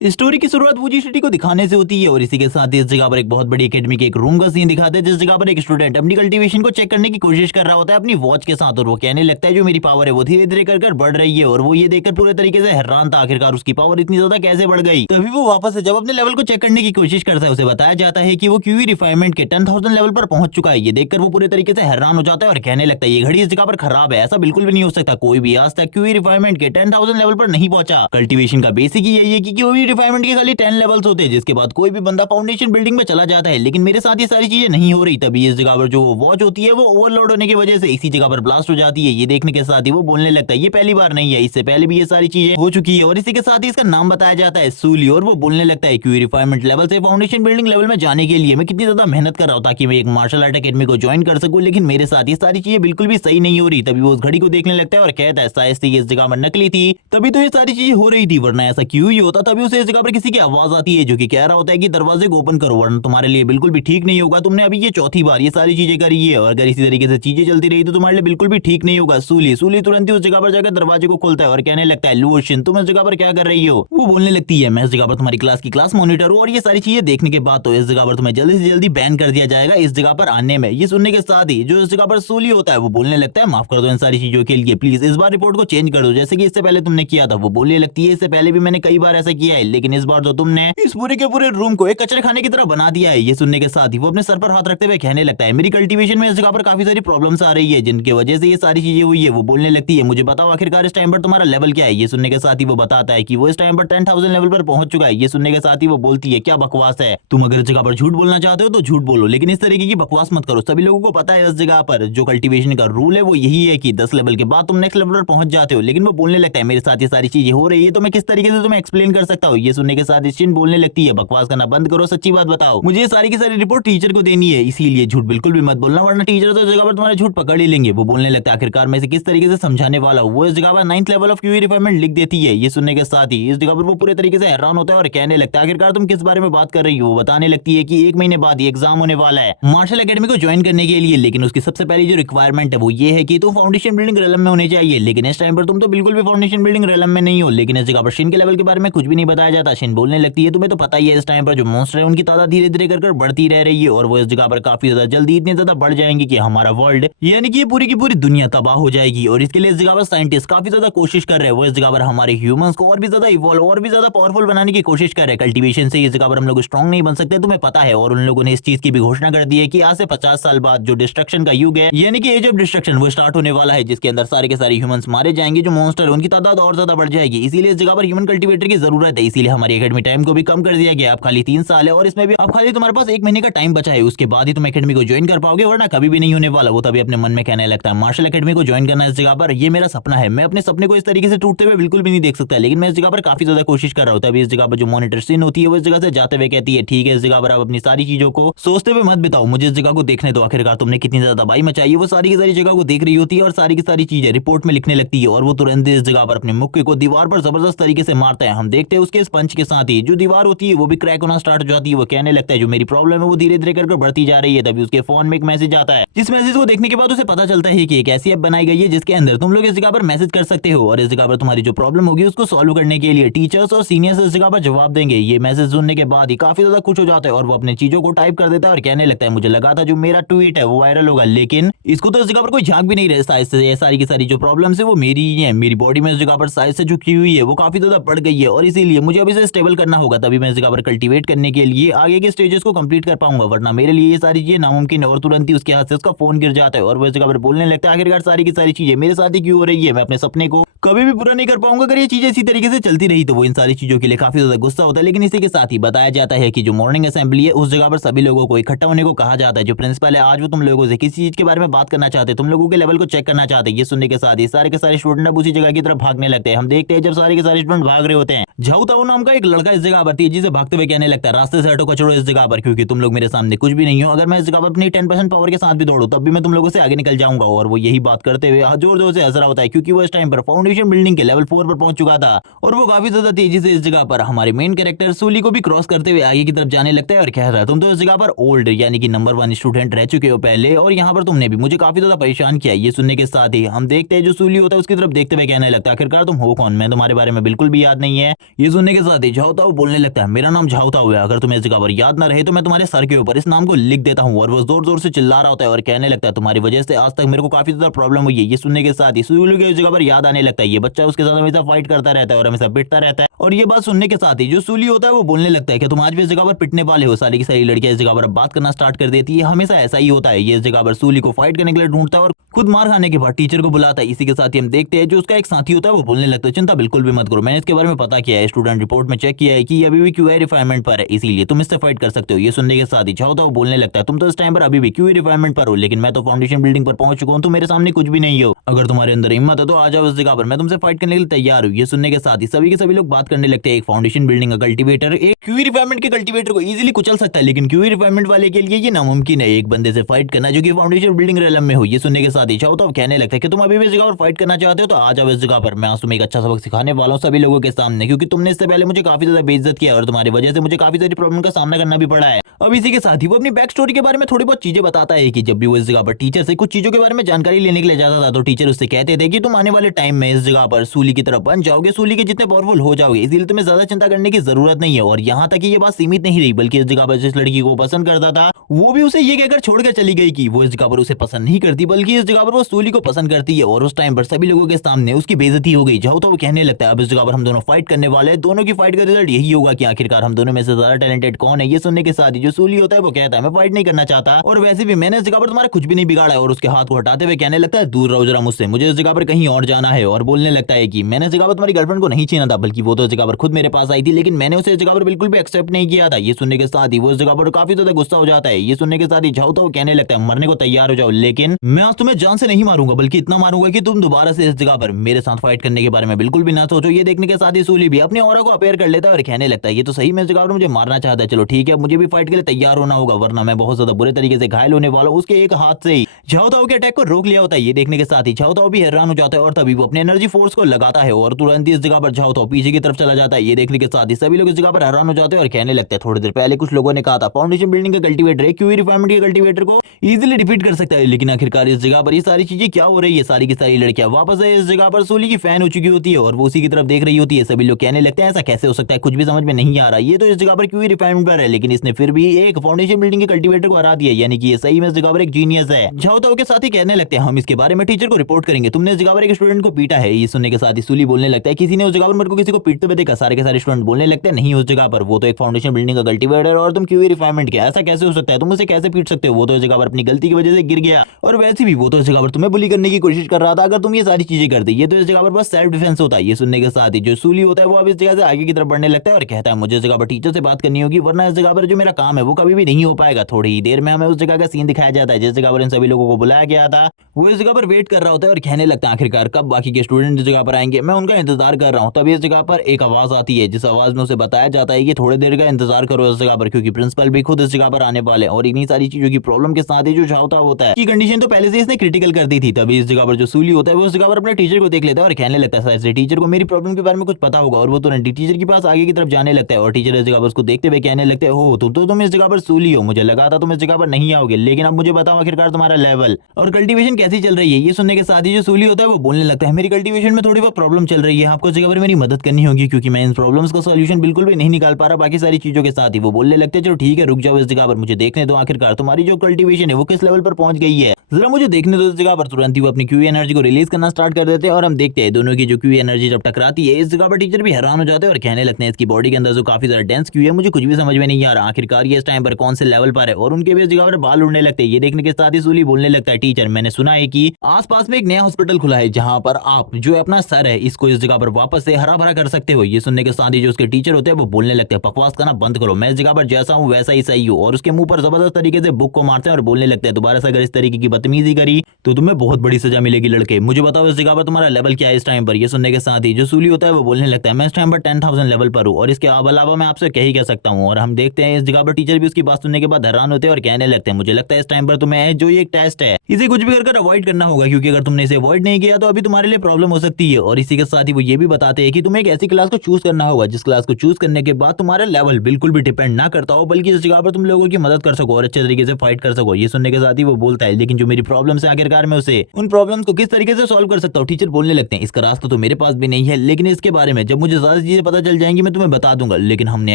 Story की शुरुआत Woozi city को दिखाने से होती है और इसी के साथ ही इस जगह पर एक बहुत बड़ी एकेडमी के एक रूम का सीन दिखाते हैं जिस जगह पर एक स्टूडेंट अपनी कल्टीवेशन को चेक करने की कोशिश कर रहा होता है अपनी वॉच के साथ और वो कहने लगता है जो मेरी पावर है वो धीरे धीरे कर बढ़ रही है और वो ये देखकर पूरे तरीके से हैरान था आखिरकार उसकी पावर इतनी ज्यादा कैसे बढ़ गई। तभी वो वापस से जब अपने लेवल को चेक करने की कोशिश करता है उसे बताया जाता है कि वो क्यूई रिफाइनमेंट के 10,000 लेवल पर पहुंच चुका है। ये देखकर वो पूरे तरीके से हैरान हो जाता है और कहने लगता है ये घड़ी इस जगह पर खराब है, ऐसा बिल्कुल भी नहीं हो सकता, कोई भी आज तक क्यूई रिफाइनमेंट के 10,000 लेवल पर नहीं पहुंचा। कल्टीवेशन का बेसिक ही यही है कि क्यूई रिफाइनमेंट के खाली 10 लेवल्स होते हैं जिसके बाद कोई भी बंदा फाउंडेशन बिल्डिंग में चला जाता है, लेकिन मेरे साथ ये सारी चीजें नहीं हो रही। तभी इस जगह पर जो वॉच होती है वो ओवरलोड होने की वजह से इसी जगह पर ब्लास्ट हो जाती है। ये देखने के साथ ही वो बोलने लगता है ये पहली बार नहीं है, इससे पहले भी ये सारी चीजें हो चुकी है और इसी के साथ ही इसका नाम बताया जाता है सूली। और वो बोलने लगता है क्यूई रिफाइनमेंट लेवल से फाउंडेशन बिल्डिंग लेवल में जाने के लिए मैं कितनी ज्यादा मेहनत कर रहा हूं ताकि मैं एक मार्शल आर्ट अकेडमी को ज्वाइन कर सकूं, लेकिन मेरे साथ ये सारी चीजें बिल्कुल भी सही नहीं हो रही। तभी वो उस घड़ी को देखने लगता है और कहता है शायद से ये इस जगह पर नकली थी तभी तो ये सारी चीजें हो रही थी, वरना ऐसा क्यों ही होता। तभी उसे इस जगह पर किसी की आवाज आती है जो कि कह रहा होता है कि दरवाजे को ओपन करो वरना तुम्हारे लिए बिल्कुल भी ठीक नहीं होगा, तुमने अभी ये चौथी बार ये सारी चीजें करी है और अगर इसी तरीके से चीजें चलती रही तो तुम्हारे लिए बिल्कुल भी ठीक नहीं होगा। सूली सूली तुरंत ही उस जगह पर जाकर दरवाजे को खोलता है और कहने लगता है लुओशिन तुम इस जगह पर क्या कर रही हो। वो बोलने लगती है मैं इस जगह पर तुम्हारी क्लास की क्लास मॉनिटर हूँ और ये सारी चीजें देखने के बाद तो इस जगह पर तुम्हें जल्दी से जल्दी बैन कर दिया जाएगा इस जगह पर आने में। ये सुनने के साथ ही जो इस जगह पर सूली होता है वो बोलने लगता है माफ कर दो इन सारी चीजों के लिए, प्लीज इस बार रिपोर्ट को चेंज कर दो जैसे कि इससे पहले तुमने किया था। वो बोलने लगती है इससे पहले भी मैंने कई बार ऐसा किया है लेकिन इस बार तो तुमने इस पूरे के पूरे रूम को एक कचरे खाने की तरह बना दिया है। ये सुनने के साथ ही वो अपने सर पर हाथ रखते हुए कहने लगता है मेरी कल्टीवेशन में इस जगह पर काफी सारी प्रॉब्लम्स आ रही है जिनकी वजह से ये सारी चीजें हुई है। वो बोलने लगती है मुझे बताओ आखिरकार इस टाइम पर तुम्हारा लेवल क्या है। ये सुनने के साथ ही वो बताता है कि वो इस टाइम पर 10,000 लेवल पर पहुंच चुका है। ये सुनने के साथ ही वो बोलती है क्या बकवास है, तुम अगर इस जगह पर झूठ बोलना चाहते हो तो झूठ बोलो लेकिन इस तरीके की बकवास मत करो। सभी लोगों को पता है इस जगह पर जो कल्टीवेशन का रूल है वो यही है कि 10 लेवल के बाद तुम नेक्स्ट लेवल पर पहुंच जाते हो, लेकिन वो बोलने लगता है मेरे साथ ये सारी चीजें हो रही है तो मैं किस तरीके से तुम्हें एक्सप्लेन कर सकता हूँ। ये सुनने के साथ चिन बोलने लगती है बकवास करना बंद करो, सच्ची बात बताओ, मुझे सारी की सारी रिपोर्ट टीचर को देनी है इसीलिए झूठ बिल्कुल भी मत बोलना वरना टीचर तो इस जगह पर तुम्हारा झूठ पकड़ ही लेंगे। वो बोलने लगता है आखिरकार मैं इसे किस तरीके से समझाने वाला हूँ। वो इस जगह पर 9th level of QE refinement लिख देती है। ये सुनने के साथ ही इस जगह पर वो पूरे तरीके से हैरान होता है और कहने लगता है आखिरकार तुम किस बारे में बात कर रही हो। वो बताने लगती है कि 1 महीने बाद एग्जाम होने वाला है मार्शल अकेडमी को ज्वाइन करने के लिए, लेकिन उसकी सबसे पहली जो रिक्वायरमेंट है वो ये है कि तुम फाउंडेशन बिल्डिंग रेलम में होने चाहिए, लेकिन इस टाइम पर तुम तो बिल्कुल भी फाउंडेशन बिल्डिंग रेलम में नहीं हो। लेकिन इस जगह पर शिन के लेवल के बारे में कुछ भी नहीं बताया जाता। शिन बोलने लगती है तुम्हें तो पता ही है इस टाइम पर जो मॉन्स्टर है उनकी तादाद धीरे धीरे कर बढ़ती रह रही है और वो इस जगह पर काफी ज्यादा जल्दी इतनी ज्यादा बढ़ जाएंगे कि हमारा वर्ल्ड यानी कि पूरी की पूरी दुनिया तबाह हो जाएगी और इसके लिए इस जगह पर साइंटिस्ट काफी ज्यादा कोशिश कर रहे हैं। वो इस जगह पर हमारे ह्यूमंस को और भी ज्यादा इवॉल्व और भी ज्यादा पावरफुल बनाने की कोशिश कर रहे हैं। कल्टीवेशन से इस जगह पर हम लोग स्ट्रॉन्ग नहीं बन सकते तुम्हें पता है, और उन लोगों ने इस चीज की भी घोषणा कर दी है कि आज से 50 साल बाद जो डिस्ट्रक्शन का युग है यानी कि एज ऑफ डिस्ट्रक्शन वो स्टार्ट होने वाला है जिसके अंदर सारे के सारे ह्यूमंस मारे जाएंगे, जो मॉन्स्टर है उनकी तादाद और ज्यादा बढ़ जाएगी। इसीलिए इस जगह पर ह्यूमन कल्टीवेटर की जरूरत है, इसीलिए हमारी एकेडमी टाइम को भी कम कर दिया गया। अब खाली 3 साल है और इसमें भी अब खाली तुम्हारे पास 1 महीने का टाइम बचा है, उसके बाद ही तुम एकेडमी को ज्वाइन कर पाओगे वरना कभी भी नहीं होने वाला। वो तभी अपने मन में कहने लगता है मार्शल एकेडमी को ज्वाइन करना इस जगह पर ये मेरा सपना है, मैं अपने सपने को इस तरीके से टूटते हुए बिल्कुल भी नहीं देख सकता, लेकिन मैं इस जगह पर काफी ज्यादा कोशिश कर रहा हूँ। तभी इस जगह पर जो मॉनिटर सीन होती है वो इस जगह से जाते हुए कहती है ठीक है इस जगह पर आप अपनी सारी चीजों को सोचते हुए मत बिताओ, मुझे इस जगह को देखने दो, आखिरकार तुमने कितनी ज्यादा तबाही मचाई है। वो सारी की सारी जगह को देख रही होती है और सारी की सारी चीजें रिपोर्ट में लिखने लगती है और वो तुरंत इस जगह पर अपने मुक्के को दीवार पर जबरदस्त तरीके से मारता है। हम देखते हैं उसके इस पंच के साथ ही जो दीवार होती है वो भी क्रैक होना स्टार्ट हो जाती है। वो कहने लगता है जो मेरी प्रॉब्लम है वो धीरे धीरे करके बढ़ती जा रही है। तभी उसके फोन में एक मैसेज आता है, जिस मैसेज को देखने के बाद उसे पता चलता है कि एक ऐसी ऐप बनाई गई है जिसके अंदर तुम लोग इस जगह पर मैसेज कर सकते हो और इस जगह पर तुम्हारी जो प्रॉब्लम होगी उसको सॉल्व करने के लिए टीचर्स और सीनियर्स इस जगह पर जवाब देंगे। ये मैसेज सुनने के बाद ही काफी ज्यादा खुश हो जाता है और वो अपनी चीजों को टाइप कर देता है और कहने लगता है मुझे लगा था जो मेरा ट्वीट है वो वायरल होगा, लेकिन इसको तो इस जगह पर कोई झांक भी नहीं रहा। साइज से सारी की सारी जो प्रॉब्लम है वो मेरी ही है, मेरी बॉडी में इस जगह पर साइज से झुकी हुई है वो काफी ज्यादा बढ़ गई है और इसीलिए मुझे अभी से स्टेबल करना होगा, तभी मैं इस जगह पर कल्टीवेट करने के लिए आगे के स्टेजेस को कंप्लीट कर पाऊंगा, वरना मेरे लिए ये सारी चीजें नामुमकिन है। और तुरंत ही उसके हाथ से उसका फोन गिर जाता है और वो इस जगह पर बोलने लगता है आखिरकार सारी की सारी चीजें मेरे साथ ही क्यों हो रही है, मैं अपने सपने को कभी भी पूरा नहीं कर पाऊंगा अगर ये चीजें इसी तरीके से चलती रही। तो वो इन सारी चीजों के लिए काफी ज्यादा गुस्सा होता है, लेकिन इसी के साथ ही बताया जाता है कि जो मॉर्निंग असेंबली है उस जगह पर सभी लोगों को इकट्ठा होने को कहा जाता है। जो प्रिंसिपल है आज वो तुम लोगों से किसी चीज के बारे में बात करना चाहते हैं, तुम लोगों के लेवल को चेक करना चाहते हैं। ये सुनने के साथ ही सारे के सारे स्टूडेंट अब उसी जगह की तरफ भागने लगते हैं। हम देखते हैं जब सारे के सारे स्टूडेंट भाग रहे होते हैं, झाऊ ताऊ नाम का एक लड़का इस जगह पर तेजी से भागते हुए कहने लगता है रास्ते से हटो कचड़ो इस जगह पर, क्योंकि तुम लोग मेरे सामने कुछ भी नहीं हो, अगर मैं इस जगह पर अपनी 10% पावर के साथ भी दौड़ूं तब भी मैं तुम लोगों से आगे निकल जाऊंगा। और वो यही बात करते हुए जोर जोर से हंस रहा होता है क्योंकि वो इस टाइम पर फाउंडेशन बिल्डिंग के लेवल 4 पर पहुंच चुका था और वो काफी ज्यादा तेजी से इस जगह पर हमारे मेन कैरेक्टर सूली को भी क्रॉस करते हुए आगे की तरफ जाने लगता है और कह रहा है तुम तो इस जगह पर ओल्ड यानी कि नंबर 1 स्टूडेंट रह चुके हो पहले और यहाँ पर तुमने भी मुझे काफी ज्यादा परेशान किया। ये सुनने के साथ ही हम देखते हैं जो सूली होता है उसकी तरफ देखते हुए कहने लगता है आखिरकार तुम हो कौन, मैं तुम्हारे बारे में बिल्कुल भी याद नहीं है। ये सुनने सुनने के साथ ही झाओ ताओ बोलने लगता है, मेरा नाम झाओ ताओ है, अगर तुम्हें इस जगह पर याद ना रहे तो मैं तुम्हारे सर के ऊपर इस नाम को लिख देता हूँ। और वो जोर जोर से चिल्ला रहा होता है और कहने लगता है, तुम्हारी वजह से आज तक मेरे को काफी ज्यादा प्रॉब्लम हुई है। ये सुनने के साथ ही सूली को इस जगह पर याद आने लगता है, ये बच्चा उसके साथ हमेशा फाइट करता रहता है और हमेशा पिटता रहता है। और ये बात सुनने के साथ ही जो सूली होता है वो बोलने लगता है कि तुम आज भी इस जगह पर पिटने वाले हो। सारी की सारी लड़कियां इस जगह पर बात करना स्टार्ट कर देती है, हमेशा ऐसा ही होता है। ये इस जगह पर सूली को फाइट करने के लिए ढूंढता है और खुद मार खाने के बाद टीचर को बुलाता है। इसी के साथ ही हम देखते हैं जो उसका एक साथी होता है वो बोलने लगता है, चिंता बिल्कुल भी मत करो, मैंने इसके बारे में पता किया है, स्टूडेंट रिपोर्ट में चेक किया है कि ये अभी भी क्यूआई रिफाइनमेंट पर है, इसीलिए तुम इससे फाइट कर सकते हो। ये सुनने के साथ ही झाओ ताओ बोलने लगता है, तुम तो इस टाइम पर अभी भी क्यूआई रिफाइनमेंट पर हो, लेकिन मैं तो फाउंडेशन बिल्डिंग पर पहुंच चुका हूं, तुम मेरे सामने कुछ भी नहीं हो। अगर तुम्हारे अंदर हिम्मत है तो आ जाओ इस जगह पर, मैं तुमसे फाइट करने के लिए तैयार हूँ। ये सुनने के साथ ही सभी के सभी लोग बात करने लगते हैं। एक फाउंडेशन बिल्डिंग का कल्टीवेटर एक क्यूआई रिफाइनमेंट के कल्टीवेटर को इजीली कुचल सकता है, लेकिन क्यूआई रिफाइनमेंट वाले के लिए ये नामुमकिन है एक बंदे से फाइट करना जो कि फाउंडेशन बिल्डिंग रेलम में हो। ये सुनने के साथ ही झाओ ताओ कहने लगता है कि तुम अभी भी इस जगह पर फाइट करना चाहते हो तो आ जाओ इस जगह पर, मैं आज तुम्हें एक अच्छा सबक सिखाने वाला हूँ सभी लोगों के सामने, क्योंकि तुमने इससे पहले मुझे काफी ज्यादा बेइज्जत किया और तुम्हारी वजह से मुझे काफी सारी प्रॉब्लम का सामना करना भी पड़ा है। अब इसी के साथ ही वो अपनी बैक स्टोरी के बारे में थोड़ी बहुत चीजें बताता है कि जब भी वो इस जगह पर टीचर से कुछ चीजों के बारे में जानकारी लेने के लिए जाता था तो टीचर उससे कहते थे कि तुम आने वाले टाइम में इस जगह पर सूली की तरफ बन जाओगे, सूली के जितने पावरफुल हो जाओगे, इसलिए तुम्हें ज्यादा चिंता करने की जरूरत नहीं है। और यहाँ तक कि ये बात सीमित नहीं रही, बल्कि इस जगह पर जिस लड़की को पसंद करता था वो भी उसे ये कहकर छोड़कर चली गई कि वो इस जगह पर उसे पसंद नहीं करती, बल्कि इस जगह पर वो सूली को पसंद करती है। और उस टाइम पर सभी लोगों के सामने उसकी बेइज्जती हो गई। झाओ ताओ कहने लगता है, अब इस जगह पर हम दोनों फाइट करने वाले हैं, दोनों की फाइट का रिजल्ट यही होगा कि आखिरकार हम दोनों में से ज्यादा टैलेंटेड कौन है। ये सुनने के साथ ही जो सूली होता है वो कहता है, मैं फाइट नहीं करना चाहता और वैसे भी मैंने इस जगह पर तुम्हारा कुछ भी नहीं बिगाड़ा है। और उसके हाथ को हटाते हुए कहने लगता है, दूर रहो जरा मुझसे, मुझे इस जगह पर कहीं और जाना है। और बोलने लगता है कि मैंने इस जगह पर तुम्हारी गर्लफ्रेंड को नहीं छीना था, बल्कि वो तो इस जगह पर खुद मेरे पास आई थी, लेकिन मैंने उसे इस जगह पर बिल्कुल भी एक्सेप्ट नहीं किया था। ये सुनने के साथ ही वो इस जगह पर काफी ज्यादा गुस्सा हो जाता है। ये सुनने के साथ ही झाओ ताओ कहने लगता है, मरने को तैयार हो जाओ, लेकिन मैं आज तुम्हें जान से नहीं मारूंगा, बल्कि इतना मारूंगा कि तुम दोबारा से इस जगह पर मेरे साथ फाइट करने के बारे में बिल्कुल भी ना सोचो। ये देखने के साथ ही सूली भी अपने ऑरा को अपेयर कर लेता है और कहने लगता है, ये तो सही में इस जगह पर मुझे मारना चाहता है, चलो ठीक है, मुझे भी फाइट के लिए तैयार होना होगा, वरना मैं बहुत ज्यादा बुरे तरीके से घायल होने वाला हूं। उसके एक हाथ से ही झाओ ताओ के अटैक को रोक लिया होता है। ये देखने के साथ ही झाओ ताओ भी हैरान हो जाता है और तभी वो अपने एनर्जी फोर्स को लगाता है और तुरंत ही इस जगह पर झाओ ताओ पीछे की तरफ चला जाता है। ये देखने के साथ ही सभी लोग इस जगह पर हैरान हो जाते हैं और कहने लगते हैं, थोड़ी देर पहले कुछ लोगों ने कहा था फाउंडेशन बिल्डिंग का कल्टीवेटर है क्यूआई रिफाइनमेंट के कल्टीवेटर को इजीली डिफीट कर सकता है, लेकिन आखिरकार इस जगह पर ये सारी चीजें क्या हो रही है। सारी की सारी लड़कियां वापस इस जगह पर सूली की फैन हो चुकी होती है और वो उसी की तरफ देख रही होती है। सभी लोग कहने लगते हैं, ऐसा कैसे हो सकता है, कुछ भी समझ में नहीं आ रहा, ये तो इस जगह पर क्यूआई रिफाइनमेंट पर है, लेकिन इसने फिर भी एक फाउंडेशन बिल्डिंग के कल्टीवेटर को हरा दिया, यानी कि ये सही में इस जगह पर एक जीनियस है। झाओ ताओ के साथ ही कहने लगते हैं, हम इसके बारे में टीचर को रिपोर्ट करेंगे, तुमने इस जगह पर एक स्टूडेंट को पीटा है। ये सुनने के साथ ही सूली बोलने लगता है, किसी ने उस जगह पर मेरे को किसी को पीटते हुए देखा। सारे के सारे स्टूडेंट बोलने लगते हैं, नहीं उस जगह पर वो तो एक फाउंडेशन बिल्डिंग का कल्टीवेटर और तुम क्यूआई रिफाइनमेंट के, ऐसा कैसे हो सकता है, तुम उसे कैसे पीट सकते हो, वो तो इस जगह पर अपनी गलती की वजह से गिर गया और वैसे भी वो तो इस जगह पर तुम्हें बुली करने की कोशिश कर रहा था। अगर तुम ये सारी चीजें करते ये तो इस जगह पर बस सेल्फ डिफेंस होता है। ये सुनने के साथ ही जो सूली होता है वो अब इस जगह से आगे की तरफ बढ़ने लगता है और कहता है, मुझे इस जगह पर टीचर से बात करनी होगी, वरना इस जगह पर जो मेरा काम है वो कभी भी नहीं हो पाएगा। थोड़ी ही देर में हमें उस जगह का सीन दिखाया जाता है जिस जगह पर इन सभी लोगों को बुलाया गया था। वो इस जगह पर वेट कर रहा होता है और कहने लगता है, आखिरकार कब बाकी के स्टूडेंट इस जगह पर आएंगे, मैं उनका इंतजार कर रहा हूँ। तभी इस जगह पर एक आवाज आती है जिस आवाज में उसे बताया जाता है कि थोड़ी देर का इंतजार करो इस जगह पर, क्योंकि प्रिंसिपल भी खुद इस जगह पर आने वाले हैं। और इन्हीं सारी चीजों की प्रॉब्लम के साथ ही जो झाओ ताओ होता है की कंडीशन तो पहले से इसने क्रिटिकल कर दी थी। तभी इस जगह पर जो सूली होता है वो इस जगह पर अपने टीचर को देख लेता है और कहने लगता है, शायद से टीचर को मेरी प्रॉब्लम के बारे में कुछ पता होगा। और वो तुरंत टीचर के पास आगे की तरफ जाने लगता है और टीचर इस जगह पर उसको देखते हुए कहने लगते हैं, हो तुम इस जगह पर सूली हो, मुझे लगा था तुम इस जगह पर नहीं आओगे, लेकिन अब मुझे बताओ आखिरकार तुम्हारा लेवल और कल्टीवेशन कैसी चल रही है। ये सुनने के साथ ही जो सूली होता है वो बोलने लगता है, मेरी कल्टीवेशन में थोड़ी बहुत प्रॉब्लम चल रही है, आपको इस जगह पर मेरी मदद करनी होगी, क्योंकि मैं इन प्रॉब्लम्स का सॉल्यूशन बिल्कुल भी नहीं निकाल पा रहा बाकी सारी चीजों के साथ ही। वो बोलने लगते हैं, चलो ठीक है रुक जाओ इस जगह पर, मुझे देखने दो आखिरकार तुम्हारी जो कल्टीवेशन है वो किस लेवल पर पहुंच गई है, जरा मुझे देखने दो इस जगह पर। तुरंत ही वो अपनी क्यूआई एनर्जी को रिलीज करना स्टार्ट कर देते हैं और हम देखते हैं दोनों की जो क्यूआई एनर्जी जब टकराती है इस जगह पर टीचर भी हैरान हो जाते हैं और कहने लगते हैं, इसकी बॉडी के अंदर जो काफी ज्यादा डेंस क्यूआई है, मुझे कुछ भी समझ में नहीं आ रहा, आखिरकार ये इस टाइम पर कौन से लेवल पर है। और उनके भी इस जगह पर बाल उड़ने लगते हैं। ये देखने के साथ ही सूली बोलने लगता है, टीचर मैंने सुना है कि आसपास में एक नया हॉस्पिटल खुला है जहां पर आप जो अपना सर है इसको इस जगह पर वापस से हरा भरा कर सकते हो। ये सुनने के साथ ही जो उसके टीचर होते हैं वो बोलने लगते हैं, बकवास करना बंद करो, मैं इस जगह पर जैसा हूँ वैसा ही सही हूँ। और उसके मुंह पर जबरदस्त तरीके से बुक को मारते हैं और बोलने लगते हैं, दोबारा से अगर इस तरीके की बदतमीजी करी तो तुम्हें बहुत बड़ी सजा मिलेगी लड़के, मुझे बताओ इस जगह पर तुम्हारा लेवल क्या है इस टाइम पर। ये सुनने के साथ ही जो सूली होता है वो बोलने लगता है, मैं इस टाइम पर 10,000 लेवल पर हूँ और इसके अलावा मैं आपसे क्या ही कह सकता हूँ। और हम देखते हैं इस जगह पर टीचर भी उसकी बात सुनने के बाद हैरान होते हैं और कहने लगते हैं, मुझे लगता है इस टाइम पर तुम्हें जो ये एक टेस्ट है इसे कुछ भी कर अवॉइड करना होगा, क्योंकि अगर तुमने इसे अवॉइड नहीं किया तो अभी तुम्हारे लिए प्रॉब्लम हो सकती है। और इसी के साथ ही वो ये भी बताते हैं कि तुम्हें एक ऐसी क्लास को चूज करना होगा जिस क्लास को चूज करने के बाद तुम्हारा लेवल बिल्कुल भी डिपेंड ना करता हो, बल्कि इस जगह पर तुम लोगों की मदद कर सको और अच्छे तरीके से फाइट कर सको। ये सुनने के साथ ही वो बोलता है, लेकिन जो मेरी प्रॉब्लम है आखिरकार मैं उसे उन प्रॉब्लम्स को किस तरीके से सॉल्व कर सकता हूँ। टीचर बोलने लगते हैं इसका रास्ता तो मेरे पास भी नहीं है, लेकिन इसके बारे में जब मुझे ज्यादा चीजें पता चल जाएंगी मैं तुम्हें बता दूंगा। लेकिन हमने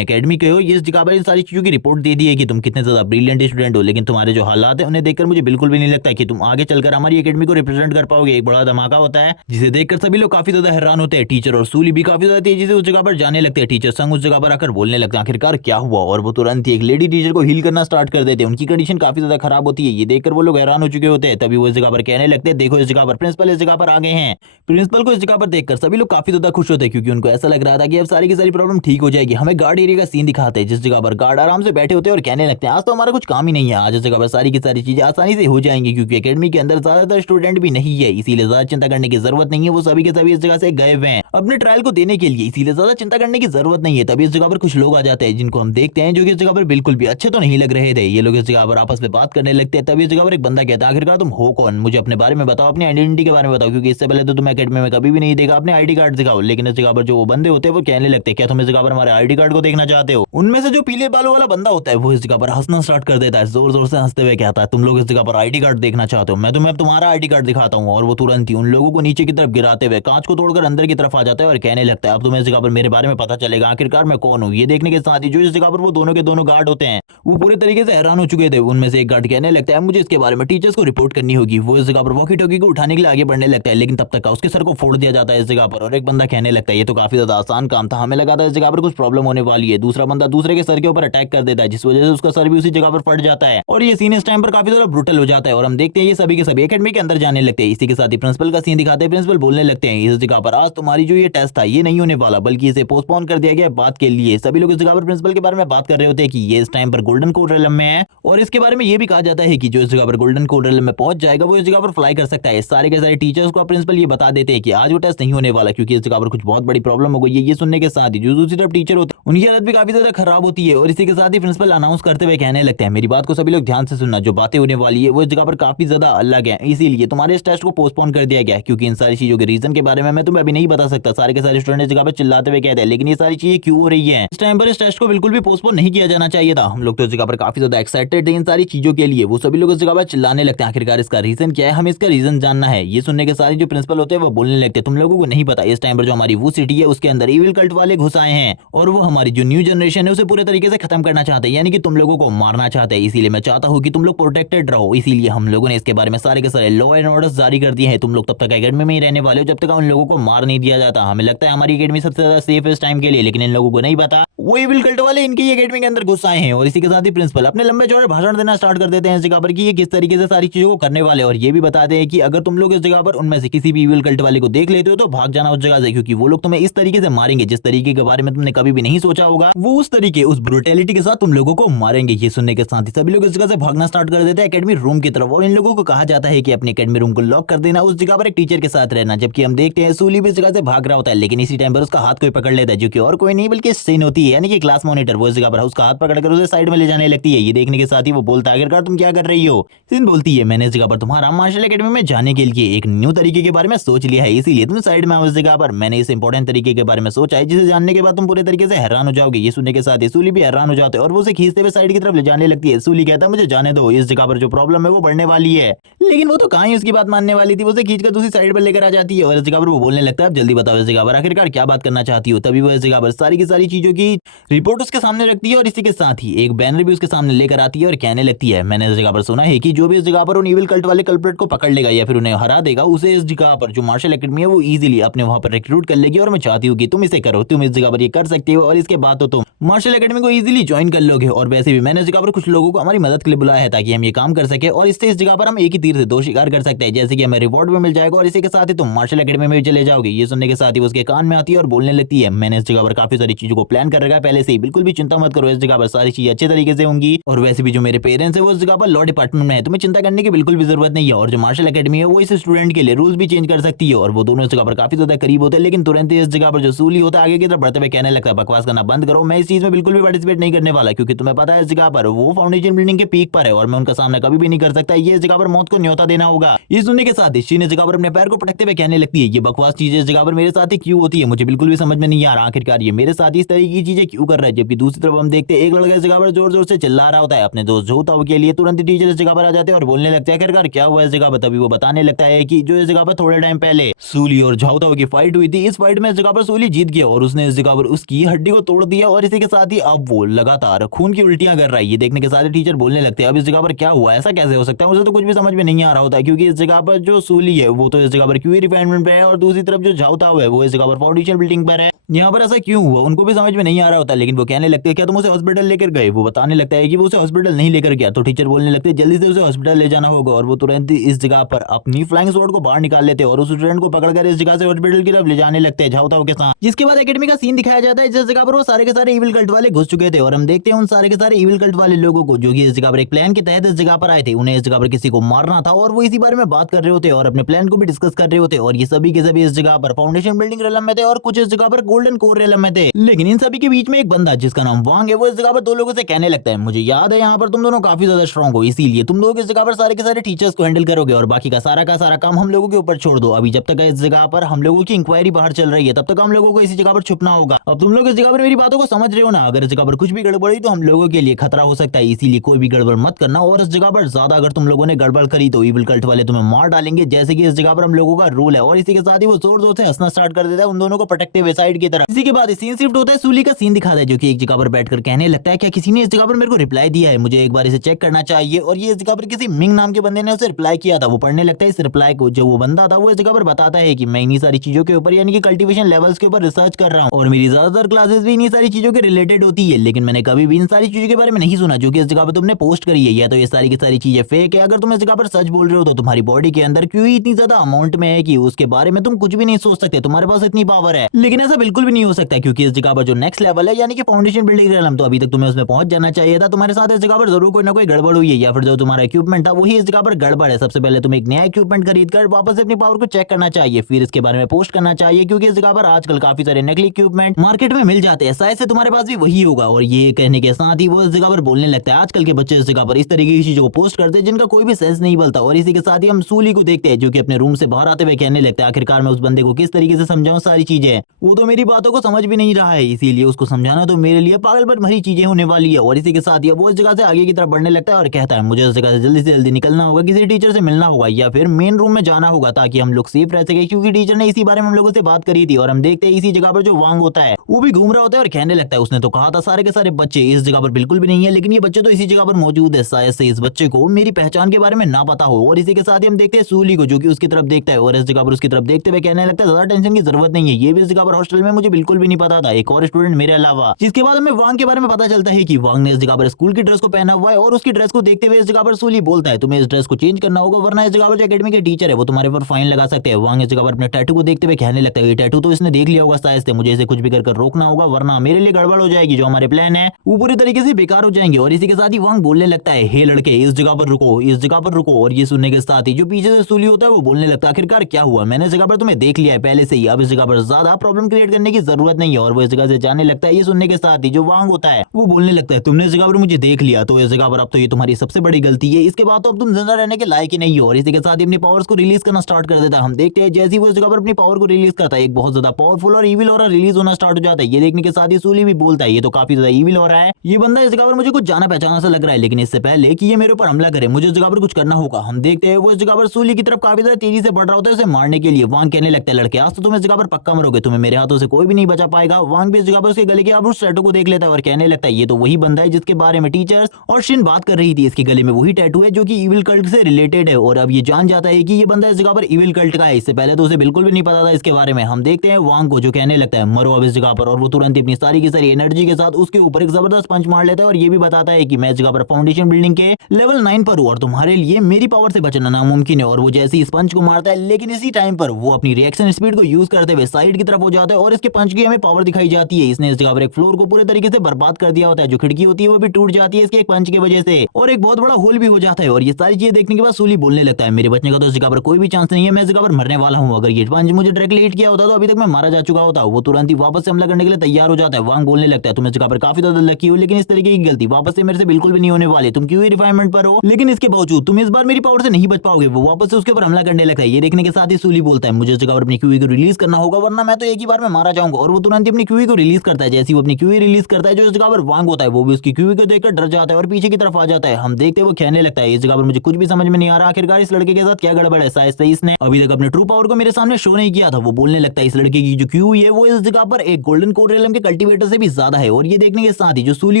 एकेडमी के हो ये इस जगह पर इन सारी चीजों की रिपोर्ट दे दी है कि तुम कितने ज्यादा ब्रिलियंट स्टूडेंट हो, लेकिन तुम्हारे जो हालात है उन्हें देखकर मुझे बिल्कुल भी नहीं लगता कि तुम आगे चलकर हमारी एकेडमी को रिप्रेजेंट कर पाओगे। एक बड़ा धमाका होता है जिसे देखकर सभी लोग काफी ज्यादा हैरान होते हैं। टीचर और सूली भी काफी ज्यादा तेजी से उस जगह पर जाने लगते हैं। टीचर संग उस जगह पर आकर बोलने लगते हैं आखिरकार क्या हुआ, और वो तुरंत ही एक लेडी टीचर को हील करना स्टार्ट कर देते हैं। उनकी कंडीशन काफी ज्यादा खराब होती है, ये देखकर वो लोग हैरान हो चुके होते हैं। तभी वो इस जगह पर कहने लगते हैं देखो इस जगह पर प्रिंसिपल इस जगह पर आ गए हैं। प्रिंसिपल को इस जगह पर देखकर सभी लोग काफी ज्यादा खुश होते हैं क्योंकि उनको ऐसा लग रहा था कि अब सारी की सारी प्रॉब्लम ठीक हो जाएगी। हमें गार्ड एरिया का सीन दिखाते हैं जिस जगह पर गार्ड आराम से बैठे होते हैं और कहने लगते हैं आज तो हमारा कुछ काम ही नहीं है, आज इस जगह पर सारी की सारी चीजें आसानी से हो जाएंगी क्योंकि एकेडमी के अंदर ज्यादातर स्टूडेंट भी नहीं है, इसीलिए ज्यादा चिंता करने की जरूरत नहीं है। वो सभी के सभी इस जगह से गए हुए हैं अपने ट्रायल को देने के लिए, इसीलिए ज्यादा चिंता करने की जरूरत नहीं है। तभी इस जगह पर कुछ लोग आ जाते हैं जिनको हम देखते हैं जो कि इस जगह पर बिल्कुल भी अच्छे तो नहीं लग रहे थे। ये लोग इस जगह पर आपस में बात करने लगते हैं। तभी इस जगह पर एक बंदा कहता है आखिरकार तुम हो कौन, मुझे अपने बारे में बताओ, अपनी आइडेंटिटी के बारे में बताओ क्योंकि इससे पहले तो तुम एकेडमी में कभी भी नहीं देखा, अपने आईडी कार्ड दिखाओ। लेकिन इस जगह पर जो वो बंदे होते हैं वो कहने लगते हैं क्या तुम इस जगह पर हमारे आईडी कार्ड को देखना चाहते हो। उनमें से जो पीले बालों वाला बंदा होता है वो इस जगह पर हंसना स्टार्ट कर देता है, जोर जोर से हंसते हुए कहता है तुम लोग इस जगह पर आईडी कार्ड देखना चाहते हो, मैं तुम्हें अब तुम्हारा आईडी कार्ड दिखाता हूँ। और वो तुरंत ही उन लोगों को नीचे की तरफ गिराते हुए कांच को तोड़कर अंदर की तरफ आ जाता है और कहने लगता है अब तुम्हें इस जगह पर मेरे बारे में पता चलेगा आखिरकार मैं कौन हूँ। ये देखने के साथ ही जो इस जगह पर वो दोनों के दोनों गार्ड होते हैं वो पूरे तरीके से हैरान हो चुके थे। उनमें से एक गार्ड कहने लगता है मुझे इसके बारे में टीचर्स को रिपोर्ट करनी होगी। वो इस जगह पर वॉकी टॉकी को उठाने के लिए आगे बढ़ने लगता है, लेकिन तब तक उसके सर को फोड़ दिया जाता है इस जगह पर। और एक बंदा कहने लगता है ये तो काफी ज्यादा आसान काम था, हमें लगा था इस जगह पर कुछ प्रॉब्लम होने वाली है। दूसरा बंदा दूसरे के सर के ऊपर अटैक कर देता है जिस वजह से उसका सर भी उसी जगह पर फट जाता है और ये सीन इस टाइम पर काफी ज्यादा ब्रूटल हो जाता है। और हम देखते हैं ये सभी के सभी एकेडमी के अंदर जाने लगते हैं। इसी के साथ ही प्रिंसिपल का सीन दिखाते हैं। प्रिंसिपल बोलने लगते हैं इस जगह पर आज तुम्हारी जो ये टेस्ट था ये नहीं होने वाला बल्कि इसे पोस्टपोन कर दिया गया बात के लिए। सभी लोग इस जगह पर प्रिंसिपल के बारे में बात कर रहे होते हैं कि ये इस टाइम पर गोल्डन कोड रेलम में है और इसके बारे में ये भी कहा जाता है कि जो इस जगह पर गोल्डन कोड रेलम में पहुंच जाएगा वो इस जगह पर फ्लाई कर सकता है। सारे के सारे टीचर्स को प्रिंसिपल ये बता देते हैं कि आज वो टेस्ट नहीं होने वाला क्योंकि इस जगह पर कुछ बहुत बड़ी प्रॉब्लम हो गई है। ये सुनने के साथ ही जो दूसरी तरफ टीचर होते हैं उनकी हालत भी काफी ज्यादा खराब होती है। और इसी के साथ ही प्रिंसिपल अनाउंस करते हुए कहने लगते हैं मेरी बात को सभी लोग ध्यान से सुनना, जो बातें होने वाली है वो इस जगह पर काफी ज्यादा अलग है, इसीलिए तुम्हारे इस टेस्ट को पोस्टपोन कर दिया गया क्योंकि इन सारी चीजों के रीजन के बारे में मैं तुम्हें अभी नहीं बता सकता। सारे के सारे स्टूडेंट इस जगह पर चिल्लाते हुए कहते हैं लेकिन ये सारी चीजें क्यों हो रही है, इस टाइम पर इस टेस्ट को बिल्कुल भी पोस्टपोन नहीं किया जाना चाहिए था। हम लोग तो इस जगह पर काफी ज्यादा एक्साइटेड थे इन सारी चीजों के लिए। वो सभी लोग इस जगह पर चिल्लाने लगते हैं आखिरकार इसका रीजन क्या है, हमें इसका रीजन जानना है। ये सुनने के साथ ही जो प्रिंसिपल होते हैं वो बोलने लगते हैं तुम लोगों को नहीं पता इस टाइम पर जो हमारी वो सिटी है उसके अंदर इविल कल्ट वाले घुस आए हैं और वो हमारी जो न्यू जनरेशन है उसे पूरे तरीके से खत्म करना चाहते हैं, यानी कि तुम लोगों को मारना चाहते हैं। इसीलिए मैं चाहता हूँ कि तुम लोग प्रोटेक्टेड रहो, इसीलिए हम लोगों ने इसके बारे में सारे के सारे लॉ एंड ऑर्डर्स जारी कर दिए हैं। तुम लोग तब तक एकेडमी में ही रहने वाले हो जब तक उन लोगों को मार नहीं दिया जाता। हमें लगता है हमारी एकेडमी सबसे ज्यादा सेफ है इस टाइम के लिए, लेकिन इन लोगों को नहीं पता वो इविल कल्ट वाले इनकी एकेडमी के अंदर घुस आए हैं। और इसी के साथ ही प्रिंसिपल अपने लंबे चौड़े भाषण देना स्टार्ट कर देते हैं इस जगह पर कि ये किस तरीके से सारी चीजों को करने वाले, और ये भी बताते हैं कि अगर तुम लोग इस जगह पर उनमें से किसी भी इविल कल्ट वाले को देख लेते हो तो भाग जाना उस जगह से क्योंकि वो लोग तुम्हें इस तरीके से मारेंगे जिस तरीके के बारे में तुमने कभी भी नहीं सोचा होगा, वो उस तरीके उस ब्रूटैलिटी के साथ तुम लोगों को मारेंगे। ये सुनने के साथ ही सभी लोग इस जगह से भागना स्टार्ट कर देते हैं एकेडमी रूम की तरफ और इन लोगों को कहा जाता है कि अपने एकेडमी रूम को लॉक कर देना, उस जगह पर एक टीचर के साथ रहना। जबकि हम देखते हैं सूली भी इस जगह से भाग रहा होता है, लेकिन इसी टाइम पर उसका हाथ कोई पकड़ लेता है जो कि और कोई नहीं बल्कि सीन होती है, यानी कि क्लास मॉनिटर। वो इस जगह पर उसका हाथ पकड़कर उसे साइड में ले जाने लगती है। ये देखने के साथ ही वो बोलता है आखिरकार तुम क्या कर रही हो। सीन बोलती है मैंने इस जगह पर तुम्हारा मार्शल एकेडमी में जाने के लिए एक न्यू तरीके के बारे में सोच लिया है, इसीलिए तुम साइड में आओ। इस जगह पर मैंने इस इंपॉर्टेंट तरीके के बारे में सोचा है जिसे जानने के बाद तुम पूरे तरीके से हैरान हो जाओगे। ये सुनने के साथ ही सूली भी हैरान हो जाते हैं और वो उसे खींचते हुए साइड की तरफ ले जाने लगती है। सूली कहता है मुझे जाने दो, इस जगह पर जो प्रॉब्लम है वो बढ़ने वाली है। लेकिन वो तो कहां ही उसकी बात मानने वाली थी, वो उसे खींचकर दूसरी साइड पर लेकर आ जाती है और इस जगह पर वो बोलने लगता है अब जल्दी बताओ इस जगह पर आखिरकार क्या बात करना चाहती हो। तभी वो इस जगह पर सारी की सारी चीजों की रिपोर्ट उसके सामने रखती है और इसी के साथ ही एक बैनर भी उसके सामने लेकर आती है और कहने लगती है मैंने इस जगह पर सुना है कि जो भी इस जगह पर उन इविल कल्ट वाले कल्प्रेट को पकड़ लेगा या फिर उन्हें हरा देगा उसे इस जगह पर जो मार्शल एकेडमी है वो इजीली अपने वहां पर रिक्रूट कर लेगी और मैं चाहती हूँ कि तुम इसे करो, तुम इस जगह पर ये कर सकती हो और इसके बाद तो तुम मार्शल एकेडमी को इजीली ज्वाइन कर लोगे। और वैसे भी मैंने इस जगह पर कुछ लोगों को हमारी मदद के लिए बुलाया है ताकि हम ये काम कर सके और इससे इस जगह पर हम एक ही तीर से दो शिकार कर सकते हैं, जैसे कि हमें रिवॉर्ड भी मिल जाएगा और इसी के साथ ही तुम मार्शल एकेडमी में भी चले जाओगे। ये सुनने के साथ ही उसके कान में आती है और बोलने लगती है मैंने इस जगह पर काफी सारी चीजों को प्लान कर रखा है पहले से ही, बिल्कुल भी चिंता मत करो, इस जगह पर सारी चीजें अच्छे तरीके से होंगी। और वैसे भी जो मेरे पेरेंट्स है वो इस जगह पर लॉ डिपार्टमेंट में है, तुम्हें चिंता करने की बिल्कुल भी जरूरत नहीं है। और जो मार्शल एकेडमी है वो इस स्टूडेंट के लिए रूल्स भी चेंज कर सकती है और वो दोनों इस जगह पर काफी ज्यादा करीब होते हैं। लेकिन तुरंत ही इस जगह पर जो सूली होता है आगे की तरफ बढ़ते हुए कहने लगता है बकवास करना बंद करो, मैं इस चीज में बिल्कुल भी पार्टिसिपेट नहीं करने वाला क्योंकि तुम्हें पता है इस जगह पर वो फाउंडेशन बिल्डिंग के पीक पर है और मैं उनका सामना कभी भी नहीं कर सकता, ये इस जगह पर मौत को न्योता देना होगा। ये सुनने के साथ शी ने जगह पर अपने पैर को पटकते हुए कहने लगती है ये बकवास चीजें इस जगह पर मेरे साथ ही क्यों होती है, मुझे बिल्कुल भी समझ में नहीं आ रहा आखिरकार ये मेरे साथ इस तरीके की चीजें क्यों कर रहा है। जबकि दूसरी तरफ हम देखते हैं एक लड़का इस जगह पर जोर जोर से चिल्ला रहा होता है अपने दोस्त जोताओ के लिए। तुरंत टीचर इस जगह पर आ जाते हैं और बोलने बोलने लगता है आखिरकार क्या हुआ इस जगह पर। तभी वो बताने लगता है कि जो इस जगह पर थोड़े टाइम पहले सूली और झाओताओ की फाइट हुई थी, इस फाइट में इस जगह पर सूली जीत गया और उसने इस जगह पर उसकी हड्डी को तोड़ दिया और इसी के साथ ही अब वो लगातार खून की उल्टियां कर रहा है। ये देखने के साथ ही टीचर बोलने लगते हैं अब इस जगह पर क्या हुआ, ऐसा कैसे हो सकता है, मुझे तो कुछ भी समझ में नहीं आ रहा होता, क्योंकि इस जगह पर जो सूली है वो तो इस जगह पर क्यूई रिफाइनमेंट पे है और दूसरी तरफ जो झाओताओ है वो इस जगह पर फाउंडेशन बिल्डिंग पर है। यहाँ पर ऐसा क्यों हुआ उनको भी समझ में नहीं आ रहा होता, लेकिन वो कहने लगते हैं क्या तुम उसे हॉस्पिटल लेकर गए। वो बताने लगता है कि वो उसे हॉस्पिटल नहीं लेकर गया। तो टीचर बोलने लगते हैं जल्दी से उसे हॉस्पिटल ले जाना होगा और वो तुरंत ही इस जगह पर अपनी फ्लाइंग स्वॉर्ड को बाहर निकाल लेते हैं और उस स्टूडेंट को पकड़कर इस जगह से हॉस्पिटल की तरफ ले जाने लगते हैं झाओताओ के साथ। जिसके बाद एकेडमी का सीन दिखाया जाता है जिस जगह पर वो सारे के सारे इविल कल्ट वाले घुस चुके थे और हम देखते हैं उन सारे के सारे इविल कल्ट वाले लोगों को जो कि इस जगह पर एक प्लान के तहत इस जगह पर आए थे। उन्हें इस जगह पर किसी को मारना था और वो इसी बारे में बात कर रहे होते और अपने प्लान को भी डिस्कस कर रहे होते और ये सभी के सभी इस जगह पर फाउंडेशन बिल्डिंग रेलम में थे और कुछ इस जगह पर गोल्डन कोर रेलम में थे। लेकिन इन सभी के बीच में एक बंदा जिसका नाम वांग है वो इस जगह पर दो लोगों से कहने लगता है मुझे याद है यहाँ पर तुम दोनों काफी ज्यादा स्ट्रांग हो, इसीलिए तुम लोग इस जगह पर सारे के सारे टीचर्स को हैंडल करोगे और बाकी का सारा काम हम लोगों के ऊपर छोड़ दो। अभी जब तक इस जगह पर हम लोगों की इंक्वायरी बाहर चल रही है तब तक हम लोगों को इसी जगह पर छुपना होगा। अब तुम लोग इस जगह पर मेरी बातों को समझ रहे हो ना, अगर इस जगह पर कुछ भी गड़बड़ी तो हम लोगों के लिए खतरा हो सकता है, इसीलिए कोई भी गड़बड़ मत करना और इस जगह पर ज्यादा अगर तुम लोगों ने गड़बड़ करी तो इविल कल्ट वाले तुम्हें मार डालेंगे, जैसे कि इस जगह पर हम लोगों का रूल है। और इसी के साथ ही वो जोर जोर से हंसना स्टार्ट कर देता है उन दोनों को पटकते हुए साइड की तरफ। इसी के बाद सीन शिफ्ट होता है, सूली का सीन दिखाता है जो कि एक जगह पर बैठकर कहने लगता है क्या किसी ने इस जगह पर मेरे को रिप्लाई दिया है, मुझे एक बार इसे चेक करना चाहिए। और ये इस जगह पर किसी मिंग नाम के बंदे ने उसे रिप्लाई किया था। वो पढ़ने लगता है इस रिप्लाई को, जो वो बंदा था वो इस जगह पर बताता है कि मैं इन्हीं सारी चीजों के ऊपर यानी कि कल्टीवेशन लेवल्स के ऊपर रिसर्च कर रहा हूँ और मेरी ज्यादातर क्लासेस भी इन्हीं सारी चीजों के रिलेटेड होती है, लेकिन मैंने कभी भी इन सारी चीजों के बारे में नहीं सुना जो कि इस जगह पर तुमने पोस्ट करी है। या तो ये सारी की सारी चीजें फेक है, अगर तुम इस जगह पर सच बोल रहे हो तो तुम्हारी बॉडी के अंदर क्यों इतनी ज्यादा अमाउंट में है कि उसके बारे में तुम कुछ भी नहीं सोच सकते, तुम्हारे पास इतनी पावर है। लेकिन ऐसा बिल्कुल भी नहीं हो सकता क्योंकि इस जगह पर जो नेक्स्ट लेवल है यानी कि फाउंडेशन बिल्डिंग रेलम, तो अभी तक तुम्हें उसमें पहुंच जाना चाहिए था। तुम्हारे साथ इस जगह पर जरूर कोई ना कोई गड़बड़ हुई है या फिर जो तुम्हारा इक्विपमेंट था वही इस जगह पर गड़बड़ है। सबसे पहले तुम्हें एक नया इक्विपमेंट खरीद कर वापस अपनी पावर को चेक करना चाहिए, फिर इसके बारे में पोस्ट करना चाहिए क्योंकि इस जगह पर आजकल काफी सारे नकली इक्विपमेंट मार्केट में मिल जाते हैं, शायद से तुम्हारे पास भी वही होगा। और ये कहने के साथ ही वो इस जगह पर बोलने लगता है आजकल के बच्चे इस जगह पर इस तरीके की चीजों को पोस्ट करते हैं जिनका कोई भी सेंस नहीं बनता। और इसी के साथ ही हम सूली को देखते हैं जो कि अपने रूम से बाहर आते हुए कहने लगता है आखिरकार मैं उस बंदे को किस तरीके से समझाऊं सारी चीजें, वो तो मेरी बातों को समझ भी नहीं रहा है, इसीलिए उसको समझाना तो मेरे लिए पागल पर भरी चीजें होने वाली है। और इसी के साथ ही वो इस जगह से आगे की तरफ बढ़ने लगता है और कहता है मुझे इस जगह से जल्दी निकलना होगा, किसी टीचर से मिलना होगा या फिर मेन रूम में जाना होगा ताकि हम लोग सेफ रह सके, क्योंकि टीचर ने इसी बारे में हम लोगों से बात करी थी। और हम देखते हैं इसी जगह पर जो वांग होता है वो भी घूम रहा होता है और कहने लगता है उसने तो कहा था सारे के सारे बच्चे इस जगह पर बिल्कुल भी नहीं है, लेकिन ये बच्चे तो इसी जगह पर मौजूद है, शायद से इस बच्चे को मेरी पहचान के बारे में ना पता हो। और इसी के साथ ही हम देखते हैं सूली को जो कि उसकी तरफ देखता है और इस जगह पर उसकी तरफ देखते हुए कहने लगता है ज्यादा टेंशन की जरूरत नहीं है, ये भी इस जगह पर हॉस्टल में मुझे बिल्कुल भी नहीं पता था, एक और स्टूडेंट मेरे अलावा। जिसके बाद हमें वांग के बारे में पता चलता है कि वांग ने इस जगह पर स्कूल की ड्रेस को पहना हुआ है और उसकी ड्रेस को देखते हुए इस जगह पर सूली बोलता है तुम्हें इस ड्रेस को चेंज करना होगा वरना इस जगह पर जो एकेडमी के टीचर है वो तुम्हारे पर फाइन लगा सकते हैं। वांग इस जगह पर अपने टैटू को देखते हुए कहने लगता है ये टैटू तो इसने देख लिया होगा शायद से, मुझे इसे कुछ भी कर रोकना होगा वरना मेरे लिए गड़बड़ हो जाएगी, जो हमारे प्लान है वो पूरी तरीके से बेकार हो जाएंगे। और इसी के साथ ही वांग बोलने लगता है हे लड़के इस जगह पर रुको, इस जगह पर रुको। और ये सुनने के साथ ही जो पीछे से सूली होता है वो बोलने लगता है आखिरकार क्या हुआ, मैंने इस जगह पर तुम्हें देख लिया है पहले से ही, अब इस जगह पर ज्यादा प्रॉब्लम क्रिएट करने की जरूरत नहीं है। और वो इस जगह से जाने लगता है। ये सुनने के साथ ही जो वांग होता है वो बोलने लगता है तुमने इस जगह पर मुझे देख लिया तो इस जगह पर अब तो ये तुम्हारी सबसे बड़ी गलती है, इसके बाद तो अब तुम जिंदा रहने के लायक ही नहीं हो। और इसी के साथ ही अपनी पावर्स को रिलीज करना स्टार्ट कर देता है। हम देखते हैं जैसे ही वो इस जगह पर अपनी पावर को रिलीज करता है एक बहुत ज्यादा पावरफुल और इविल ऑरा रिलीज होना स्टार्ट हो जाता है। ये देखने के साथ ही सूली भी बोलता है ये तो काफी ज्यादा इविल हो रहा है, ये बंदा इस जगह पर मुझे कुछ जाना पहचाना सा लग रहा है, लेकिन इससे पहले कि ये मेरे ऊपर हमला करे मुझे इस जगह पर कुछ करना होगा। हम देखते हैं वो इस जगह पर सूली की तरफ काफी ज्यादा तेजी से बढ़ रहा होता है उसे मारने के लिए। वांग कहने लगता है लड़के आज तो तुम इस जगह पर पक्का मरोगे, तुम्हें मेरे हाथों से कोई भी नहीं बचा पाएगा। वांग भी इस जगह पर उसके गले के अब उस टैटू को देख लेता है और कहने लगता है ये तो वही बंदा है जिसके बारे में टीचर्स और शिन बात कर रही थी, इसके गले में वही टैटू है जो कि इविल कल्ट से रिलेटेड है। और अब ये जान जाता है कि ये बंदा इस जगह पर इविल कल्ट का है, इससे पहले तो उसे बिल्कुल भी नहीं पता था इसके बारे में। हम देखते हैं वांग को जो कहने लगता है मरो अब इस जगह पर, और वो तुरंत अपनी सारी की सारी एनर्जी के साथ उसके ऊपर एक जबरदस्त पंच मार लेता है और ये भी बताता है कि मैं इस जगह पर फाउंडेशन बिल्डिंग के लेवल 9 पर हूं और तुम्हारे लिए मेरी पावर से बचना नामुमकिन है। और वो जैसे इस पंच को मारता है लेकिन इसी टाइम पर वो अपनी रिएक्शन स्पीड को यूज करते हुए साइड की तरफ हो जाता है और इसके पंच की हमें पावर दिखाई जाती है। इसने इस जगह पर एक फ्लोर को पूरे तरीके से बर्बाद कर दिया होता है, जो खिड़की होती है वो भी टूट जाती है इसके एक पंच की वजह से और एक बहुत बड़ा होल भी हो जाता है। और ये सारी चीजें देखने के बाद सूली बोलने लगता है मेरे बचने का तो इस जगह पर कोई भी चांस नहीं है, मैं इस जगह पर मरने वाला हूं, अगर ये पंच मुझे डायरेक्टली हिट किया होता तो अभी तक मैं मारा जा चुका होता। वो तुरंत ही वापस से हमला करने के लिए तैयार हो जाता है। वांग बोलने लगता है तुम इस जगह पर काफी ज्यादा लकी हो, लेकिन इस तरीके की गलती वापस से मेरे से बिल्कुल भी नहीं होने वाली, तुम क्यों रिफाइनमेंट पर हो लेकिन इसके बावजूद तुम इस बार मेरी पावर से नहीं बच पाओगे। वो वापस से उसके ऊपर हमला करने लगता है। ये देखने के साथ ही सूली बोलता है मुझे इस जगह पर अपनी क्यूई को रिलीज करना होगा वरना मैं तो एक ही बार में मारा मारा जाऊंगा। और वो तुरंत ही अपनी क्यूई को रिलीज करता है। जैसे वो अपनी क्यूई रिलीज करता है, जो इस जगह पर वांग होता है वो भी उसकी क्यूई को देखकर डर जाता है और पीछे की तरफ आ जाता है। हम देखते हैं वो कहने लगता है, इस जगह पर मुझे कुछ भी समझ में नहीं आ रहा, आखिरकार इस लड़के के साथ क्या गड़बड़ है, शायद से इसने अभी तक अपने ट्रू पावर को मेरे सामने शो नहीं किया था। वो बोलने लगता है इस लड़के की जो क्यूई है वो इस जगह पर एक गोल्डन कोर रेलम के कल्टीवेटर से भी ज्यादा है। और ये देखने के साथ ही जो सूली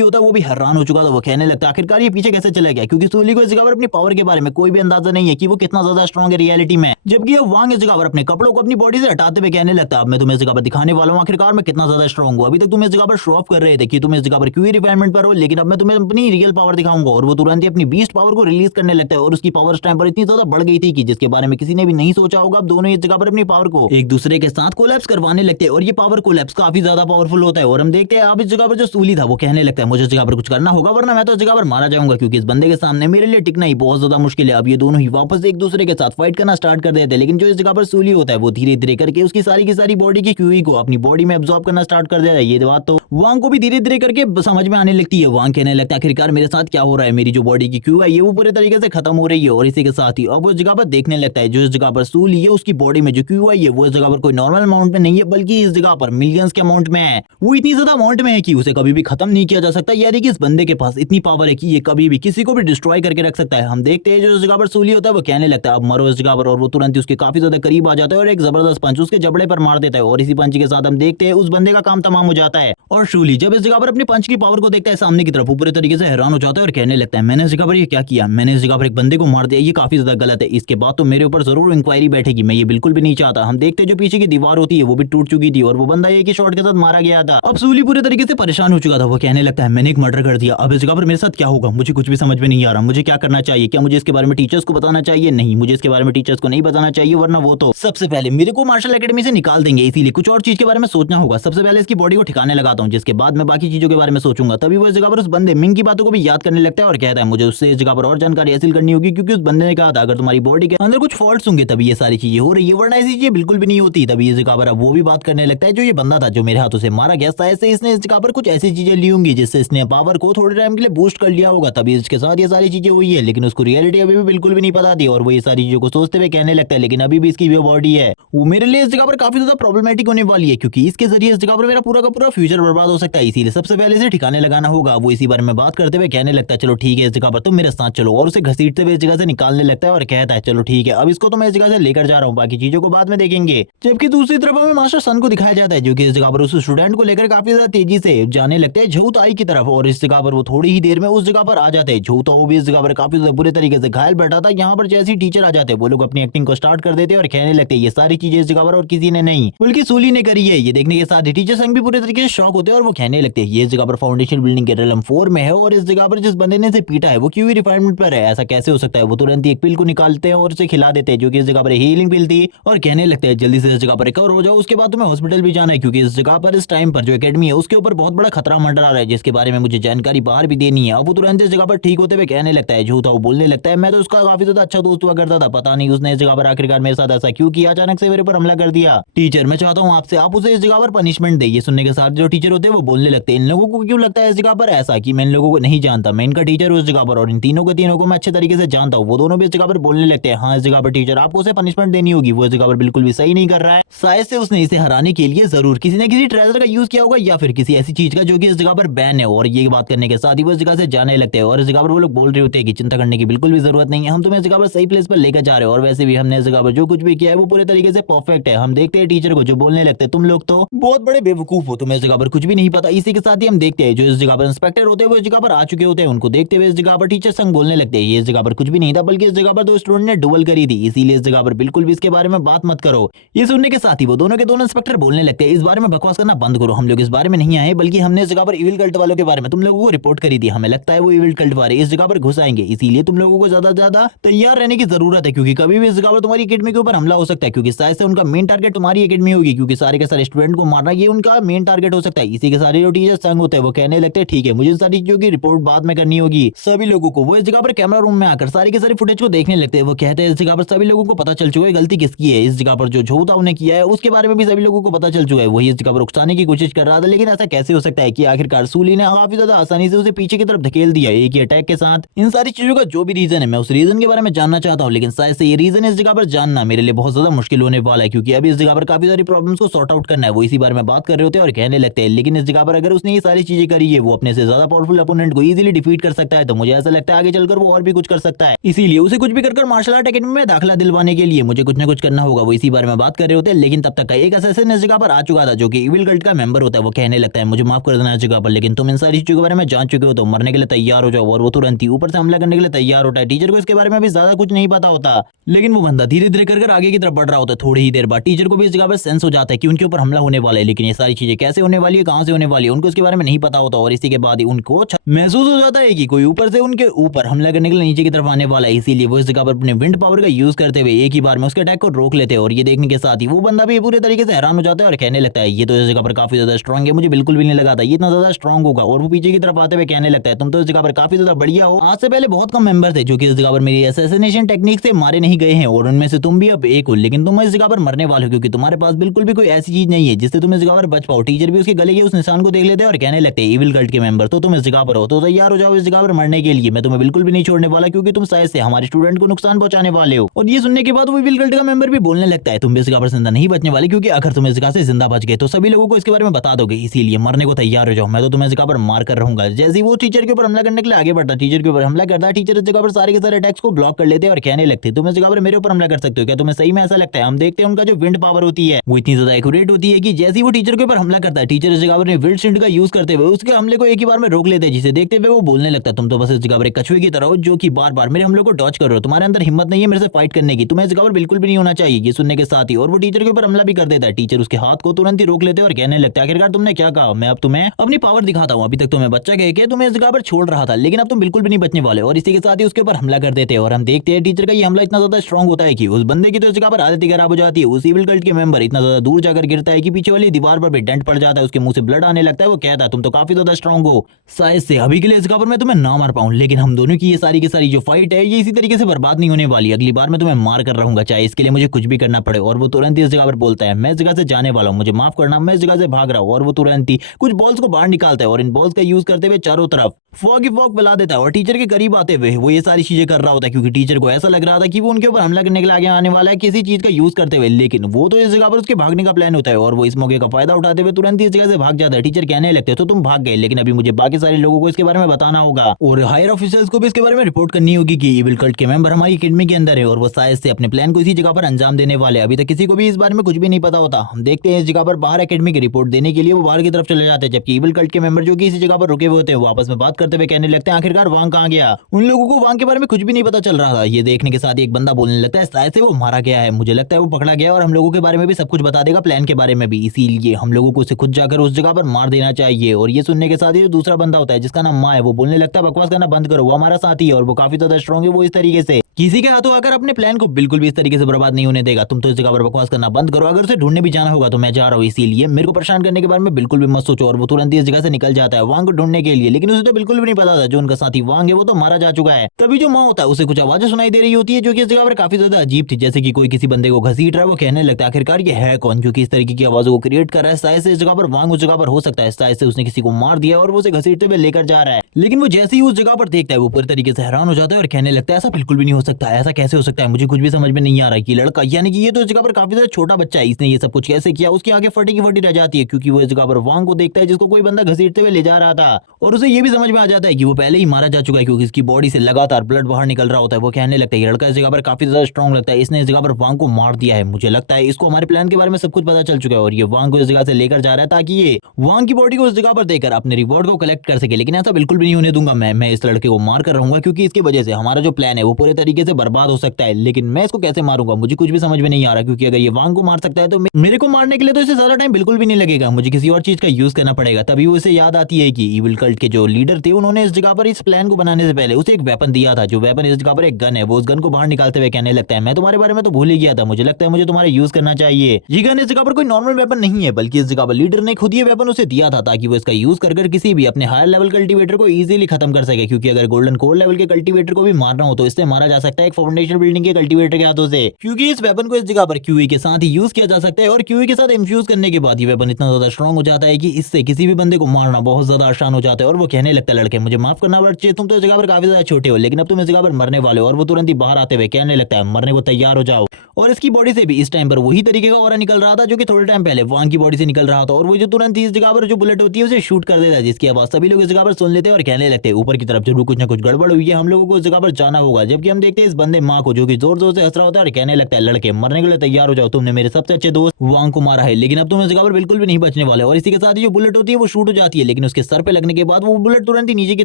होता है वो भी हैरान हो चुका था। वो कहने लगता है आखिरकार ये पीछे कैसे चला गया, क्योंकि सूली को इस जगह पर अपनी पावर के बारे में कोई भी अंदाजा नहीं है कि वो कितना ज्यादा स्ट्रॉन्ग है रियलिटी में। जबकि अब वांग इस जगह पर अपने कपड़ों को अपनी बॉडी से हटाते हुए कहने लगता है, अब मैं तुम्हें इस जगह पर दिखाने वाला हूं आखिरकार मैं कितना ज्यादा स्ट्रॉन्ग हूं। अभी तक तुम इस जगह पर शो ऑफ कर रहे थे कि तुम इस जगह पर क्यूई रिफाइनमेंट पर हो, लेकिन अब मैं तुम्हें अपनी रियल पावर दिखाऊंगा। और वो तुरंत ही अपनी बीस्ट पावर को रिलीज करने लगता है और उसकी पावर इस टाइम पर इतनी ज्यादा बढ़ गई थी कि जिसके बारे में किसी ने भी नहीं सोचा होगा। अब दोनों इस जगह पर अपनी पावर को एक दूसरे के साथ कोलैप्स करवाने लगते हैं और ये पावर कोलैप्स काफी ज्यादा पावरफुल होता है। और हम देखते हैं अब इस जगह पर जो सूली था वो कहने लगता है, मुझे इस जगह पर कुछ करना होगा वरना मैं तो इस जगह पर मारा जाऊंगा, क्योंकि इस बंदे के सामने मेरे लिए टिकना ही बहुत ज्यादा मुश्किल है। अब ये दोनों ही वापस एक दूसरे के साथ फाइट करना स्टार्ट कर देते हैं, लेकिन जो इस जगह पर सूली होता है वो धीरे धीरे करके उसकी सारी की सारी बॉडी की क्यूई को अपनी बॉडी में एब्जॉर्ब करना स्टार्ट कर देता है। ये बात तो वांग को भी धीरे धीरे करके समझ में आने लगती है। वांग कहने लगता है आखिरकार मेरे साथ क्या हो रहा है, मेरी जो बॉडी की क्यू है ये वो पूरे तरीके से खत्म हो रही है। और इसी के साथ ही अब वो जगह पर देखने लगता है जो इस जगह पर सूली है उसकी बॉडी में जो क्यू है ये वो इस जगह पर कोई नॉर्मल अमाउंट में नहीं है, बल्कि इस जगह पर मिलियंस के अमाउंट में है। वो इतनी ज्यादा अमाउंट में है कि उसे कभी भी खत्म नहीं किया जा सकता। यानी कि इस बंदे के पास इतनी पावर है कि ये कभी भी किसी को भी डिस्ट्रॉय करके रख सकता है। हम देखते हैं जो इस जगह पर सूली होता है वो कहने लगता है अब मरो इस जगह पर, और वो तुरंत ही उसके काफी ज्यादा करीब आ जाता है और एक जबरदस्त पंच उसके जबड़े पर मार देता है। और इसी पंच के साथ हम देखते हैं उस बंदे का काम तमाम हो जाता है। और सूली जब इस जगह पर अपने पंच की पावर को देखता है सामने की तरफ, वो पूरे तरीके से हैरान हो जाता है और कहने लगता है मैंने इस जगह पर ये क्या किया, मैंने इस जगह पर एक बंदे को मार दिया, ये काफी ज्यादा गलत है। इसके बाद तो मेरे ऊपर जरूर इंक्वायरी बैठेगी, मैं ये बिल्कुल भी नहीं चाहता। हम देखते हैं जो पीछे की दीवार होती है वो भी टूट चुकी थी और वो बंदा एक ही शॉट के साथ मारा गया था। अब सूली पूरे तरीके से परेशान हो चुका था। वो कहने लगता है मैंने एक मर्डर कर दिया, अब इस जगह पर मेरे साथ क्या होगा, मुझे कुछ भी समझ में नहीं आ रहा, मुझे क्या करना चाहिए, क्या मुझे इसके बारे में टीचर्स को बताना चाहिए, नहीं मुझे इसके बारे में टीचर्स को नहीं बताना चाहिए वरना वो तो सबसे पहले मेरे को मार्शल एकेडमी से निकाल देंगे, इसीलिए कुछ और चीज के बारे में सोचना होगा। सबसे पहले इसकी बॉडी को ठिकाने लगाता हूँ, जिसके बाद मैं बाकी चीजों के बारे में सोचूंगा। तभी वो इस जगह पर उस बंदे मिंग की बातों को भी याद करने लगता है और कहता है मुझे उससे इस जगह पर और जानकारी हासिल करनी होगी, क्योंकि उस बंदे ने कहा था अगर तुम्हारी बॉडी के अंदर कुछ फॉल्ट्स होंगे तभी ये सारी चीजें हो रही है, वरना ऐसी चीजें बिल्कुल भी नहीं होती। तभी इस जगह पर अब वो भी बात करने लगता है जो ये बंदा था जो मेरे हाथों से मारा गया, शायद से इसने इस जगह पर कुछ ऐसी चीजें ली होंगी जिससे इसने पावर को थोड़े टाइम के लिए बूस्ट कर लिया होगा, तभी इसके साथ ये सारी चीजें हुई है। लेकिन उसको रियलिटी अभी भी बिल्कुल भी नहीं पता थी और वो ये सारी चीजों को सोचते हुए कहने लगता है लेकिन अभी भी इसकी जो बॉडी है वो मेरे लिए इस जगह पर काफी ज्यादा प्रॉब्लमेटिक होने वाली है, क्योंकि इसके जरिए इस जगह पर मेरा पूरा का पूरा फ्यूचर बर्बाद हो सकता है, इसीलिए सबसे पहले इसे ठिकाने लगाना होगा। वो इसी बारे में बात करते हुए कहने लगता है चलो ठीक है इस जगह पर तुम मेरे साथ चलो, और उसे घसीटते हुए इस जगह से निकालने लगता है और कहता है चलो ठीक है अब इसको तो मैं इस जगह से लेकर जा रहा हूँ, बाकी चीजों को बाद में देखेंगे। जबकि दूसरी तरफ हमें मास्टर सन को दिखाया जाता है जो कि इस जगह पर उस स्टूडेंट को लेकर काफी ज्यादा तेजी से जाने लगते हैं झोताई की तरफ, और इस जगह पर वो थोड़ी ही देर में उस जगह पर आ जाते हैं। झोता वो भी इस जगह पर काफी ज्यादा बुरे तरीके से घायल बैठा था। यहाँ पर जैसे ही टीचर आ जाते हैं वो लोग अपनी एक्टिंग को स्टार्ट कर देते हैं और कहने लगते हैं ये सारी चीजें इस जगह पर और किसी ने नहीं बल्कि सूली ने करी है। ये देखने के साथ ही टीचर संग भी पूरे तरीके से शॉक होते हैं और वो कहने लगते हैं ये इस जगह पर फाउंडेशन बिल्डिंग के रेलम 4 में है और इस जगह पर जिस बंदे ने इसे पीटा है वो क्यों रिफाइनमेंट पर है, ऐसा कैसे हो सकता है। वो तुरंत ही एक पिल को निकालते हैं और उसे खिला देते हैं जो कि इस जगह पर हीलिंग पिल थी और कहने लगते हैं जल्दी से इस जगह पर रिकवर हो जाओ, उसके बाद तुम्हें हॉस्पिटल भी जाना है, क्योंकि इस जगह पर इस टाइम पर जो एकेडमी है उसके ऊपर बहुत बड़ा खतरा मंडरा रहा है जिसके बारे में मुझे जानकारी बाहर भी देनी है। अब वो तुरंत इस जगह पर ठीक होते हुए कहने लगता है झूठा, वो बोलने लगता है मैं तो उसका काफी ज्यादा अच्छा दोस्त हुआ करता था, पता नहीं उसने इस जगह पर आखिरकार मेरे साथ ऐसा क्यों किया, अचानक से मेरे पर हमला कर दिया। टीचर मैं चाहता हूँ आपसे आप उसे इस जगह पर पनिशमेंट दे। ये सुनने के साथ जो टीचर होते हैं वो बोलने लगते हैं इन लोगों को क्यों लगता है इस जगह पर ऐसा कि मैं इन लोगों को नहीं जानता, मैं इनका टीचर हूँ इस जगह पर और इन तीनों को मैं अच्छे तरीके से जानता हूँ। वो दोनों भी इस जगह पर बोलने लगते हैं हाँ इस जगह पर टीचर आपको उसे पनिशमेंट देनी होगी, वो इस जगह पर बिल्कुल भी सही नहीं कर रहा है, शायद से उसने इसे हराने के लिए जरूर किसी न किसी ट्रेजर का यूज किया होगा या फिर किसी ऐसी चीज का जो कि इस जगह पर बैन है। और ये बात करने के साथ ही वो इस जगह से जाने लगते हैं और इस जगह पर वो लोग बोल रहे होते हैं कि चिंता करने की बिल्कुल भी जरूरत नहीं है, हम तुम्हें इस जगह पर सही प्लेस पर लेकर जा रहे हैं और वैसे भी हमने इस जगह पर जो कुछ भी किया है वो पूरे तरीके से परफेक्ट है। हम देखते हैं टीचर को जो बोलने लगते हैं तुम लोग तो बहुत बड़े बेवकूफ हो, तुम्हें इस जगह पर कुछ भी नहीं पता। इसी के साथ ही हम देखते हैं जो इस जगह पर इंस्पेक्टर होते हैं वो इस जगह पर आ चुके होते हैं, उनको देखते हुए इस जगह पर टीचर संग बोलने लगते हैं ये इस जगह पर कुछ भी नहीं था बल्कि इस जगह पर दो स्टूडेंट ने डुएल करी थी, इसीलिए इस जगह पर बिल्कुल भी इसके बारे में बात मत करो। ये सुनने के साथ ही वो दोनों के दोनों इंस्पेक्टर बोलने लगते हैं इस बारे में बकवास करना बंद करो, हम लोग इस बारे में नहीं आए बल्कि हमने इस जगह पर इविल कल्ट वालों के बारे में तुम लोगों को रिपोर्ट करी थी, हमें लगता है वो इविल कल्ट वाले इस जगह पर घुस आएंगे, इसीलिए तुम लोगों को ज्यादा तैयार रहने की जरूरत है, क्योंकि कभी भी इस जगह पर तुम्हारी एकेडमी के ऊपर हमला हो सकता है, क्योंकि शायद से उनका मेन टारगेट तुम्हारी एकेडमी होगी, क्योंकि सारे के सारे स्टूडेंट को मारना ये उनका मेन टारगेट हो सकता है। इसी के सारे जो टीचर संग होते हैं वो कहने लगते हैं ठीक है मुझे सारी चीजों की रिपोर्ट बाद में करनी होगी सभी लोगों को। वो इस जगह पर कैमरा रूम में आकर सारी के सारी फुटेज को देखने लगते हैं। वो कहते हैं इस जगह पर सभी लोगों को पता चल चुका है गलती किसकी है, इस जगह पर जो झूठा उन्हें किया है उसके बारे में भी सभी लोगों को पता चल चुका है, वही इस जगह पर उकसाने की कोशिश कर रहा था, लेकिन ऐसा कैसे हो सकता है कि आखिरकार सूली ने काफी ज्यादा आसानी से उसे पीछे की तरफ धकेल दिया एक ही अटैक के साथ। इन सारी चीजों का जो भी रीजन है मैं उस रीजन के बारे में जानना चाहता हूँ, लेकिन शायद से ये रीजन इस जगह पर जानना मेरे लिए बहुत ज्यादा मुश्किल होने वाला है, क्योंकि अभी इस जगह पर काफी सारी प्रॉब्लम्स को सॉर्ट आउट करना है वो इसी बारे में बात कर रहे होते हैं और कहने लगते हैं लेकिन इस जगह पर अगर उसने ये सारी चीजें करी है वो अपने से ज्यादा पावरफुल अपोनेंट को इजीली डिफीट कर सकता है, तो मुझे ऐसा लगता है आगे चलकर वो और भी कुछ कर सकता है, इसीलिए उसे कुछ भी कर मार्शल आर्ट अकेडमी में दाखिला दिलवाने के लिए मुझे कुछ ना कुछ करना होगा, वो इसी बारे में बात कर रहे होते हैं। लेकिन तब तक एक असैसिन इस जगह पर आ चुका था जो कि इविल कल्ट का मेंबर होता है। वो कहने लगता है मुझे माफ कर देना इस जगह पर, लेकिन तुम इन सारी चीजों के बारे में जान चुके हो तो मरने के लिए तैयार हो जाओ। और वो तुरंत ही ऊपर से हमला करने के लिए तैयार होता है। टीचर को इसके बारे में भी ज्यादा कुछ नहीं पता होता, लेकिन वो बंदा धीरे धीरे कर आगे की तरफ बढ़ रहा होता है। थोड़ी ही देर बाद टीचर को भी इस जगह पर सेंस हो जाता है कि उनके ऊपर हमला होने वाला है, लेकिन ये सारी चीजें कैसे होने वाली है, कहां से होने वाली है, उनको इसके बारे में नहीं पता होता। और इसी के बाद ही उनको महसूस हो जाता है कि कोई ऊपर से उनके ऊपर हमला करने के लिए नीचे की तरफ आने वाला है, इसीलिए वो इस जगह पर अपने विंड पावर का यूज करते हुए एक ही बार में उसके अटैक को रोक लेते हैं। और ये देखने के साथ ही वो बंदा भी पूरे तरीके से हैरान हो जाता है और कहने लगता है ये तो इस जगह पर काफी ज्यादा स्ट्रांग है, मुझे बिल्कुल भी नहीं लगा था ये इतना ज्यादा स्ट्रांग होगा। और वो पीछे की तरफ आते हुए कहने लगता है तुम तो इस जगह पर काफी ज्यादा बढ़िया हो, आज से पहले बहुत कम मेंबर थे जो कि इस जगह पर मेरी असैसिनेशन टेक्निक से मारे नहीं गए हैं और उनमें से तुम भी अब एक हो, लेकिन तुम इस जगह पर मरने वाले हो क्योंकि तुम्हारे पास बिल्कुल भी कोई ऐसी चीज नहीं है जिससे तुम इस जगह पर बच पाओ। टीचर भी उसके गले के उस निशान को देख लेते हैं और कहने लगते हैं इविल कल्ट के मेंबर तो तुम इस जगह पर हो तो तैयार हो जाओ इस जगह पर मरने के लिए, मैं तुम्हें बिल्कुल भी नहीं छोड़ने वाला क्योंकि तुम शायद से हमारे स्टूडेंट को नुकसान पहुंचाने वाले हो। और ये सुनने के बाद वो इविल कल्ट का मेंबर भी बोलने लगता है तुम भी इस जगह पर जिंदा नहीं बचने वाले क्योंकि अगर तुम इस जगह से जिंदा बच गए तो सभी लोगों को इसके बारे में बता दोगे, इसीलिए मरने को तैयार हो जाओ, मैं तो तुम्हें इस जगह पर मार कर रहूंगा। जैसे वो टीचर के ऊपर हमला करने के लिए आगे बढ़ता, टीचर के ऊपर हमला करता, टीचर इस जगह पर सारे के सारे अटैक्स को ब्लॉक कर लेते हैं और कहने लगते तुम इस जगह पर मेरे ऊपर हमला कर सकते हो क्या, तुम्हें सही में ऐसा लगता है। हम देखते हैं उनका जो विंड पावर होती है वो इतनी ज्यादा एक्यूरेट होती है कि जैसे ही वो टीचर के ऊपर हमला करता है टीचर इस जगह पर विंड शील्ड का यूज करते हुए उसके हमले को एक ही बार में रोक लेते हैं, जिसे देखते हुए वो बोलने लगता है तुम तो बस इस जगह पर एक कछुए की तरह हो जो कि बार बार मेरे हमलों को डॉज कर रहे हो, तुम्हारे अंदर हिम्मत नहीं है मेरे से फाइट करने की, तुम्हें इस जगह पर बिल्कुल भी नहीं होना चाहिए। ये सुनने के साथ ही और वो टीचर के ऊपर हमला भी कर देता है। टीचर उसके हाथ को तुरंत ही रोक लेते हैं और कहने लगता है आखिरकार तुमने क्या कहा, मैं अब तुम्हें अपनी पावर दिखाता हूँ, अभी तक तुम्हें बच्चा कह के तुम्हें इस जगह पर छोड़ रहा था लेकिन अब तुम बिल्कुल भी नहीं बचने वाले। और इसी के साथ ही उसके ऊपर हमला कर देते हैं और हम देखते हैं टीचर का ये हमला इतना ज्यादा स्ट्रांग होता है कि उस बंदे की तो इस जगह पर आदत ही खराब हो जाती है। उस इविल कल्ट के मेंबर इतना ज्यादा दूर जाकर गिरता है कि पीछे वाली दीवार पर भी डेंट पड़ जाता है, उसके मुंह से ब्लड आने लगता है। वो कहता है तुम तो काफी ज्यादा स्ट्रांग हो, शायद से अभी के लिए इस जगह पर मैं तुम्हें ना मार पाऊं, लेकिन हम दोनों की ये सारी की सारी जो फाइट है ये इसी तरीके से बर्बाद नहीं होने वाली, अगली बार मैं तुम्हें मार कर रहूंगा चाहे इसके लिए मुझे कुछ भी करना पड़े। और वो तुरंत ही इस जगह पर बोलता है मैं इस जगह से जाने वाला हूँ, मुझे माफ करना, मैं इस जगह से भाग रहा हूँ। और वो तुरंत ही कुछ बॉल्स को बाहर निकालता है और इन बॉल्स का यूज करते हुए चारों तरफ फॉग ही फॉग फैला देता है और टीचर के करीब आते हुए वो ये सारी चीजें कर रहा होता है क्योंकि टीचर को ऐसा लग रहा था कि वो उनके ऊपर हमला करने के लिए आगे आने वाला है किसी चीज का यूज करते हुए, लेकिन वो तो इस जगह पर उसके भागने का प्लान होता है और वो इस मौके का फायदा उठाते हुए तुरंत ही इस जगह से भाग जाता है। टीचर कहने लगते हैं तो तुम भाग गए लेकिन अभी मुझे बाकी सारे लोगों को इसके बारे में बताना होगा और हायर ऑफिसर्स को भी इसके बारे में रिपोर्ट करनी होगी कि इविल कल्ट के मेंबर हमारी एकेडमी के अंदर है और वो शायद से अपने प्लान को इसी जगह पर अंजाम देने वाले। अभी तक किसी को भी इस बारे में कुछ भी नहीं पता होता। हम देखते हैं इस जगह पर बाहर एकेडमी की रिपोर्ट देने के लिए वो बाहर की तरफ चले जाते हैं, जबकि इविल कल्ट के मेंबर जो कि इसी जगह पर रुके हुए होते हैं वो आपस में बात करते हुए कहने लगते हैं आखिरकार वांग कहां गया। उन लोगों को वांग के बारे में कुछ भी नहीं पता चल रहा था। ये देखने के साथ ही एक बंदा बोलने लगता है शायद से वो मारा गया है, मुझे लगता है वो पकड़ा गया और हम लोगों के बारे में भी सब कुछ बता देगा, प्लान के बारे में भी, इसीलिए हम लोगों को उसे खुद जाकर उस जगह पर मार देना चाहिए। और ये सुनने के साथ ही दूसरा बंदा होता है जिसका नाम माँ है वो बोलने लगता है बकवास करना बंद करो, वो हमारा साथी है और वो काफी ज्यादा स्ट्रॉन्ग है, वो इस तरीके से किसी के हाथों आकर अपने प्लान को बिल्कुल भी इस तरीके से बर्बाद नहीं होने देगा। तुम तो इस जगह पर बकवास करना बंद करो, अगर उसे ढूंढने भी जाना होगा तो मैं जा रहा हूँ, इसीलिए मेरे को परेशान करने के बारे में बिल्कुल भी मत सोचो। और वो तुरंत ही इस जगह से निकल जाता है वांग को ढूंढने के लिए, लेकिन उसे तो बिल्कुल भी नहीं पता था जो उनका साथी वांग है वो तो मारा जा चुका है। तभी जो माँ होता है उसे कुछ आवाजें सुनाई दे रही होती है जो कि इस जगह पर काफी ज्यादा अजीब थी, जैसे कि कोई किसी बंदे को घसीट रहा है। वो कहने लगता है आखिरकार ये है कौन जो कि इस तरीके की आवाजों को क्रिएट कर रहा है, शायद से इस जगह पर वांग उस जगह पर हो सकता है, शायद से उसने किसी को मार दिया और वो उसे घसीटते हुए लेकर जा रहा है। लेकिन वो जैसे ही उस जगह पर देखता है वो पूरी तरीके से हैरान हो जाता है और कहने लगता है ऐसा बिल्कुल भी नहीं हो सकता, ऐसा कैसे हो सकता है, मुझे कुछ भी समझ में नहीं आ रहा है कि लड़का यानी कि ये तो इस जगह पर काफी ज्यादा छोटा बच्चा है, इसने ये सब कुछ कैसे किया। उसकी आगे फटी की फटी रह जाती है क्योंकि वो इस जगह पर वांग को देखता है जिसको कोई बंदा घसीटते हुए ले जा रहा था और उसे ये भी समझ में आ जाता है कि वो पहले ही मारा जा चुका है क्योंकि इसकी बॉडी से लगातार ब्लड बाहर निकल रहा होता है। वो कहने लगता है ये लड़का इस जगह पर काफी ज्यादा स्ट्रॉन्ग लगता है, इसने इस जगह पर वांग को मार दिया है, मुझे लगता है इसको हमारे प्लान के बारे में सब कुछ पता चल चुका है और ये वांग को इस जगह से लेकर जा रहा है ताकि ये वांग की बॉडी को उस जगह पर देकर अपने रिवॉर्ड को कलेक्ट कर सके। लेकिन ऐसा बिल्कुल भी नहीं होने दूंगा, मैं इस लड़के को मार कर रहूंगा क्योंकि इसकी वजह से हमारा जो प्लान है वो पूरे तरीके से बर्बाद हो सकता है। लेकिन मैं इसको कैसे मारूंगा मुझे कुछ भी समझ में नहीं आ रहा क्योंकि अगर ये वांग को मार सकता है तो मेरे को मारने के लिए तो इसे ज्यादा टाइम बिल्कुल भी नहीं लगेगा, मुझे किसी और चीज का यूज करना पड़ेगा। तभी उसे याद आती है कि इविल कल्ट के जो लीडर थे उन्होंने इस जगह पर इस प्लान को बनाने से पहले उसे एक वेपन दिया था, जो वेपन इस जगह पर एक गन है। वो उस गन को बाहर निकालते हुए कहने लगता है मैं तुम्हारे बारे में तो भूल ही गया था, मुझे लगता है मुझे तुम्हारा यूज करना चाहिए। ये गन इस जगह पर कोई नॉर्मल वेपन नहीं है बल्कि इस जगह पर लीडर ने खुद ये वेपन उसे दिया था ताकि वो इसका यूज कर किसी भी अपने हायर लेवल कल्टीवेटर को इजीली खत्म कर सके, क्योंकि अगर गोल्डन कोर लेवल के कल्टीवेटर को भी मारना हो तो इससे मारा जा सकता है एक फाउंडेशन बिल्डिंग के कल्टीवेटर के हाथों से, क्योंकि इस वेपन को इस जगह पर क्यूई के साथ ही यूज किया जा सकता है और क्यूई के साथ इन्फ्यूज करने के बाद ये वेपन इतना ज्यादा स्ट्रॉन्ग हो जाता है कि इससे किसी भी बंदे को मारना बहुत ज्यादा आसान हो जाता है। और वो कहने लगता है लड़के मुझे माफ करना बच्चे, तुम तो इस जगह पर काफी ज्यादा छोटे हो लेकिन अब तुम इस जगह पर मरने वाले हो। और वो तुरंत ही बाहर आते हुए कहने लगता है मरने को तैयार हो जाओ। और इसकी बॉडी से भी इस टाइम पर वही तरीके का ऑरा निकल रहा था जो कि थोड़े टाइम पहले वांग की बॉडी से निकल रहा था। और वो जो तुरंत इस जगह पर जो बुलेट होती है उसे शूट कर देता है, जिसकी आवाज सभी लोग इस जगह पर सुन लेते हैं और कहने लगते हैं ऊपर की तरफ जरूर कुछ ना कुछ गड़बड़ हुई है, हम लोगों को उस जगह पर जाना होगा। जबकि हम देखते हैं इस बंदे माँ को जो कि जोर जोर से हंस रहा होता है और कहने लगता है लड़के मरने के लिए तैयार हो जाओ, तुमने मेरे सबसे अच्छे दोस्त वांग को मारा है, लेकिन अब तुम इस जगह पर बिल्कुल भी नहीं बचने वाले। और इसी के साथ ही जो बुलेट होती है वो शूट हो जाती है, लेकिन उसके सर पे लगने के बाद वो बुलेट तुरंत ही नीचे की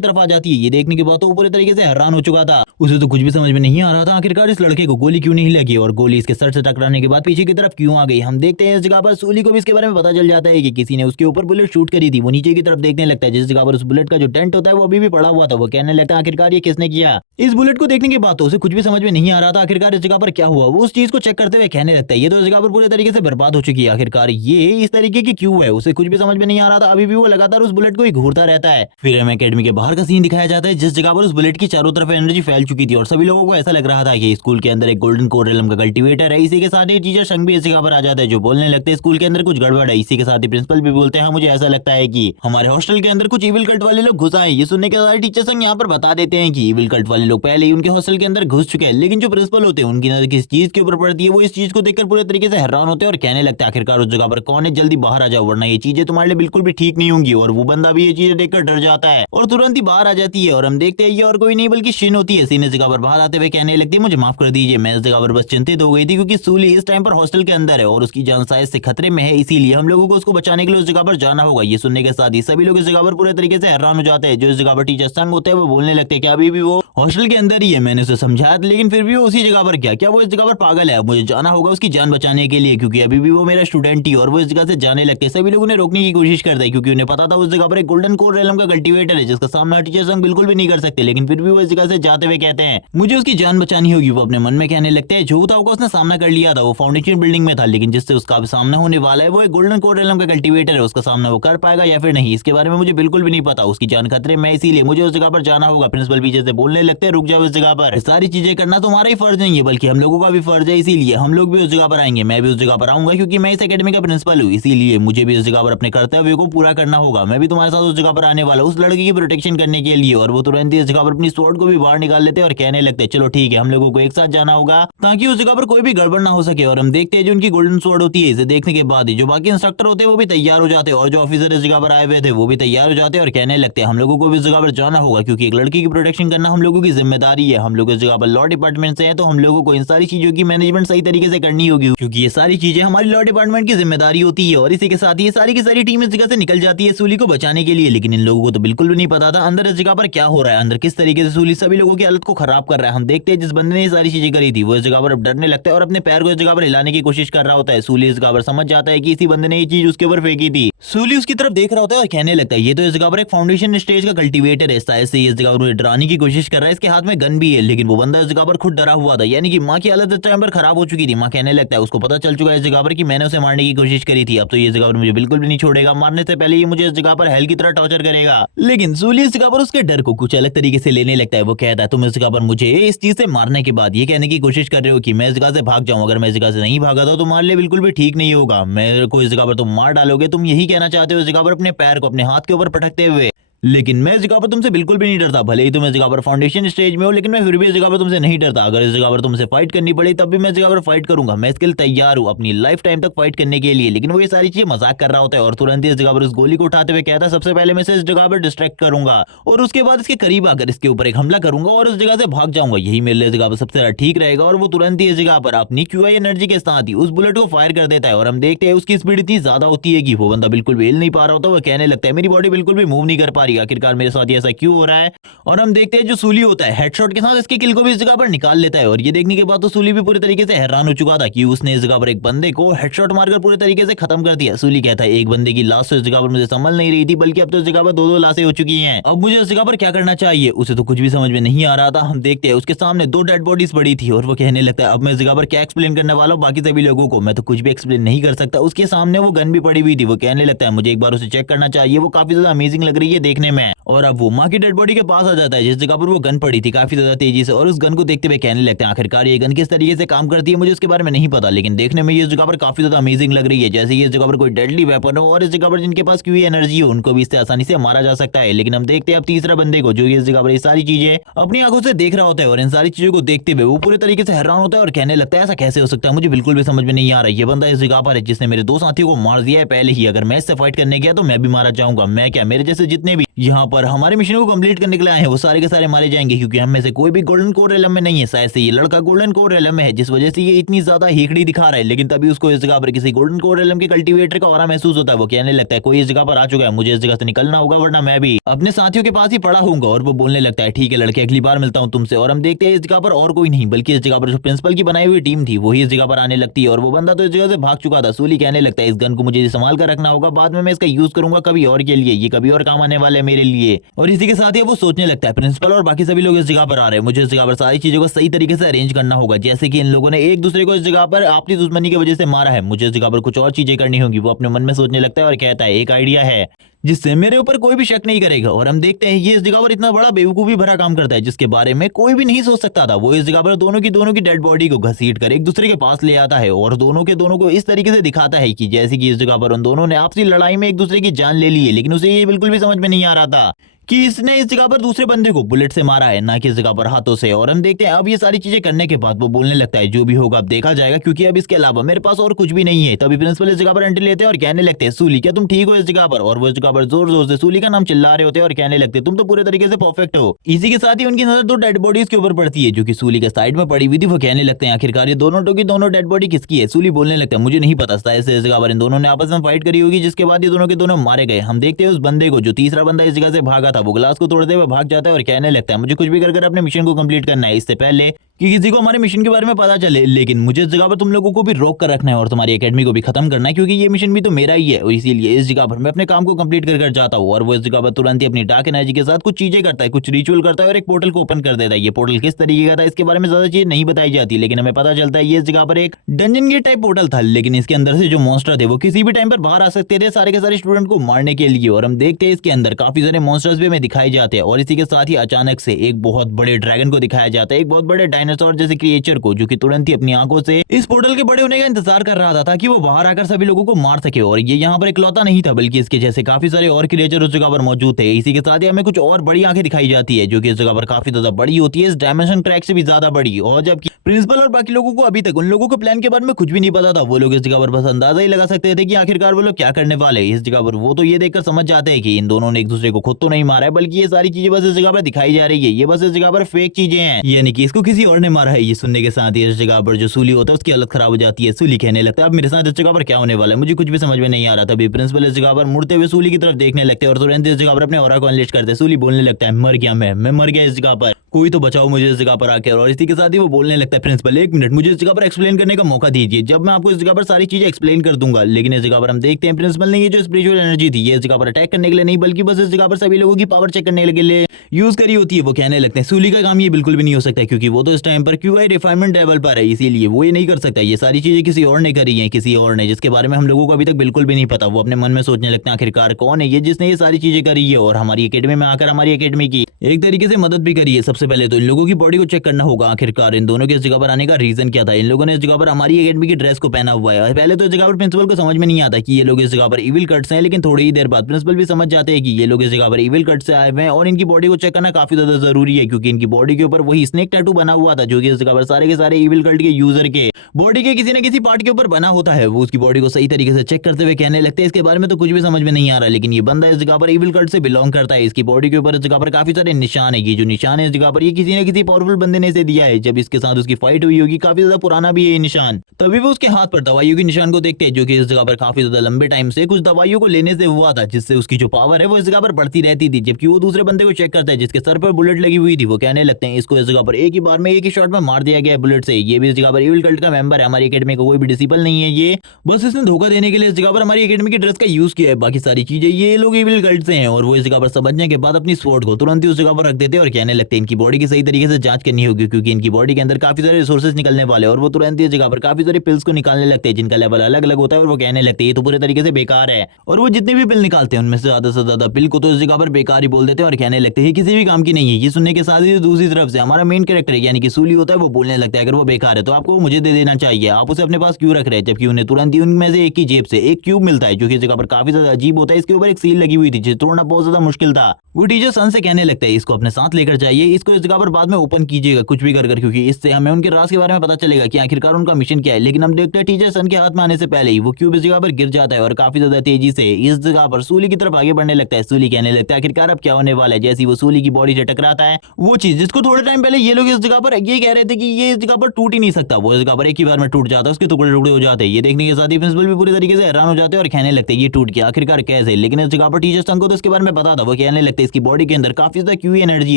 तरफ आ जाती है। ये देखने के बाद तो वो पूरे तरीके से हैरान हो चुका था, उसे तो कुछ भी समझ में नहीं आ रहा था आखिरकार इस लड़के को गोली क्यों नहीं लगी और गोली इसके सर से टकराने के बाद पीछे की तरफ क्यों आ गई। हम देखते हैं इस जगह पर सूली को भी इसके बारे में पता चल जाता है कि किसी ने उसके ऊपर बुलेट शूट करी थी। वो नीचे की तरफ देखने लगता है जिस जगह पर उस बुलेट का जो डेंट होता है वो अभी भी पड़ा हुआ था। वो कहने लगता है आखिरकार ये किसने किया। इस बुलेट को देखने के बाद तो उसे कुछ भी समझ में नहीं आ रहा था आखिरकार इस जगह पर क्या हुआ। वो उस चीज को चेक करते हुए कहने लगता है ये तो इस जगह पर पूरे तरीके से बर्बाद हो चुकी है, आखिरकार ये इस तरीके की क्यों है। उसे कुछ भी समझ में नहीं आ रहा था, अभी भी वो लगातार उस बुलेट को ही घूरता रहता है। फिर हमें एकेडमी के बाहर का सीन दिखाया जाता है जिस जगह पर उस बुलेट की चारों तरफ एनर्जी फैल चुकी थी और सभी लोगों को ऐसा लग रहा था कि स्कूल के अंदर एक गोल्डन कोरलम का कल्टीवेटर है। इसी के साथ ही टीचर संग भी इस जगह पर आ जाता है जो बोलने लगते हैं स्कूल के अंदर कुछ गड़बड़ है। इसी के साथ ही प्रिंसिपल भी बोलते हैं मुझे ऐसा लगता है कि हमारे हॉस्टल के अंदर कुछ इविल कल्ट वाले लोग घुस आए। ये सुनने के बाद टीचर संग यहाँ पर बता देते हैं कि इविल कल्ट वाले लोग पहले ही उनके हॉस्टल के अंदर घुस चुके हैं, लेकिन जो प्रिंसिपल होते हैं उनकी नजर किस चीज के ऊपर पड़ती है वो इस चीज को देखकर पूरे तरीके से हैरान होते हैं और कहने लगता है आखिरकार उस जगह पर कौन है, जल्दी बाहर आ जाओ वरना ये चीजें तुम्हारे लिए बिल्कुल भी ठीक नहीं होंगी। और वो बंदा भी ये चीजें देखकर डर जाता है और तुरंत ही बाहर आ जाती है। और हम देखते हैं ये और कोई नहीं बल्कि शिन होती है। शिन इस जगह पर बाहर आते हुए कहने लगती है मुझे माफ कर दीजिए, मैं इस जगह पर बस चिंतित हो गई थी क्योंकि सूली इस टाइम पर हॉस्टल के अंदर है और उसकी जान शायद से खतरे में है, इसीलिए हम लोगों को उसको बचाने के लिए उस जगह पर जाना होगा। ये सुनने के साथ ही सभी लोग इस जगह पर पूरे तरीके से हैरान हो जाते हैं। जो इस जगह पर टीचर संग होते हैं वो बोलने लगते हैं कि अभी भी वो हॉस्टल के अंदर ही है, मैंने उसे समझाया लेकिन फिर भी वो उसी जगह पर क्या वो इस जगह पर पागल है। अब मुझे जाना होगा उसकी जान बचाने के लिए क्योंकि अभी भी वो मेरा स्टूडेंट ही और वो इस जगह से जाने लगते हैं। सभी लोग उन्हें रोकने की कोशिश करते हैं क्योंकि उन्हें पता था उस जगह पर एक गोल्डन कोर रेलम का कल्टीवेटर है जिसका सामना टीचर संग बिल्कुल भी नहीं कर सकते, लेकिन फिर भी वो इस जगह से जाते हुए कहते हैं मुझे उसकी जान बचानी होगी। वो अपने मन में कहने लगते हैं जो था उसने सामना कर लिया था, वो फाउंडेशन बिल्डिंग में था, लेकिन जिससे उसका सामना होने वाला है वो एक गोल्डन कोर रेलम का कल्टीवेटर है। उसका सामना वो कर पाएगा या फिर नहीं इसके बारे में मुझे बिल्कुल भी नहीं पता, उसकी जान खतरे में, इसीलिए मुझे उस जगह पर जाना होगा। प्रिंसिपल पीछे से बोलने लगते हैं रुक जाओ, इस जगह पर सारी चीजें करना तुम्हारा ही फर्ज नहीं है बल्कि हम लोगों का भी फर्ज है, इसीलिए हम लोग भी उस जगह पर आएंगे। मैं भी उस जगह पर आऊंगा क्योंकि मैं इस एकेडमी का प्रिंसिपल हूँ, इसीलिए मुझे भी इस जगह पर अपने कर्तव्य को पूरा करना होगा। मैं भी तुम्हारे साथ उस जगह पर आने वाला हूँ उस लड़की की प्रोटेक्शन करने के लिए। और वो तुरंत इस जगह पर अपनी स्वॉर्ड को भी बाहर निकाल लेते हैं और कहने लगते हैं चलो ठीक है हम लोगों को एक साथ जाना होगा ताकि उस जगह पर कोई भी गड़बड़ ना हो सके। और हम देखते हैं जो उनकी गोल्डन स्वॉर्ड होती है इसे देखने के बाद जो बाकी इंस्ट्रक्टर होते हैं वो भी तैयार हो जाते हैं और जो ऑफिसर इस जगह पर आए हुए थे वो भी तैयार हो जाते हैं और कहने लगते हैं हम लोगों को भी इस जगह पर जाना होगा क्योंकि एक लड़की की प्रोटेक्शन करना हम लोगों की जिम्मेदारी है। हम लोग इस जगह पर लॉ डिपार्टमेंट से हैं तो हम लोगों को इन सारी चीजों की मैनेजमेंट सही तरीके से करनी होगी क्योंकि ये सारी चीजें हमारी लॉ डिपार्टमेंट की जिम्मेदारी होती है। और इसी के साथ ये सारी की सारी टीम इस जगह से निकल जाती है सूली को बचाने के लिए, लेकिन इन लोगों को तो बिल्कुल भी नहीं पता था अंदर इस जगह पर क्या हो रहा है, अंदर किस तरीके से सूली सभी लोगों की हालत को खराब कर रहा है। हम देखते हैं जिस बंदे ने ये सारी चीजें करी थी वो इस जगह पर अब डरने लगता है और अपने पैर को इस जगह पर हिलाने की कोशिश कर रहा होता है। सूली इस जगह पर समझ जाता है कि इसी बंदे ने ये चीज उसके ऊपर फेंकी थी। सूली उसकी तरफ देख रहा होता है और कहने लगता है ये तो इस जगह पर एक फाउंडेशन स्टेज का कल्टीवेटर है, शायद से इस जगह पर डराने की कोशिश कर रहा है, इसके हाथ में गन भी है। लेकिन वो बंदा इस जगह पर खुद डरा हुआ था, यानी कि माँ की हालत इस टाइम पर खराब हो चुकी थी। माँ कहने लगता है उसको पता चल चुका है इस जगह पर कि मैंने उसे मारने की कोशिश करी थी, अब तो ये जगह पर मुझे बिल्कुल भी नहीं छोड़ेगा, मारने से पहले ये मुझे इस जगह पर हेल की तरह टॉर्चर करेगा। लेकिन सूली इस जगह पर उसके डर को कुछ अलग तरीके से लेने लगता है। वो कहता है तुम इस जगह पर मुझे इस चीज से मारने के बाद ये कहने की कोशिश कर रहे हो कि मैं इस जगह से भाग जाऊं, अगर मैं इस जगह से नहीं भागा तो तुम्हारे लिए बिल्कुल भी ठीक नहीं होगा, मेरे को इस जगह पर तुम मार डालोगे। तुम यही कहना चाहते हो इस जगह पर अपने पैर को अपने हाथ के ऊपर पटकते हुए। लेकिन मैं इस जगह पर तुमसे बिल्कुल भी नहीं डरता, भले ही तुम इस जगह पर फाउंडेशन स्टेज में हो लेकिन मैं फिर भी इस जगह पर तुमसे नहीं डरता। अगर इस जगह पर तुमसे फाइट करनी पड़ी तब भी मैं इस जगह पर फाइट करूंगा, मैं इसके लिए तैयार हूं अपनी लाइफ टाइम तक फाइट करने के लिए। लेकिन वो ये सारी चीजें मजाक कर रहा होता है और तुरंत ही इस जगह पर उस गोली को उठाते हुए कहता है सबसे पहले मैं इसे इस जगह पर डिस्ट्रैक्ट करूंगा और उसके बाद इसके करीब आकर इसके ऊपर एक हमला करूंगा और इस जगह से भाग जाऊंगा, यही मेरे लिए इस जगह पर सबसे ज्यादा ठीक रहेगा। और वो तुरंत ही इस जगह पर अपनी क्यूआई एनर्जी के साथ ही उस बुलेट को फायर कर देता है और हम देखते हैं उसकी स्पीड इतनी ज्यादा होती है कि वो बंदा बिल्कुल भी हिल नहीं पा रहा होता। वो कहने लगता है मेरी बॉडी बिल्कुल भी मूव नहीं कर पा रही, आखिरकार मेरे साथ ऐसा क्यों हो रहा है। और हम देखते हैं जो सूली होता है हेडशॉट के साथ इसके किल को भी इस जगह पर निकाल लेता है। और ये देखने के बाद तो सूली भी पूरी तरीके से हैरान हो चुका था कि उसने इस जगह पर एक बंदे को हेडशॉट मारकर पूरे तरीके से खत्म कर दिया। सूली कहता है एक बंदे की लाश तो इस जगह पर मुझे संभल नहीं रही थी, बल्कि अब तो इस जगह पर दो लाशें हो चुकी हैं, अब मुझे इस जगह पर क्या करना चाहिए। उसे तो कुछ भी समझ में नहीं आ रहा था। हम देखते हैं उसके सामने दो डेड बॉडीज पड़ी थी और वो कहने लगता है अब मैं इस जगह पर क्या एक्सप्लेन करने वाला हूँ बाकी सभी लोगों को, मैं तो कुछ भी एक्सप्लेन नहीं कर सकता। उसके सामने वो गन भी पड़ी हुई थी। वो कहने लगता है मुझे एक बार उसे चेक करना चाहिए, वो काफी ज्यादा अमेजिंग लग रही है देखने देखने में। और अब वो माँ की डेड बॉडी के पास आ जाता है जिस जगह पर वो गन पड़ी थी काफी ज्यादा तेजी से, और उस गन को देखते हुए कहने लगते हैं आखिरकार ये गन किस तरीके से काम करती है मुझे इसके बारे में नहीं पता, लेकिन देखने में ये जगह पर काफी ज्यादा अमेजिंग लग रही है, जैसे ये जगह पर कोई डेडली वेपन हो और इस जगह पर जिनके पास क्यू एनर्जी हो उनको भी इससे आसानी से मारा जा सकता है। लेकिन हम देखते हैं अब तीसरा बंदे को जो इस जगह पर ये सारी चीजें अपनी आंखों से देख रहा होता है, और इन सारी चीजों को देखते हुए वो पूरे तरीके से हैरान होता है और कहने लगता है ऐसा कैसे हो सकता है, मुझे बिल्कुल भी समझ में नहीं आ रहा है। ये बंदा इस जगह पर है जिसने मेरे दो साथियों को मार दिया है पहले ही, अगर मैं इससे फाइट करने गया तो मैं भी मारा जाऊंगा। मैं क्या, मेरे जैसे जितने भी यहाँ पर हमारे मिशन को कंप्लीट करने के लिए आए हैं वो सारे के सारे मारे जाएंगे, क्योंकि हम में से कोई भी गोल्डन कोर एलम में नहीं है। शायद से ये लड़का गोल्डन कोर एलम में है जिस वजह से ये इतनी ज्यादा हेकड़ी दिखा रहा है, लेकिन तभी उसको इस जगह पर किसी गोल्डन कोर एलम के कल्टीवेटर का ऑरा महसूस होता है। वो कहने लगता है कोई इस जगह पर आ चुका है, मुझे इस जगह से निकलना होगा वरना मैं भी अपने साथियों के पास ही पड़ा हूँ। और वो बोलने लगता है ठीक है लड़के, अगली बार मिलता हूँ तुमसे। और हम देखते हैं इस जगह पर और कोई नहीं बल्कि इस जगह पर जो प्रिंसिपल की बनाई हुई टीम थी वही इस जगह पर आने लगती है, और वो बंदा तो इस जगह से भाग चुका था। सूली कहने लगता है इस गन को मुझे संभाल कर रखना होगा, बाद में मैं इसका यूज करूंगा कभी और के लिए, ये कभी और काम आने वाला है मेरे लिए। और इसी के साथ ही वो सोचने लगता है प्रिंसिपल और बाकी सभी लोग इस जगह पर आ रहे हैं, मुझे इस जगह पर सारी चीजों को सही तरीके से अरेंज करना होगा। जैसे कि इन लोगों ने एक दूसरे को इस जगह पर आपसी दुश्मनी की वजह से मारा है, मुझे इस जगह पर कुछ और चीजें करनी होगी। वो अपने मन में सोचने लगता है और कहता है एक आइडिया है जिससे मेरे ऊपर कोई भी शक नहीं करेगा। और हम देखते हैं ये इस जगह पर इतना बड़ा बेवकूफी भरा काम करता है जिसके बारे में कोई भी नहीं सोच सकता था। वो इस जगह पर दोनों की डेड बॉडी को घसीट कर एक दूसरे के पास ले आता है और दोनों को इस तरीके से दिखाता है कि जैसे कि इस जगह पर उन दोनों ने आपसी लड़ाई में एक दूसरे की जान ले ली है, लेकिन उसे ये बिल्कुल भी समझ में नहीं आ रहा था कि इसने इस जगह पर दूसरे बंदे को बुलेट से मारा है, ना कि इस जगह पर हाथों से। और हम देखते हैं अब ये सारी चीजें करने के बाद वो बोलने लगता है जो भी होगा अब देखा जाएगा, क्योंकि अब इसके अलावा मेरे पास और कुछ भी नहीं है। तभी प्रिंसिपल इस जगह पर एंट्री लेते हैं और कहने लगते हैं सूली क्या तुम ठीक हो इस जगह पर? और वो इस जगह पर जोर जोर से सूली का नाम चिल्ला रहे होते हैं और कहने लगते हैं तुम तो पूरे तरीके से परफेक्ट हो। इसी के साथ ही उनकी नजर दो डेड बॉडीज के ऊपर पड़ती है जो कि सूली के साइड में पड़ी हुई थी। वो कहने लगते हैं आखिरकार ये दोनों डेड बॉडी किसकी है? सूली बोलने लगता है मुझे नहीं पता, शायद से इस जगह पर इन दोनों ने आपस में फाइट करी होगी जिसके बाद ये दोनों के दोनों मारे गए। हम देखते हैं उस बंदे को जो तीसरा बंदा इस जगह से भागा था वो ग्लास को तोड़ते हुए भाग जाता है और कहने लगता है मुझे कुछ भी कर अपने मिशन को कंप्लीट करना है इससे पहले कि किसी को हमारे मिशन के बारे में पता चले, लेकिन मुझे इस जगह पर तुम लोगों को भी रोक कर रखना है और तुम्हारी एकेडमी को भी खत्म करना है, क्योंकि ये मिशन भी तो मेरा ही है। और इसीलिए इस जगह पर मैं अपने काम को कंप्लीट कर जाता हूँ। और वो इस जगह पर तुरंत ही अपनी डार्क एनर्जी के साथ कुछ चीजें करता है, कुछ रिचुअल करता है और एक पोर्टल को ओपन कर देता है। ये पोर्टल किस तरीके का था इसके बारे में ज्यादा चीज नहीं बताई जाती, लेकिन हमें पता चलता है ये इस जगह पर एक डंजन गेट टाइप पोर्टल था, लेकिन इसके अंदर से जो मॉन्स्टर थे वो किसी भी टाइम पर बाहर आ सकते थे सारे के सारे स्टूडेंट को मारने के लिए। और हम देखते हैं इसके अंदर काफी सारे मॉन्स्टर्स भी हमें दिखाए जाते हैं, और इसी के साथ ही अचानक से एक बहुत बड़े ड्रैगन को दिखाया जाता है, एक बहुत बड़े डायनासोर जैसे क्रिएचर को, जो कि तुरंत ही अपनी आंखों से इस पोर्टल के बड़े होने का इंतजार कर रहा था ताकि वो बाहर आकर सभी लोगों को मार सके। और ये यहाँ पर इकलौता नहीं था बल्कि इसके जैसे काफी सारे और क्रिएचर उस जगह पर मौजूद थे। इसी के साथ ही हमें कुछ और बड़ी आंखें दिखाई जाती है जो कि इस जगह पर काफी ज्यादा बड़ी होती है, इस डायमेंशन क्रैक से भी ज्यादा बड़ी। और जबकि प्रिंसिपल और बाकी लोगों को अभी तक उन लोगों के प्लान के बारे में कुछ भी नहीं पता था, वो लोग इस जगह पर बस अंदाजा ही लगा सकते थे कि आखिरकार वो लोग क्या करने वाले इस जगह पर। वो तो ये देखकर समझ जाते हैं कि इन दोनों ने एक दूसरे को खुद तो नहीं मारा है, बल्कि ये सारी चीजें बस इस जगह पर दिखाई जा रही है, ये बस इस जगह पर फेक चीजें हैं, यानी कि इसको किसी और ने मारा है। ये सुनने के साथ ही इस जगह पर जो सूली होता है उसकी हालत खराब हो जाती है। सूली कहने लगता है अब मेरे साथ इस जगह पर क्या होने वाला है, मुझे कुछ भी समझ में नहीं आ रहा। तभी प्रिंसिपल इस जगह पर मुड़ते हुए सूली की तरफ देखने लगते हैं और तुरंत इस जगह पर अपने ऑरा को अनलीश करते हैं। सूली बोलने लगता है मर गया मैं मर गया इस जगह पर, कोई तो बचाओ मुझे इस जगह पर आकर। और इसी के साथ ही वो बोलने लगता है प्रिंसिपल एक मिनट मुझे इस जगह पर एक्सप्लेन करने का मौका दीजिए, जब मैं आपको इस जगह पर सारी चीजें एक्सप्लेन कर दूंगा। लेकिन इस जगह पर हम देखते हैं प्रिंसिपल ने ये जो स्पिरिचुअल एनर्जी थी ये इस जगह पर अटैक करने के लिए नहीं बल्कि बस इस जगह पर सभी लोगों की पावर चेक करने के लिए यूज करी होती है। वो कहने लगते हैं सूली का काम ये बिल्कुल भी नहीं हो सकता क्योंकि वो तो इस टाइम पर क्यूआई रिफाइनमेंट लेवल पर है, इसीलिए वो ये नहीं कर सकता। ये सारी चीजें किसी और ने करी है, किसी और ने, जिसके बारे में हम लोगों को अभी तक बिल्कुल भी नहीं पता। वो अपने मन में सोचने लगते हैं आखिरकार कौन है ये जिसने ये सारी चीजें करी है और हमारी एकेडमी में आकर हमारी एकेडमी की एक तरीके से मदद भी करी है। सबसे पहले तो इन लोगों की बॉडी को चेक करना होगा आखिरकार इन दोनों के इस जगह पर आने का रीजन क्या था। इन लोगों ने इस जगह पर हमारी एकेडमी की ड्रेस को पहना हुआ है। पहले तो इस जगह पर प्रिंसिपल को समझ में नहीं आता कि ये लोग इस जगह पर इविल कट्स हैं, लेकिन थोड़ी ही देर बाद प्रिंसिपल भी समझ जाते हैं कि ये लोग इस जगह पर इविल कट से आए हुए हैं और इनकी बॉडी को चेक करना काफी ज्यादा जरूरी है क्योंकि इनकी बॉडी के ऊपर वही स्नेक टैटू बना हुआ था जो कि इस जगह पर सारे के सारे इविल कल्ट के यूजर के बॉडी के किसी न किसी पार्ट के ऊपर बना होता है। वो उसकी बॉडी को सही तरीके से चेक करते हुए कहने लगते हैं इसके बारे में तो कुछ भी समझ में नहीं आ रहा, लेकिन ये बंदा इस जगह पर इविल कल्ट से बिलोंग करता है। इसकी बॉडी के ऊपर इस जगह पर काफी सारे निशान है, ये जो निशान है इस जगह पर ये किसी न किसी पावरफुल बंदे ने इसे दिया है। जब इसके साथ उसकी फाइट हुई होगी काफी ज्यादा पुराना भी है ये निशान, तभी वो उसके हाथ पर दवाइयों के निशान को देखते हैं जो कि इस जगह पर काफी ज्यादा लंबे टाइम से कुछ दवाइयों को लेने से हुआ था, जिससे उसकी जो पावर है वो इस जगह पर बढ़ती रहती थी। जबकि वो दूसरे बंदे को चेक करता है जिसके सर पर बुलेट लगी हुई थी। वो कहने लगते हैं इसको इस जगह पर एक ही बार में एक ही शॉट में मार दिया गया है बुलेट से। ये भी इस जगह पर इविल कल्ट का मेंबर है, हमारी एकेडमी का कोई भी डिसिपल नहीं है ये, बस इसने धोखा देने के लिए इस जगह पर हमारी एकेडमी की ड्रेस का यूज किया है। बाकी सारी चीजें ये लोग इविल कल्ट से हैं। और वो इस जगह पर समझने के बाद अपनी स्वॉर्ड को तुरंत ही उस जगह पर रख देते हैं और कहने लगते हैं इनकी बॉडी की सही तरीके से जांच करनी होगी, क्योंकि इनकी बॉडी के अंदर काफी सारे रिसोर्सेज निकलने वाले हैं और वो तुरंत इस जगह पर काफी सारे पिल्स को निकालने लगते हैं जिनका लेवल अलग अलग होता है और वो कहने लगते हैं ये तो पूरे तरीके से बेकार है। और वो जितने भी पिल निकालते हैं उनमें से ज्यादा पिल को तो इस जगह पर बेकार ही बोल देते हैं और कहने लगते हैं किसी भी काम की नहीं है। ये सुनने के साथ ही दूसरी तरफ से हमारा मेन कैरेक्टर यानी कि सूली होता है वो बोलने लगता है अगर वो बेकार है तो आपको मुझे दे देना चाहिए, आप उसे अपने पास क्यों रख रहे हैं। जबकि उन्हें तुरंत ही उनमें से एक की जेब से एक क्यूब मिलता है जो कि इस जगह पर काफी ज्यादा अजीब होता है। इसके ऊपर एक सील लगी हुई थी जिसे तोड़ना बहुत ज्यादा मुश्किल था। वो टीचर सन से कहने लगता है इसको अपने साथ लेकर जाइए, इसको इस जगह पर बाद में ओपन कीजिएगा कुछ भी कर, क्योंकि इससे हमें उनके राज के बारे में पता चलेगा कि आखिरकार उनका मिशन क्या है। लेकिन हम देखते हैं टीचर सन के हाथ में आने से पहले ही वो क्यूब इस जगह पर गिर जाता है और काफी ज्यादा तेजी से इस जगह पर सूली की तरफ आगे बढ़ने लगता है। सूली कहने लगता है आखिरकार अब क्या होने वाला है। जैसे वो सूली की बॉडी से टकराता है वो चीज जिसको थोड़े टाइम पहले ये लोग इस जगह पर ये कह रहे थे कि ये इस जगह पर टूट ही नहीं सकता, वो इस जगह पर एक ही बार में टूट जाता है, उसके टुकड़े टुकड़े हो जाते हैं। ये देखने के साथ ही प्रिंसिपल भी पूरी तरीके से हैरान हो जाते हैं और कहने लगते हैं ये टूट गया आखिरकार कैसे। लेकिन इस जगह पर टीचर सन को तो इसके बारे में पता था, वो कहने लगते हैं इसकी बॉडी के अंदर काफी ज्यादा क्यू एनर्जी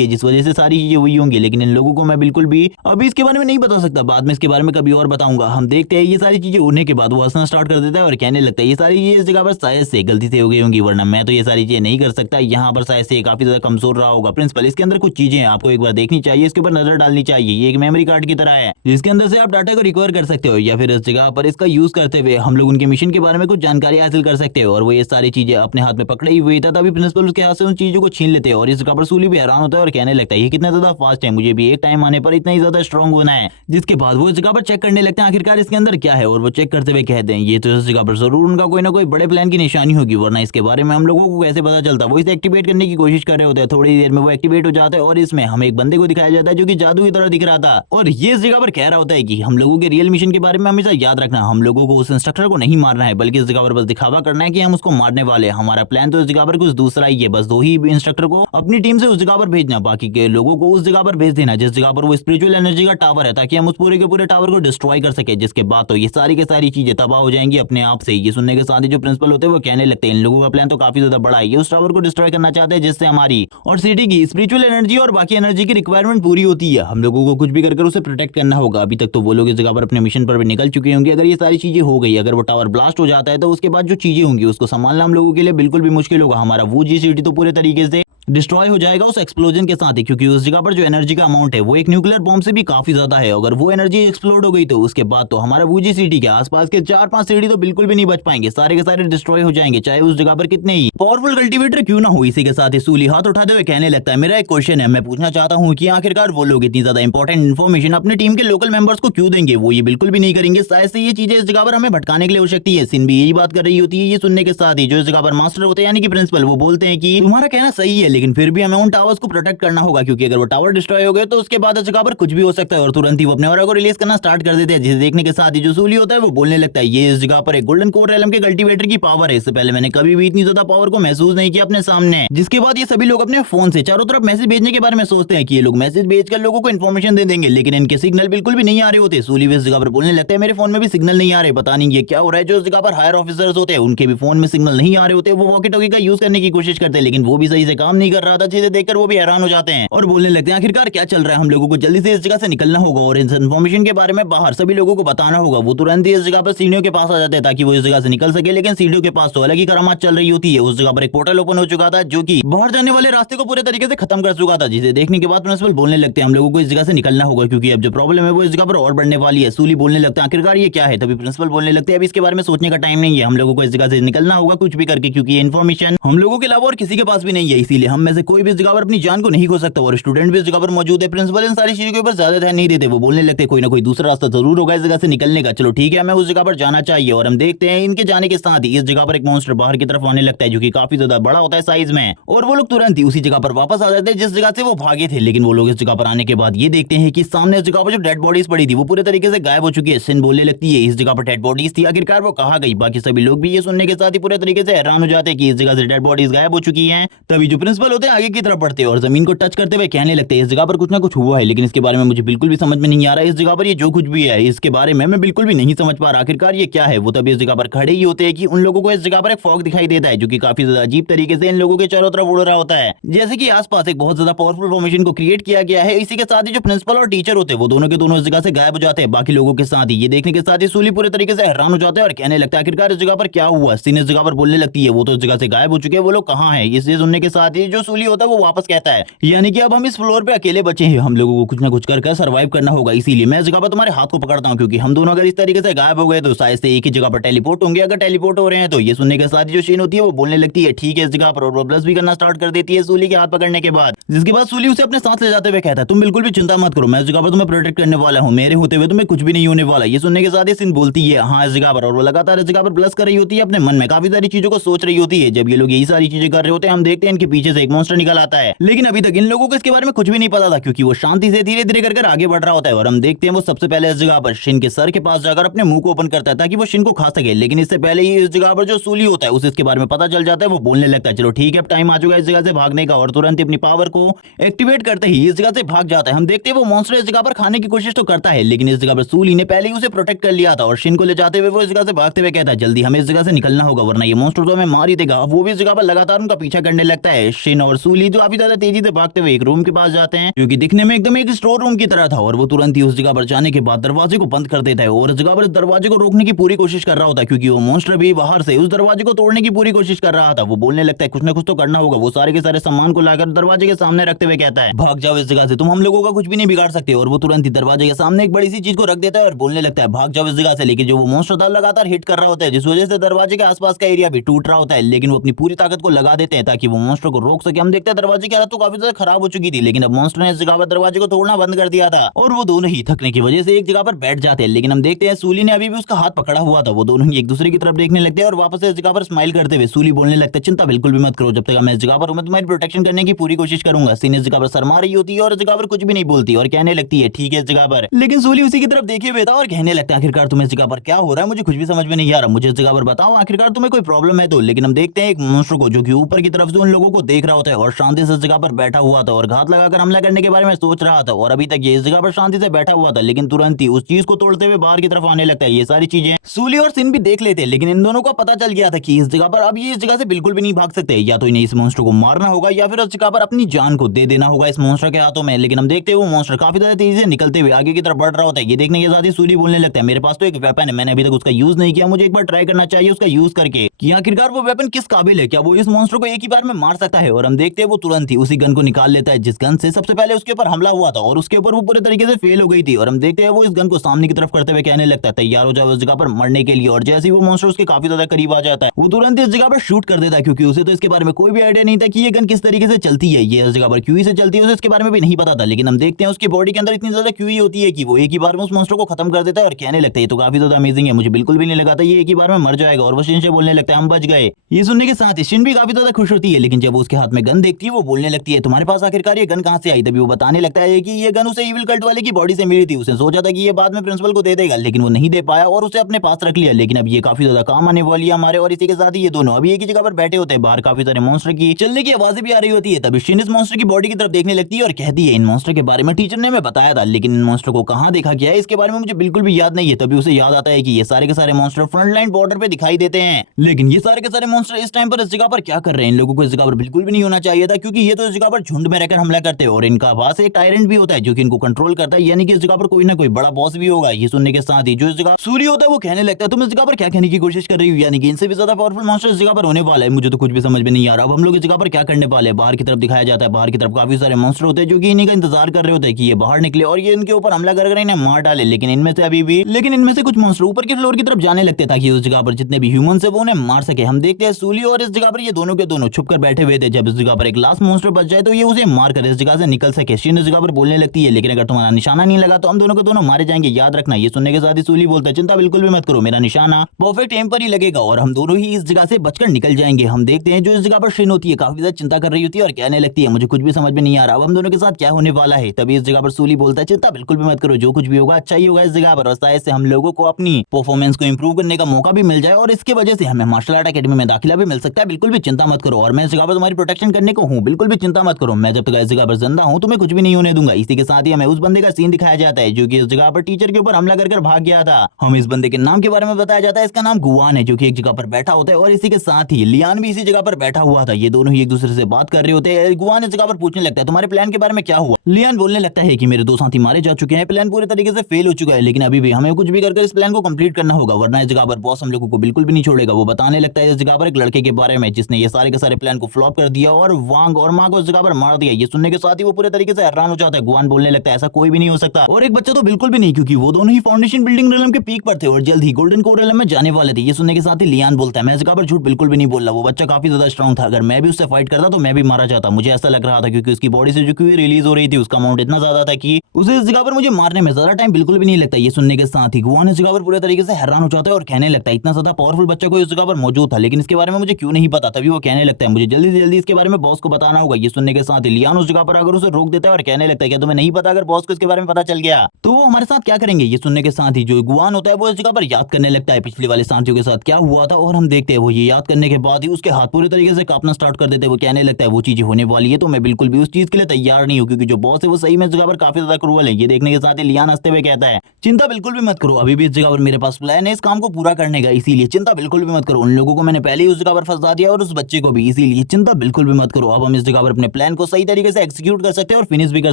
है जिस वजह से सारी चीजें हुई होंगी। लेकिन इन लोगों को मैं बिल्कुल भी अभी इसके बारे में नहीं बता सकता, बाद में इसके बारे में कभी और बताऊंगा। हम देखते हैं ये सारी चीजें होने के बाद वो हंसना स्टार्ट कर देता है और कहने लगता है ये सारी चीजें इस जगह पर शायद से गलती से हो गई होंगी, वरना मैं तो ये सारी चीजें नहीं कर सकता, यहाँ पर शायद से काफी ज्यादा कमजोर रहा होगा। प्रिंसिपल इसके अंदर कुछ चीजें आपको एक बार देखनी चाहिए, इसके ऊपर नजर डालनी चाहिए। ये एक मेमोरी कार्ड की तरह है जिसके अंदर से आप डाटा को रिकवर कर सकते हो या फिर इस जगह पर इसका यूज करते हुए हम लोग उनके मिशन के बारे में कुछ जानकारी हासिल कर सकते हो। और वो ये सारी चीजें अपने हाथ में पकड़े हुई था तभी प्रिंसिपल उसके हाथ से उन चीजों को छीन लेते हैं और इस जगह पर सूली भी हैरान होता है और कहने लगता है ये कितना ज्यादा फास्ट है, मुझे भी एक टाइम आने पर इतना ही ज्यादा स्ट्रॉन्ग होना है। जिसके बाद वो इस जगह पर चेक करने लगते हैं आखिरकार इसके अंदर क्या है और वो चेक करते हुए कहते हैं ये तो इस जगह पर जरूर उनका कोई ना कोई बड़े प्लान की निशानी होगी, वरना इसके बारे में हम लोगों को कैसे पता चलता। वो इसे एक्टिवेट करने की कोशिश कर रहे होते हैं, थोड़ी देर में वो एक्टिवेट हो जाता है और इसमें हमें एक बंदे को दिखाया जाता है जो कि जादू की तरह दिख रहा था और ये इस जगह पर कह रहा होता है कि हम लोगों के रियल मिशन के बारे में हमेशा याद रखना, हम लोगों को उस इंस्ट्रक्टर को नहीं मारना है बल्कि इस जगह पर बस दिखावा करना है कि हम उसको मारने वाले हैं। हमारा प्लान तो इस जगह पर कुछ दूसरा ही है, बस 2 ही इंस्ट्रक्टर को अपनी टीम से उस जगह पर भेजना, बाकी के लोगों को उस जगह पर भेज देना जिस जगह पर वो स्पिरिचुअल एनर्जी का टावर है, ताकि हम उस पूरे के पूरे टावर को डिस्ट्रॉय कर सके। जिसके बाद तो ये सारी की सारी चीजें तबाह हो जाएंगी अपने आप से। ये सुनने के साथ ही जो प्रिंसिपल होते हैं वो कहने लगते हैं इन लोगों का प्लान तो काफी ज्यादा बड़ा है, ये उस टावर को डिस्ट्रॉय करना चाहते हैं जिससे हमारी और सिटी की स्पिरिचुअल एनर्जी और बाकी एनर्जी की रिक्वायरमेंट पूरी होती है। हम लोगों को कुछ भी कर उसे प्रोटेक्ट करना होगा। अभी तक तो वो लोग इस जगह पर अपने मिशन पर भी निकल चुके होंगे। अगर ये सारी चीजें हो गई, अगर वो टावर ब्लास्ट हो जाता है तो उसके बाद जो चीजें होंगी उसको संभालना हम लोगों के लिए बिल्कुल भी मुश्किल होगा। हमारा वो जी सिटी तो पूरे तरीके से डिस्ट्रॉय हो जाएगा उस एक्सप्लोजन के साथ ही, क्योंकि उस जगह पर जो एनर्जी का अमाउंट है वो एक न्यूक्लियर बॉम्ब से भी काफी ज्यादा है। अगर वो एनर्जी एक्सप्लोड हो गई तो उसके बाद तो हमारा वूजी सिटी के आसपास के 4-5 सिटी तो बिल्कुल भी नहीं बच पाएंगे, सारे के सारे डिस्ट्रॉय हो जाएंगे, चाहे उस जगह पर कितने ही पावरफुल कल्टीवेटर क्यों ना हो। इसी के साथ ही सूली हाथ उठाते हुए कहने लगता है मेरा एक क्वेश्चन है, मैं पूछना चाहता हूँ कि आखिरकार वो लोग इतनी ज्यादा इंपॉर्टेंट इन्फॉर्मेशन अपने टीम के लोकल मेंबर्स को क्यों देंगे, वो ये बिल्कुल भी नहीं करेंगे, शायद से ये चीजें इस जगह पर हमें भटकाने के लिए हो सकती है। सिन भी यही बात कर रही होती है। ये सुनने के साथ ही जो इस जगह पर मास्टर होते हैं यानी कि प्रिंसिपल वो बोलते हैं कि तुम्हारा कहना सही है, लेकिन फिर भी हमें उन टावर्स को प्रोटेक्ट करना होगा, क्योंकि अगर वो टावर डिस्ट्रॉय हो गए तो उसके बाद इस जगह पर कुछ भी हो सकता है। और तुरंत ही वो अपने ऑरा को रिलीज करना स्टार्ट कर देते हैं, जिसे देखने के साथ ही जो सूली होता है वो बोलने लगता है ये इस जगह पर एक गोल्डन कोर रेलम के कल्टीवेटर की पावर है, इससे पहले मैंने कभी भी इतनी ज्यादा पावर को महसूस नहीं किया अपने सामने। जिसके बाद ये सभी लोग अपने फोन से चारों तरफ मैसेज भेजने के बारे में सोचते हैं कि ये लोग मैसेज भेजकर लोगों को इन्फॉर्मेशन दे देंगे, लेकिन इनके सिग्नल बिल्कुल भी नहीं आ रहे होते। सूली भी इस जगह पर बोलने लगते हैं मेरे फोन में भी सिग्नल नहीं आ रहे, पता नहीं ये क्या हो रहा है। जो इस जगह पर हायर ऑफिसर्स होते हैं उनके भी फोन में सिग्नल नहीं आ रहे होते, वो वॉकी टॉकी का यूज करने की कोशिश करते हैं लेकिन वो भी सही से काम नहीं कर रहा था, जिसे देखकर वो भी हैरान हो जाते हैं और बोलने लगते हैं आखिरकार क्या चल रहा है, हम लोगों को जल्दी से इस जगह से निकलना होगा और इस इन्फॉर्मेशन के बारे में बाहर सभी लोगों को बताना होगा। वो तुरंत ही इस जगह पर सीढ़ियों के पास आ जाते हैं ताकि वो इस जगह से निकल सके, लेकिन सीढ़ियों के पास तो अलग ही करामात चल रही होती है। उस जगह पर एक पोर्टल ओपन हो चुका था जो कि बाहर जाने वाले रास्ते को पूरे तरीके से खत्म कर चुका था, जिसे देखने के बाद प्रिंसिपल बोलने लगते हैं हम लोगों को इस जगह से निकलना होगा, क्योंकि अब जो प्रॉब्लम है वो इस जगह पर और बढ़ने वाली है। सूली बोलने लगता है आखिरकार ये क्या है, तभी प्रिंसिपल बोलने लगते हैं अभी इसके बारे में सोचने का टाइम नहीं है, हम लोगों को इस जगह से निकलना होगा कुछ भी करके, क्योंकि ये इन्फॉर्मेशन हम लोगों के अलावा और किसी के पास भी नहीं है, इसीलिए हम में से कोई भी इस जगह पर अपनी जान को नहीं खो सकता और स्टूडेंट भी इस जगह पर मौजूद है। प्रिंसिपल इन सारी चीजों के ऊपर ज्यादा ध्यान नहीं देते, वो बोलने लगते कोई ना कोई दूसरा रास्ता जरूर होगा इस जगह से निकलने का, चलो ठीक है हमें उस जगह पर जाना चाहिए। और हम देखते हैं इनके जाने के साथ ही इस जगह पर एक मॉन्स्टर बाहर की तरफ आने लगता है जो कि काफी ज्यादा बड़ा होता है साइज में, और वो लोग तुरंत ही उसी जगह पर वापस आ जाते हैं जिस जगह से वो भागे थे। लेकिन वो लोग इस जगह पर आने के बाद ये देखते हैं कि सामने इस जगह पर जो डेड बॉडीज पड़ी थी वो पूरे तरीके से गायब हो चुकी है। सिन बोलने लगती है इस जगह पर डेड बॉडीज थी, आखिरकार वो कहाँ गई। बाकी सभी लोग भी ये सुनने के साथ ही पूरे तरीके से हैरान हो जाते हैं कि इस जगह से डेड बॉडीज गायब हो चुकी हैं। तभी जो प्रिंसिपल होते हैं आगे की तरफ बढ़ते हैं और जमीन को टच करते हुए कहने लगते हैं इस जगह पर कुछ ना कुछ हुआ है, लेकिन इसके बारे में मुझे बिल्कुल भी समझ में नहीं आ रहा है। इस जगह पर ये जो कुछ भी है इसके बारे में मैं बिल्कुल भी नहीं समझ पा रहा, आखिरकार ये क्या है। वो तभी इस जगह पर खड़े ही होते हैं कि उन लोगों को इस जगह पर एक फॉग दिखाई देता है जो कि काफी ज्यादा अजीब तरीके से इन लोगों के चारों तरफ उड़ रहा होता है, जैसे कि आसपास एक बहुत ज्यादा पावरफुल फॉर्मेशन को क्रिएट किया गया है। इसी के साथ ही जो प्रिंसिपल और टीचर होते हैं वो दोनों के दोनों इस जगह से गायब हो जाते हैं बाकी लोगों के साथ ही। ये देखने के साथ ही सूली पूरे तरीके से हैरान हो जाता है और कहने लगता है आखिरकार इस जगह पर क्या हुआ। सीन इस जगह पर बोलने लगती है वो तो इस जगह से गायब हो चुके हैं, वो लोग कहाँ हैं। इसे सुनने के साथ ही जो सूली होता है वो वापस कहता है यानी कि अब हम इस इस फ्लोर पे अकेले बचे हैं, हम लोगों को कुछ ना कुछ कर सर्वाइव करना होगा, इसीलिए मैं इस जगह पर तुम्हारे हाथ को पकड़ता हूँ, क्योंकि हम दोनों अगर इस तरीके से गायब हो गए तो शायद से एक ही जगह पर टेलीपोर्ट होंगे। अगर टेलीपोर्ट हो रहे हैं तो ये सुनने के साथ ही जो शीन होती है वो बोलने लगती है ठीक है इस जगह पर, और वो ब्लश भी करना स्टार्ट कर देती है सूली के हाथ पकड़ने के बाद, जिसके बाद सूली उसे अपने साथ ले जाते हुए कहता है तुम बिल्कुल भी चिंता मत करो, मैं इस जगह पर तुम्हें प्रोटेक्ट करने वाला हूँ, मेरे होते हुए तुम्हें कुछ भी नहीं होने वाला। ये सुनने के साथ ही सिन बोलती है हाँ इस जगह पर, और वो लगातार इस जगह पर ब्लश कर रही होती है, अपने मन में काफी सारी चीजों को सोच रही होती है। जब ये लोग यही सारी चीजें कर रहे होते हैं हम देखते हैं इनके पीछे से एक मॉन्स्टर निकल आता है, लेकिन अभी तक इन लोगों को इसके बारे में कुछ भी नहीं पता था, क्योंकि वो शांति से धीरे धीरे कर आगे बढ़ रहा होता है। और हम देखते हैं वो सबसे पहले इस जगह पर शिन के सर के पास जाकर अपने मुंह को ओपन करता है ताकि वो शिन को खा सके, लेकिन इससे पहले ही इस जगह पर जो सूली होता है उसे इसके बारे में पता चल जाता है। वो बोलने लगता है चलो ठीक है अब टाइम आ चुका है इस जगह से भागने का, और तुरंत अपनी पावर को एक्टिवेट करते ही इस जगह से भाग जाता है। हम देखते हैं वो मॉन्स्टर इस जगह पर खाने की कोशिश तो करता है, लेकिन इस जगह पर सूली ने पहले ही उसे प्रोटेक्ट कर लिया था, और शिन को ले जाते हुए वो इस जगह से भागते हुए कहता है जल्दी हमें इस जगह से निकलना होगा वरना ये मॉन्स्टर तो हमें मार ही देगा। वो भी इस जगह पर लगातार उनका पीछा करने लगता है। शिन और सूली जो काफी ज्यादा तेजी से भागते हुए एक रूम के पास जाते हैं जो कि दिखने में एकदम एक स्टोर रूम की तरह था, और वो तुरंत ही उस जगह पर जाने के बाद दरवाजे को बंद कर देता है और इस जगह पर इस दरवाजे को रोकने की पूरी कोशिश कर रहा होता है, क्योंकि वो मॉन्स्टर भी बाहर से उस दरवाजे को तोड़ने की पूरी कोशिश कर रहा था। वो बोलने लगता है कुछ ना कुछ तो करना होगा। वो सारे के सारे सामान को लाकर दरवाजे के सामने रखते हुए कहता है भाग जाओ इस जगह से, तुम हम लोगों का कुछ भी नहीं बिगाड़ सकते। और वो तुरंत ही दरवाजे के सामने एक बड़ी सी चीज को रख देता है और बोलने लगता है भाग जाओ इस जगह से। लेकिन जो वो मॉन्स्टर था लगातार हिट कर रहा होता है, जिस वजह से दरवाजे के आसपास का एरिया भी टूट रहा होता है, लेकिन वो अपनी पूरी ताकत को लगा देते हैं ताकि वो मॉन्स्टर को रोक सके। हम देखते हैं दरवाजे की हालत तो काफी ज्यादा खराब हो चुकी थी, लेकिन अब मॉन्स्टर ने इस जगह पर दरवाजे को तोड़ना बंद कर दिया था और वो दोनों ही थकने की वजह से एक जगह पर बैठ जाते हैं। लेकिन हम देखते हैं सूली ने अभी भी उसका हाथ पकड़ा हुआ था। वो दोनों ही एक दूसरे की तरफ देखने लगते हैं और वापस से इस जगह पर स्माइल करते हुए सूली बोलने लगता है चिंता बिल्कुल भी मत करो, जब तक मैं इस जगह पर हूं मैं तुम्हारी प्रोटेक्शन करने की पूरी कोशिश करूंगा। सीन इस जगह पर शर्मा रही होती है और इस जगह पर कुछ भी नहीं बोलती और कहने लगती है ठीक है इस जगह पर, लेकिन सूली उसी की तरफ देखे हुए था और कहने लगता है आखिरकार तुम्हें इस जगह पर क्या हो रहा है, मुझे कुछ भी समझ में नहीं आ रहा, मुझे इस जगह पर बताओ आखिरकार तुम्हें कोई प्रॉब्लम है तो। लेकिन हम देखते हैं एक मॉन्स्टर को जो कि ऊपर की तरफ से उन लोगों को देख रहा होता है और शांति से इस जगह पर बैठा हुआ था और घात लगाकर हमला करने के बारे में सोच रहा था, और अभी तक ये इस जगह पर शांति से बैठा हुआ था, लेकिन तुरंत ही उस चीज को तोड़ते हुए बाहर की तरफ आने लगता है। ये सारी चीजें सूली और सिन भी देख लेते हैं, लेकिन इन दोनों को पता चल गया था कि इस जगह पर अब ये इस जगह से बिल्कुल भी नहीं भाग सकते, या तो इन्हें इस मॉन्स्टर को मारना होगा या फिर इस जगह पर अपनी जान को दे देना होगा इस मॉन्स्टर के हाथों में। लेकिन हम देखते हैं वो मॉन्स्टर काफी ज्यादा तेजी से निकलते हुए आगे की तरफ बढ़ रहा होता है। ये देखने के साथ ही सूली बोलने लगता है मेरे पास तो एक वेपन है, मैंने अभी तक उसका यूज नहीं किया, मुझे एक बार ट्राई करना चाहिए उसका यूज करके कि आखिरकार वो वेपन किस काबिल है, क्या वो इस मॉन्स्टर को एक ही बार में मार सकता है। और हम देखते हैं वो तुरंत ही उसी गन को निकाल लेता है जिस गन से सबसे पहले उसके ऊपर हमला हुआ था और उसके ऊपर वो पूरे तरीके से फेल हो गई थी। और हम देखते हैं वो इस गन को सामने की तरफ करते हुए कहने लगता है तैयार हो जाओ उस जगह पर मरने के लिए। और जैसे ही वो मॉन्स्टर उसके काफी ज्यादा करीब आ जाता है वो तुरंत इस जगह पर शूट कर देता है, क्योंकि उसे तो इसके बारे में कोई भी आइडिया नहीं था कि ये गन किस तरीके से चलती है, ये इस जगह पर क्यूई से चलती है उसे इसके बारे में भी नहीं पता था। लेकिन हम देखते हैं उसकी बॉडी के अंदर इतनी ज्यादा क्यूई होती है कि वो एक ही बार में उस मॉन्स्टर को खत्म कर देता है और कहने लगता है तो काफी ज्यादा अमेजिंग है, मुझे बिल्कुल भी नहीं लगा था ये एक ही बार में मर जाएगा। और वो शिन से बोलने लगता है हम बच गए। ये सुनने के साथ ही शिन भी काफी ज्यादा खुश होती है, लेकिन जब वो उसके हाथ में गन देखती है वो बोलने लगती है तुम्हारे पास आखिरकार ये गन कहां से आई। तभी वो बताने लगता है कि ये गन उसे इविल कल्ट वाले की बॉडी से मिली थी, उसने सोचा था कि ये बाद में प्रिंसिपल को दे देगा, लेकिन वो नहीं दे पाया और उसे अपने पास रख लिया। लेकिन अब ये काफी ज्यादा काम आने वाली है हमारे। और इसी के साथ ही ये दोनों अभी एक ही जगह पर बैठे होते हैं, बाहर काफी सारे मॉन्स्टर की चलने की आवाजें भी आ रही होती है। तभी शिन इस मॉन्स्टर की बॉडी की तरफ देखने लगती है और कहती है इन मॉन्स्टर के बारे में टीचर ने हमें बताया था, लेकिन इन मॉन्स्टर को कहां देखा गया है इसके बारे में मुझे बिल्कुल भी याद नहीं है। तभी उसे याद आता है कि ये सारे के सारे मॉन्स्टर फ्रंट लाइन बॉर्डर पे दिखाई देते हैं, लेकिन ये सारे के सारे मॉन्स्टर इस टाइम पर इस जगह पर क्या कर रहे हैं, इन लोगों को इस जगह पर बिल्कुल भी नहीं होना चाहिए था, क्योंकि ये तो इस जगह पर झुंड में रहकर हमला करते हैं और इनका पास एक टायरेंट भी होता है जो कि इनको कंट्रोल करता है, यानी कि इस जगह पर कोई ना कोई बड़ा बॉस भी होगा। ये सुनने के साथ ही जो इस जगह सूर्य होता है वो कहने लगता है तुम इस जगह पर क्या कहने की कोशिश कर रही हो, यानी कि इनसे भी ज्यादा पावरफुल मॉन्स्टर इस जगह पर होने वाला है, मुझे तो कुछ भी समझ में नहीं आ रहा। अब हम लोग इस जगह पर क्या करने वाले हैं। बाहर की तरफ दिखाया जाता है, बाहर की तरफ काफी सारे मॉन्स्टर होते हैं जो कि इन्हीं का इंतजार कर रहे होते हैं कि ये बाहर निकले और ये इनके ऊपर हमला कर इन्हें मार डाले। लेकिन इनमें से कुछ मॉन्स्टर ऊपर के फ्लोर की तरफ जाने लगते हैं ताकि उस जगह पर जितने भी ह्यूमंस है वो उन्हें मार सके। हम देखते हैं सूली और इस जगह पर ये दोनों के दोनों छुप कर बैठे हुए थे, जब इस जगह पर एक लास्ट मॉन्स्टर बच जाए तो ये उसे मार कर इस जगह से निकल सके। शिन इस जगह पर बोलने लगती है लेकिन अगर तुम्हारा निशाना नहीं लगा तो हम दोनों के दोनों मारे जाएंगे, याद रखना। ये सुनने के साथ ही सूली बोलता है चिंता बिल्कुल भी मत करो, मेरा निशाना परफेक्ट एम पर ही लगेगा और हम दोनों ही इस जगह से बचकर निकल जाएंगे। हम देखते हैं जो इस जगह पर शिन होती है काफी ज्यादा चिंता कर रही होती है और कहने लगती है मुझे कुछ भी समझ में नहीं आ रहा अब हम दोनों के साथ क्या होने वाला है। तभी इस जगह पर सूली बोलता है चिंता बिल्कुल भी मत करो, जो कुछ भी होगा अच्छा ही होगा इस जगह पर, और शायद से हम लोगों को अपनी परफॉर्मेंस को इंप्रूव करने का मौका भी मिल जाए और इसके वजह से हमें मार्शल आर्ट एकेडमी में दाखिला भी मिल सकता है। बिल्कुल भी चिंता मत करो और मैं इस जगह पर तुम्हारी प्रोटेक्शन करने को हूँ, बिल्कुल भी चिंता मत करो, मैं जब तक इस जगह पर जिंदा हूँ तुम्हें कुछ भी नहीं होने दूंगा। इसी के साथ ही हमें उस बंदे का सीन दिखाया जाता है जो कि इस जगह पर टीचर के ऊपर हमला कर भाग गया था। हम इस बंदे के नाम के बारे में बताया जाता है, इसका नाम गुआन है जो कि एक जगह पर बैठा होता है और इसी के साथ ही लियान भी इसी जगह पर बैठा हुआ था। ये दोनों ही एक दूसरे से बात कर रहे होते हैं। गुआन इस जगह पर पूछने लगता है तुम्हारे प्लान के बारे में क्या हुआ। लियान बोलने लगता है कि मेरे दो साथी मारे जा चुके हैं, प्लान पूरे तरीके से फेल हो चुका है, लेकिन अभी भी हमें कुछ भी करके इस प्लान को कंप्लीट करना होगा वरना इस जगह पर बॉस हम लोगों को बिल्कुल भी नहीं छोड़ेगा। वो बताने लगता है इस जगह पर एक लड़के के बारे में जिसने ये सारे के सारे प्लान को फ्लॉप कर दिया और वांग और मां को इस जगह पर मार दिया। ये सुनने सुनने के साथ ही वो पूरे तरीके से हैरान हो जाता है। गुआन बोलने लगता है ऐसा कोई भी नहीं हो सकता, और एक बच्चा तो बिल्कुल भी नहीं, क्योंकि वो दोनों ही फाउंडेशन बिल्डिंग रेलम के पीक पर थे और जल्द ही गोल्डन कोर रेलम में जाने वाले थे। ये सुनने के साथ ही लियान बोलता है मैं इस जगह पर झूठ बिल्कुल भी नहीं बोल रहा, वो बच्चा काफी ज्यादा स्ट्रॉन्ग था, अगर मैं भी उससे फाइट करता तो मैं भी मारा जाता, मुझे ऐसा लग रहा था, क्योंकि उसकी बॉडी से जो क्यू रिलीज हो रही थी उसका अमाउंट इतना ज्यादा था कि उसे इस जगह पर मुझे मारने में ज्यादा टाइम बिल्कुल भी नहीं लगता। ये सुनने के साथ ही गुआन इस जगह पर पूरे तरीके से हैरान हो जाता है और कहने लगता है इतना ज्यादा पावरफुल बच्चा कोई इस जगह पर मौजूद था, लेकिन इसके बारे में मुझे क्यों नहीं पता। तभी वो कहने लगता है मुझे जल्दी से जल्दी इसके बारे में बॉस को बताना होगा। ये सुनने के साथ ही लियान उस जगह पर अगर उसे रोक देता है और कहने लगता है क्या तुम्हें नहीं पता, अगर बॉस को इसके बारे में पता चल गया तो वो हमारे साथ क्या करेंगे। ये सुनने के साथ ही जो गुआन होता है वो इस जगह पर याद करने लगता है पिछले वाले साथियों के साथ क्या हुआ था, और हम देखते हैं वो ये याद करने के बाद ही उसके हाथ पूरे तरीके से कांपना स्टार्ट कर देते हैं। वो कहने लगता है वो चीजें होने वाली है तो मैं बिल्कुल भी उस चीज के लिए तैयार नहीं हूँ, क्योंकि जो बॉस है वो सही में इस जगह पर काफी ज्यादा क्रूअल है। ये देखने के साथ ही लियान हंसते हुए कहता है चिंता बिल्कुल भी मत करो, अभी भी इस जगह पर मेरे पास प्लान है इस काम को पूरा करने का, इसीलिए चिंता बिल्कुल भी मत करो। उन लोगों को मैंने पहले ही उस जगह पर फंसा दिया और उस बच्चे को भी, इसीलिए चिंता बिल्कुल भी मत करो। अब हम इस जगह पर अपने प्लान को सही तरीके से एग्जीक्यूट कर सकते हैं और फिनिश भी कर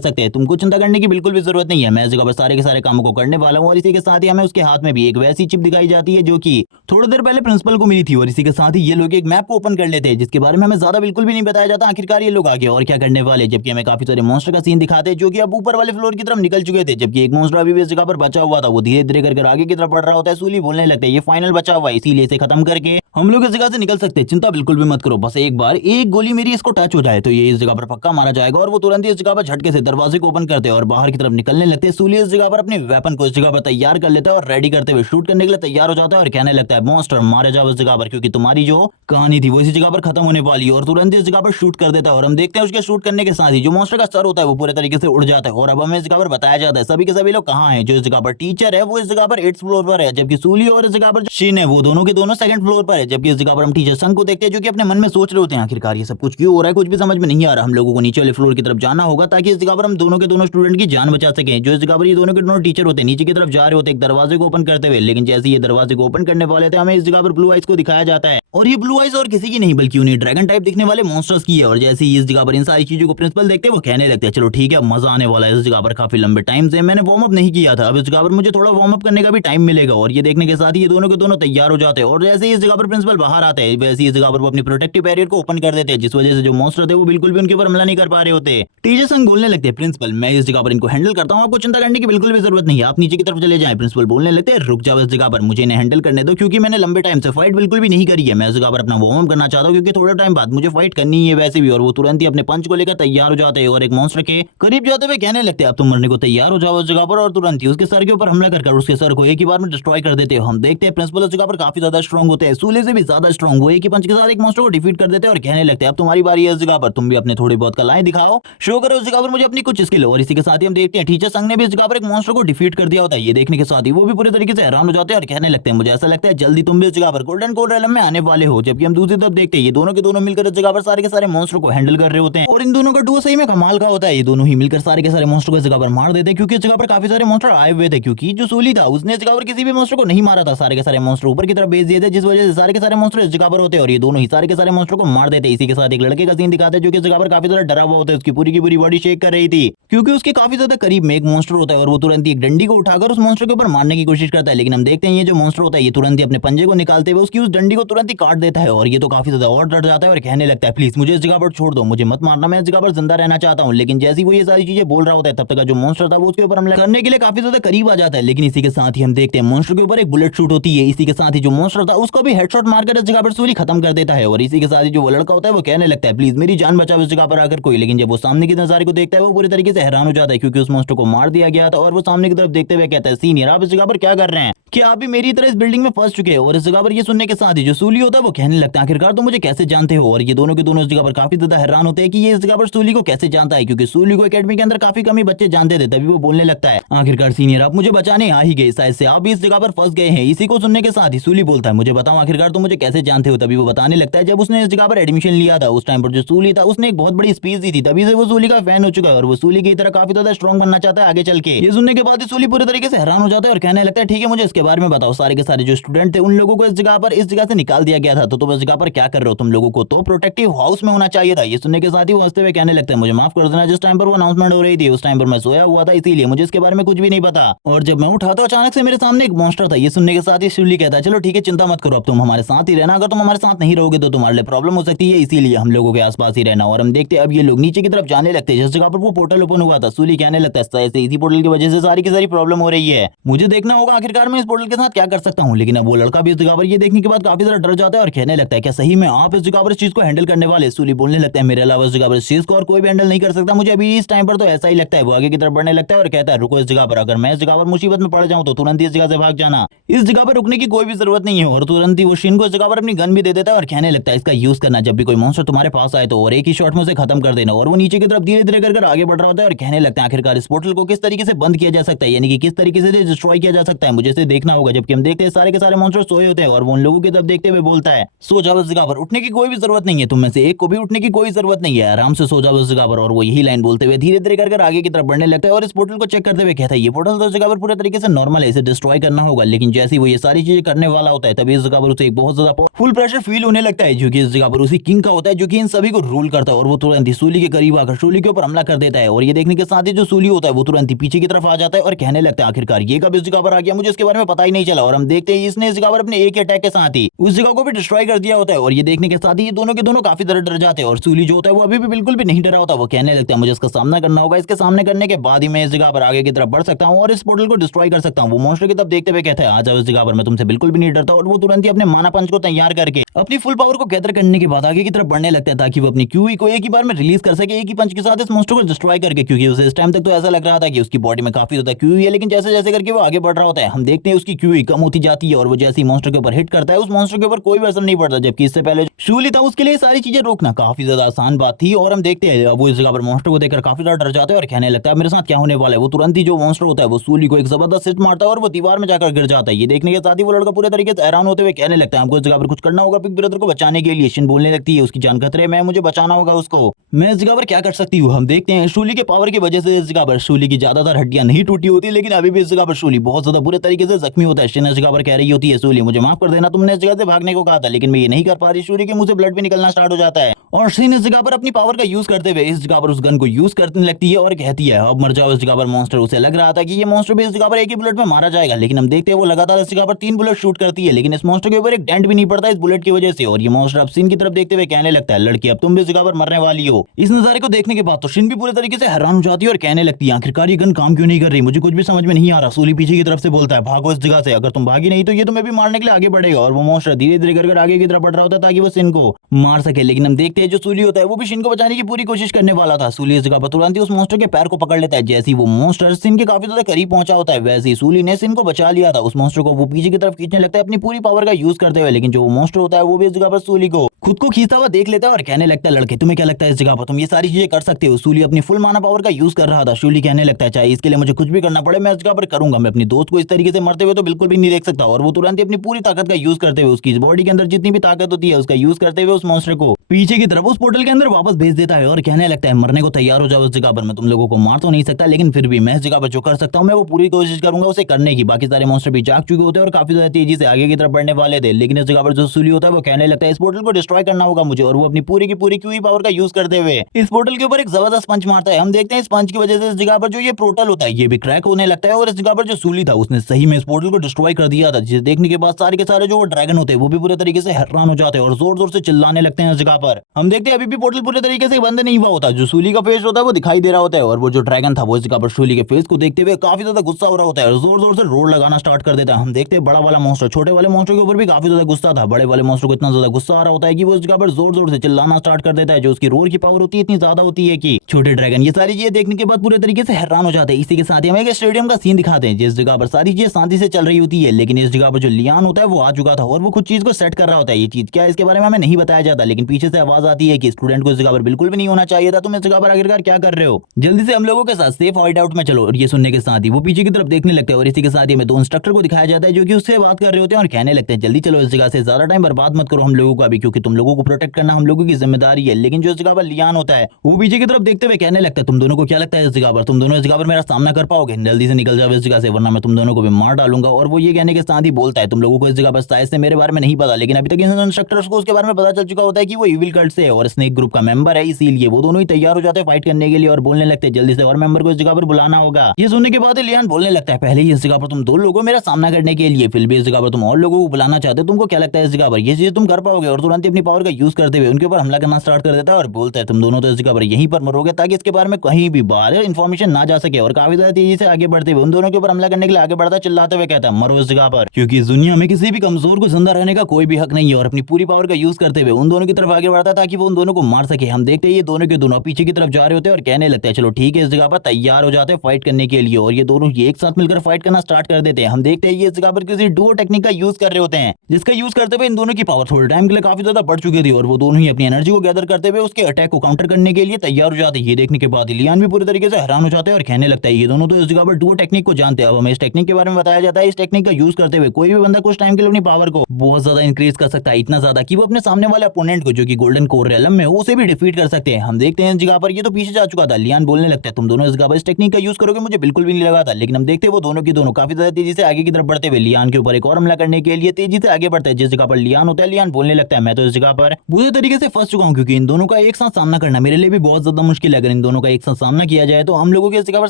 सकते हैं, तुमको चिंता करने की बिल्कुल भी जरूरत नहीं है, मैं इस जगह पर सारे के सारे कामों को करने वाला हूँ। और इसी के साथ ही हमें उसके हाथ में भी एक वैसी चिप दिखाई जाती है जो कि थोड़ी देर पहले प्रिंसिपल को मिली थी, और इसी के साथ ही ये लोग एक मैप को ओपन कर लेते हैं जिसके बारे में हमें ज्यादा बिल्कुल भी नहीं बताया जाता आखिरकार ये लोग आगे और क्या करने वाले, जबकि हमें काफी सारे मॉन्स्टर का सीन दिखाते हैं जो कि अब ऊपर वाले फ्लोर की तरफ निकल चुके थे, जबकि एक मॉन्स्टर अभी भी इस जगह पर बचा हुआ था, वो धीरे धीरे करके आगे की तरफ बढ़ रहा होता है। सूली बोलने लगता है ये फाइनल बचा हुआ है, इसीलिए इसे खत्म करके हम लोग इस जगह से निकल सकते हैं, चिंता बिल्कुल भी मत करो, बस एक बार एक गोली मेरी इसको टच हो जाए तो ये इस जगह पर पक्का मारा जाएगा। और वो तुरंत ही इस जगह पर झटके से दरवाजे को ओपन करते हैं और बाहर की तरफ निकलने लगते हैं। सूली इस जगह पर अपने वेपन को इस जगह पर तैयार कर लेता है और रेडी करते हुए शूट करने के लिए तैयार हो जाता है और कहने लगता है मॉन्स्टर मारे जाओ इस जगह पर, क्योंकि तुम्हारी जो कहानी थी वो इसी जगह पर खत्म होने वाली है। और तुरंत इस जगह पर शूट कर देता है और हम देखते हैं उसके शूट करने के साथ ही जो मॉन्स्टर का सर होता है वो पूरे तरीके से उड़ जाता है। और अब हमें इस जगह पर बताया जाता है सभी के सभी लोग कहाँ हैं। जो इस जगह पर टीचर है वो इस जगह पर 8th फ्लोर पर है, जबकि सूली और इस जगह पर शीन है वो दोनों के दोनों 2nd फ्लोर पर है। जबकि इस जगह पर हम टीचर संग को देखते हैं जो कि अपने मन में सोच रहे होते हैं आखिरकार ये सब कुछ क्यों हो रहा है, कुछ भी समझ में नहीं आ रहा, हम लोगों को नीचे वाले फ्लोर की तरफ जाना होगा ताकि इस जगह पर हम दोनों के दोनों स्टूडेंट की जान बचा सकें। जो इस जगह पर ये दोनों के दोनों टीचर होते हैं नीचे की तरफ जा रहे होते हैं एक दरवाजे को ओपन करते हुए, लेकिन जैसे ये दरवाजे को ओपन करने वाले थे हमें इस जगह पर ब्लू आइज को दिखाया जाता है, और ये ब्लू आइज और किसी की नहीं बल्कि उन्हें ड्रैगन टाइप दिखने वाले मॉन्स्टर्स की है। और जैसे ही इस जगह पर इन सारी चीजों को प्रिंसिपल देखते हैं वो कहने लगते हैं चलो ठीक है मजा आने वाला है, इस जगह पर काफी लंबे टाइम से मैंने वार्म अप नहीं किया था, अब इस जगह पर मुझे थोड़ा वार्म अप करने का भी टाइम मिलेगा। और ये देखने के साथ ही ये दोनों के दोनों तैयार हो जाते हैं और जैसे ही इस जगह पर प्रिंसिपल बाहर आते हैं वैसे ही इस जगह पर वो अपनी प्रोटेक्टिव बैरियर को ओपन कर देते हैं, जिस वजह से जो मॉन्स्टर थे वो बिल्कुल भी उनके ऊपर हमला नहीं कर पा रहे होते। टीचर संग बोलने लगते हैं प्रिंसिपल मैं इस जगह पर इनको हैंडल करता हूँ, आपको चिंता करने की बिल्कुल भी जरूरत नहीं है, आप नीचे की तरफ चले जाएं। प्रिंसिपल बोलने लगते हैं रुक जाओ इस जगह पर, मुझे इन्हें हैंडल करने दो, क्योंकि मैंने लंबे टाइम से फाइट बिल्कुल भी नहीं करी है, मैं इस जगह पर अपना वार्म अप करना चाहता हूँ क्योंकि थोड़े टाइम बाद मुझे फाइट करनी है वैसे भी। और वो तुरंत ही अपने पंच को लेकर तैयार हो जाते हैं और एक मॉन्स्टर के करीब जाते हुए कहने लगते हैं अब तुम मरने को तैयार हो जाओ इस जगह पर, और तुरंत ही उसके सर के ऊपर हमला कर उसके सर को एक ही बार में डिस्ट्रॉय कर देते हैं। हम देखते हैं प्रिंसिपल इस जगह पर काफी ज्यादा स्ट्रॉन्ग होते हैं, सूले से भी ज्यादा स्ट्रॉन्ग, वो एक ही पंच के साथ एक मॉन्स्टर को डिफीट कर देते हैं और कहने लगते हैं अब तुम्हारी बारी है इस जगह पर, तुम भी अपने थोड़ी बहुत कलाएं दिखाओ, शो करो इस जगह पर मुझे अपनी कुछ स्किल। और इसी के साथ ही हम देखते हैं टीचर संग ने भी इस जगह पर एक मॉन्स्टर को डिफीट कर दिया होता है, ये देखने के साथ ही वो भी पूरे तरीके से हैरान हो जाते हैं और कहने लगते हैं मुझे ऐसा लगता है जल्दी तुम भी इस जगह पर गोल्डन कोर रेलम में आने वाले हो। जबकि हम दूसरी तरफ देखते हैं ये दोनों के दोनों मिलकर इस जगह पर सारे के सारे मॉन्स्टर को हैंडल कर रहे होते हैं और इन दोनों का डुओ सही में कमाल का होता है, ये दोनों ही मिलकर सारे के सारे मॉन्स्टर को इस जगह पर मार देते हैं, क्योंकि इस जगह पर काफी सारे मॉन्स्टर आए हुए थे, क्योंकि जो सूली था उसने इस जगह पर किसी भी मॉन्स्टर को नहीं मारा था, सारे के सारे मॉन्स्टर ऊपर की तरफ भेज दिए थे, जिस वजह से सारे के सारे मॉन्स्टर इस जगह पर होते हैं और ये दोनों ही सारे के सारे मॉन्स्टर को मार देते हैं। इसी के साथ एक लड़के का सीन दिखाते हैं जो कि इस जगह पर काफी ज्यादा डरा हुआ होता है, उसकी पूरी की पूरी बॉडी शेक कर रही थी क्योंकि उसके काफी ज्यादा करीब में एक मॉन्स्टर होता है और वो तुरंत ही एक डंडी को उठाकर उस मॉन्स्टर के ऊपर मारने की कोशिश करता है। लेकिन हम देखते हैं ये जो मॉन्स्टर होता है ये तुरंत ही अपने पंजे को निकालते हुए उसकी उस डंडी को तुरंत ही काट देता है और ये तो काफी ज्यादा और डर जाता है और कहने लगता है प्लीज मुझे इस जगह पर छोड़ दो, मुझे मत मारना, मैं इस जगह पर जिंदा रहना चाहता हूँ। लेकिन जैसे ही वो ये सारी चीजें बोल रहा होता है तब तक जो मॉन्स्टर था वो उसके ऊपर हमला करने के लिए काफी ज्यादा करीब आ जाता है। लेकिन इसी के साथ ही हम देखते हैं मॉन्स्टर के ऊपर एक बुलेट शूट होती है, इसी के साथ ही जो मॉन्स्टर था उसको भी हेडशॉट मारकर इस जगह पर सूली खत्म कर देता है। और इसी के साथ ही जो वो लड़का होता है वो कहने लगता है प्लीज मेरी जान बचाओ इस जगह पर आकर कोई। लेकिन जब वो सामने की नजारे को देखता है वो पूरी तरीके से हैरान हो जाता है क्योंकि उस मॉन्स्टर को मार दिया गया था और वो सामने की तरफ देखते हुए कहता है सीनियर आप इस जगह पर क्या कर रहे हैं, क्या आप भी मेरी तरह इस बिल्डिंग में फंस चुके हैं। और इस जगह पर ये सुनने के साथ ही जो सूली होता है वो कहने लगता है आखिरकार तुम मुझे कैसे जानते हो। और ये दोनों के दोनों इस जगह पर काफी ज्यादा हैरान होते हैं कि ये इस जगह पर सूली को कैसे जानता है, क्योंकि सूली को एकेडमी के अंदर काफी कम ही बच्चे जानते थे। तभी वो बोलने लगता है आखिरकार सीनियर आप मुझे बचाने आ ही गए, शायद से आप भी इस जगह पर फंस गए हैं। इसी को सुनने के साथ ही सूली बोलता है मुझे बताओ आखिरकार तुम मुझे कैसे जानते हो। तभी वो बताने लगता है जब उसने इस जगह पर एडमिशन लिया था उस टाइम पर जो सूली था उसने एक बहुत बड़ी स्पीच दी थी, तभी से वो सूली का फैन हो चुका है और वो सूली की तरह काफी ज्यादा स्ट्रॉन्ग बनना चाहता है आगे चल के। ये सुनने के बाद ही सूली पूरी तरीके से हैरान हो जाता है और कहने लगता है ठीक है मुझे इसके बारे में बताओ, सारे के सारे जो स्टूडेंट थे उन लोगों को इस जगह से निकाल दिया गया था तो तुम इस जगह पर क्या कर रहे हो, तुम लोगों को तो प्रोटेक्टिव हाउस में होना चाहिए था। ये सुनने के साथ ही वो हंसते हुए कहने लगता है मुझे माफ कर देना, जिस टाइम पर वो अनाउंसमेंट हो रही थी उस टाइम पर मैं सोया हुआ था इसीलिए मुझे इसके बारे में कुछ भी नहीं पता, और जब मैं उठा तो अचानक से मेरे सामने एक मॉन्स्टर था। ये सुनने के साथ ही सूली कहता है चलो ठीक है चिंता मत करो, अब तुम हमारे साथ ही रहना, अगर तुम हमारे साथ नहीं रहोगे तो तुम्हारे लिए प्रॉब्लम हो सकती है, इसीलिए हम लोगों के आसपास ही रहना। और हम देखते हैं अब ये लोग नीचे नीचे की तरफ जाने लगते हैं जिस जगह पर वो पोर्टल ओपन हुआ था। सूली कहने लगता है ऐसे इसी पोर्टल की वजह से सारी की सारी प्रॉब्लम हो रही है, मुझे देखना होगा आखिरकार मैं इस पोर्टल के साथ क्या कर सकता हूँ। लेकिन अब वो लड़का भी इस जगह पर ये देखने के बाद काफी ज्यादा डर जाता है और कहने लगता है क्या सही में आप इस जगह पर इस चीज को हैंडल करने वाले। सूली बोलने लगता है मेरे अलावा इस जगह पर इस चीज को और कोई भी हैंडल नहीं कर सकता, मुझे अभी इस टाइम पर तो ऐसा ही लगता है। वो आगे की तरफ बढ़ने लगता है और कहता है रुको इस जगह पर, अगर मैं इस जगह पर मुसीबत में पड़ जाऊं तो तुरंत ही इस जगह से भाग जाना, इस जगह पर रुकने की कोई भी जरूरत नहीं है। और तुरंत ही वो शिन को इस जगह पर अपनी गन भी दे देता है और कहने लगता है इसका यूज करना जब भी कोई मॉन्स्टर तुम्हारे पास आए तो और एक ही शॉट में उसे खत्म कर देना। और वो नीचे की तरफ धीरे धीरे कर आगे बढ़ रहा होता है और कहने लगता है आखिरकार इस पोर्टल को किस तरीके से बंद किया जा सकता है, यानी कि किस तरीके से डिस्ट्रॉय किया जा सकता है, मुझे इसे देखना होगा। जबकि हम देखते हैं सारे के सारे मॉन्स्टर सोए होते हैं और वो उन लोगों की तरफ देखते हुए बोलता है सो जाओ इस जगह पर, उठने की कोई भी जरूरत नहीं है, तुम में से एक को भी उठने की कोई जरूरत नहीं है, आराम से सो जाओ इस जगह पर। और वो यही लाइन बोलते हुए धीरे धीरे कर आगे की तरफ बढ़ने लगता है और इस पोर्टल को चेक करते हुए कहता है ये पोर्टल तो इस जगह पर पूरे तरीके से नॉर्मल है, इसे डिस्ट्रॉय करना होगा। लेकिन जैसे ही वो ये सारी चीजें करने वाला होता है तभी इस जगह पर उसे एक बहुत ज्यादा फुल प्रेशर फील होने लगता है जो कि इस जगह पर उसी किंग का होता है जो कि इन सभी को रूल करता है। और वो तुरंत ही सूली के करीब आकर सूली के ऊपर हमला कर देता है और ये देखने के साथ ही जो सूली होता है वो तुरंत ही पीछे की तरफ आ जाता है और कहने लगता है आखिरकार ये कब इस जगह पर आ गया, मुझे इसके बारे में पता ही नहीं चला। और हम देखते हैं इसने इस जगह पर अपने एक अटैक के साथ ही उस जगह को भी डिस्ट्रॉय कर दिया होता है। और ये देखने के साथ ही ये दोनों के दोनों काफी ज्यादा डर जाते हैं और सूली जो होता है वो अभी भी बिल्कुल भी नहीं डरा होता। वो कहने लगता है मुझे इसका सामना करना होगा, इसके सामने करने के बाद ही मैं इस जगह पर आगे की तरफ बढ़ सकता हूँ और इस पोर्टल को डिस्ट्रॉय कर सकता हूँ। वो मॉन्स्टर की तरफ देखते हुए कहता है आ जाओ इस जगह पर, मैं तुमसे बिल्कुल भी नहीं डरता। और वो तुरंत ही अपने माना पंच को तैयार करके अपनी फुल पावर को गैदर करने के बाद आगे की तरफ बढ़ने लगता है ताकि वो अपनी क्यूई को एक ही बार में रिलीज कर सके एक ही पंच के साथ इस मॉन्स्टर को डिस्ट्रॉय करके। क्योंकि उसे इस टाइम तक तो ऐसा लग रहा था कि उसकी बॉडी में काफी ज्यादा क्यूई है, लेकिन जैसे जैसे करके वो आगे बढ़ रहा होता है हम देखते हैं उसकी क्यूई कम होती जाती है और वो जैसे ही मॉन्स्टर के ऊपर हिट करता है उस मॉन्स्टर के ऊपर कोई भी असर नहीं पड़ता। जबकि इससे पहले शूली था उसके लिए सारी चीजें रोकना काफी ज्यादा आसान बात थी। और हम देखते हैं वो इस जगह पर मॉन्स्टर को देखकर काफी ज्यादा डर जाता है और कहने लगता है मेरे साथ क्या होने वाला है। वो तुरंत ही जो मॉन्स्टर होता है वो सूली को एक जबरदस्त हिट मारता है और वो दीवार में जाकर गिर जाता है। ये देखने के साथ ही वो लड़का पूरे तरीके से हैरान होते हुए कहने लगता है हमको इस जगह पर कुछ करना होगा बिग ब्रदर को बचाने के लिए। शिन बोलने लगती है उसकी जान खतरे में, मुझे बचाना होगा उसको, मैं इस जगह पर क्या कर सकती हूँ। हम देखते हैं शूली के पावर की वजह से इस जगह पर शूली की ज्यादातर हड्डियां नहीं टूटी होती, लेकिन अभी भी इस जगह पर शूली बहुत ज्यादा बुरे तरीके से जख्मी होता है। शिन इस जगह पर कह रही होती है शूली मुझे माफ कर देना, तुमने इस जगह से भागने को कहा था लेकिन मैं ये नहीं कर पा रही। शूली के मुंह से ब्लड भी निकलना स्टार्ट हो जाता है और शिन इस जगह पर अपनी पावर का यूज करते हुए इस जगह पर उस गन को यूज करने लगती है और कहती है अब मर जाओ इस जगह पर मॉन्स्टर। उसे लग रहा था कि ये मॉन्स्टर भी इस जगह पर एक ही बुलेट में मारा जाएगा, लेकिन हम देखते हैं वो लगातार इस जगह पर 3 बुलेट शूट करती है लेकिन इस मॉन्स्टर के ऊपर एक डेंट भी नहीं पड़ता इस बुलेट की वजह से। और ये मॉन्स्टर अब शिन की तरफ देखते हुए कहने लगता है लड़की अब तुम भी इस जगह पर मरने वाली हो। इस नजारे को देखने के बाद तो शिन भी पूरे तरीके से हैरान हो जाती है और कहने लगती है आखिरकार ये गन काम क्यों नहीं कर रही, मुझे कुछ भी समझ में नहीं आ रहा। सूली पीछे की तरफ से बोलता है भागो इस जगह से, अगर तुम भागी नहीं तो ये तुम्हें भी मारने के लिए आगे बढ़ेगा। और वो मॉन्स्टर धीरे धीरे कर आगे की तरफ बढ़ रहा होता है ताकि वो शिन को मार सके। लेकिन हम देखते हैं जो सूली होता है वो भी शिन को बचाने की पूरी कोशिश करने वाला था। सूली इस जगह पर तुरंत ही उस मॉन्स्टर के पैर को पकड़ लेता है। जैसे ही वो मॉन्स्टर शिन के काफी ज्यादा करीब पहुंचा होता है वैसे ही सूली ने शिन को बचा लिया था। उस मॉन्स्टर को वो पीछे की तरफ खींचने लगता है अपनी पूरी पावर का यूज करते हुए, लेकिन जो वो मॉन्स्टर होता है वो भी इस जगह पर सूली को खुद को खींचता हुआ देख लेता है और कहने लगता है लड़के तुम्हें क्या लगता है इस जगह पर तुम ये सारी चीजें कर सकते हो। सूली अपनी फुल माना पावर का यूज कर रहा था। सूली कहने लगता है चाहे इसके लिए मुझे कुछ भी करना पड़े मैं इस जगह पर करूंगा, मैं अपनी दोस्त को इस तरीके से मरते हुए तो बिल्कुल भी नहीं देख सकता। और वो तुरंत ही अपनी पूरी ताकत का यूज करते हुए उसकी बॉडी के अंदर जितनी भी ताकत होती है उसका यूज करते हुए उस मॉन्स्टर को पीछे की तरफ उस पोर्टल के अंदर वापस भेज देता है और कहने लगता है मरने को तैयार हो जाओ इस जगह पर, मैं तुम लोगों को मार तो नहीं सकता लेकिन फिर भी मैं इस जगह पर जो कर सकता हूँ मैं वो पूरी कोशिश करूंगा उसे करने की। बाकी सारे मॉन्स्टर भी जाग चुके होते हैं और काफी ज्यादा तेजी से आगे की तरफ बढ़ने वाले थे, लेकिन इस जगह पर जो सूली होता है वो कहने लगता है इस पोर्टल को डिस्ट्रॉय करना होगा मुझे। और वो अपनी पूरी की पूरी क्यूई पावर का यूज करते हुए इस पोर्टल के ऊपर एक जबरदस्त पंच मारता है। हम देखते हैं इस पंच की वजह से इस जगह पर जो ये पोर्टल होता है ये भी क्रैक होने लगता है और इस जगह पर जो सूली था उसने सही में इस पोर्टल को डिस्ट्रॉय कर दिया था, जिसे देखने के बाद सारे के सारे जो ड्रैगन होते हैं वो भी पूरे तरीके से हैरान हो जाते हैं और जोर जोर से चिल्लाने लगते हैं इस जगह पर। हम देखते हैं अभी भी पोर्टल पूरे तरीके से बंद नहीं हुआ होता, जो सूली का फेस होता है वो दिखाई दे रहा होता है और वो जो ड्रैगन था वो इस जगह पर सूली के फेस को देखते हुए काफी ज्यादा गुस्सा हो रहा होता है और जोर जोर से रोड लगाना स्टार्ट कर देता है। हम देखते हैं बड़ा वाला मॉन्स्टर छोटे वाले मॉन्स्टर के ऊपर भी काफी ज्यादा गुस्सा था। बड़े वाले मॉन्स्टर को इतना ज्यादा गुस्सा आ रहा होता है कि वो इस जगह पर जोर जोर से चिल्लाना स्टार्ट कर देता है। जो उसकी रोर की पावर होती है इतनी ज्यादा होती है कि छोटे ड्रैगन ये सारी चीजें देखने के बाद पूरे तरीके से हैरान हो जाते हैं। इसी के साथ ही हमें एक स्टेडियम का सीन दिखाते हैं जिस जगह पर सारी चीजें शांति से चल रही होती है, लेकिन इस जगह पर जो लियान होता है वो आ चुका था और वो कुछ चीज को सेट कर रहा होता है। ये चीज क्या है इसके बारे में हमें नहीं बताया जाता, लेकिन पीछे से आवाज आती है कि स्टूडेंट को इस जगह पर बिल्कुल भी नहीं होना चाहिए था, तुम इस जगह पर आखिरकार क्या कर रहे हो, जल्दी से हम लोगों के साथ सेफ हाइड आउट में चलो। और ये सुनने के साथ ही वो पीछे की तरफ देखने लगते हैं और इसी के साथ ही हमें 2 इंस्ट्रक्टर को दिखाया जाता है जो कि उससे बात कर रहे होते हैं और कहने लगते हैं जल्दी चलो इस जगह से, ज्यादा टाइम बर्बाद मत करो हम लोगों का भी, क्योंकि तुम लोगों को प्रोटेक्ट करना हम लोगों की जिम्मेदारी है। लेकिन जो इस जगह पर लियान होता है वो पीछे की तरफ देखते हुए कहने लगता है तुम दोनों को क्या लगता है इस जगह पर तुम दोनों इस जगह पर मेरा सामना कर पाओगे, जल्दी से निकल जाओ इस जगह से वरना मैं तुम दोनों को भी मार डालूंगा। और वो ये कहने के साथ ही बोलता है तुम लोगों को इस जगह पर शायद से मेरे बारे में नहीं पता, लेकिन अभी तक इन इंस्ट्रक्टर्स को उसके बारे में पता चल चुका होता है कि वो इविल कल्ट से है और स्नेक ग्रुप का मेंबर है, इसीलिए वो दोनों ही तैयार हो जाते हैं फाइट करने के लिए और बोलने लगते हैं जल्दी से और मेंबर को इस जगह पर बुलाना होगा। ये सुनने के बाद लियान बोलने लगता है पहले ही इस जगह पर तुम 2 लोगों मेरा सामना करने के लिए, फिर भी इस जगह पर तुम और लोगों को बुलाना चाहते हो, तुमको क्या लगता है इस जगह पर ये चीज तुम कर पाओगे। और तुरंत अपनी पावर का यूज करते हुए उनके ऊपर हमला करना स्टार्ट कर देता है और बोलता है तुम दोनों तो इस जगह पर यहीं पर मरोगे ताकि इसके बारे में कहीं भी बाहर इन्फॉर्मेशन ना जा सके। और काफी ज्यादा तेजी से आगे बढ़ते हुए उन दोनों के ऊपर हमला करने के लिए आगे बढ़ता, चिल्लाते हुए कहता है मरो इस जगह पर, क्योंकि इस दुनिया में किसी भी कमजोर को जिंदा रहने का कोई भी हक नहीं है। और अपनी पूरी पावर का यूज करते हुए उन दोनों की तरफ आगे बढ़ता ताकि वो उन दोनों को मार सके। हम देखते हैं ये दोनों के दोनों पीछे की तरफ जा रहे होते हैं और कहने लगते हैं चलो ठीक है, इस जगह पर तैयार हो जाते हैं फाइट करने के लिए। और ये दोनों ये एक साथ मिलकर फाइट करना स्टार्ट कर देते हैं। हम देखते हैं ये इस जगह पर किसी डुओ टेक्निक का यूज कर रहे होते हैं, जिसका यूज करते हुए इन दोनों की पावर थोड़े टाइम के लिए काफी ज्यादा बढ़ चुकी थी और वो दोनों ही अपनी एनर्जी को गैदर करते हुए उसके अटैक को काउंटर करने के लिए तैयार हो जाते हैं। ये देखने के बाद लियान भी पूरी तरीके से हैरान हो जाते हैं और कहने लगता है ये दोनों तो इस जगह पर डुओ टेक्निक को जानते हैं। अब हमें इस टेक्निक के बारे में बताया जाता है, इस टेक्निक का यूज करते हुए कोई भी बंदा कुछ टाइम के लिए अपनी पावर को बहुत ज्यादा इंक्रीज कर सकता है, इतना ज्यादा कि वो अपने सामने वाले अपोनेंट को जो कि गोल्डन कोर रेलम में उसे भी डिफीट कर सकते हैं। हम देखते हैं इस जगह पर ये तो पीछे जा चुका था। लियान बोलने लगता है तुम दोनों इस जगह पर इस टेक्निक का यूज करोगे मुझे बिल्कुल भी नहीं लगा था, लेकिन हम देखते हैं वो दोनों की दोनों काफी ज्यादा तेजी से आगे की तरफ बढ़ते हुए लियान के ऊपर एक और हमला करने के लिए तेजी से आगे बढ़ते हैं। जिस जगह पर लियान होता है, लियान बोलने लगता है मैं तो इस जगह पर बुरे तरीके से फंस चुका हूं, क्योंकि इन दोनों का एक साथ सामना करना मेरे लिए भी बहुत ज्यादा मुश्किल है। अगर इन दोनों का एक साथ सामना किया जाए तो हम लोगों की इस जगह पर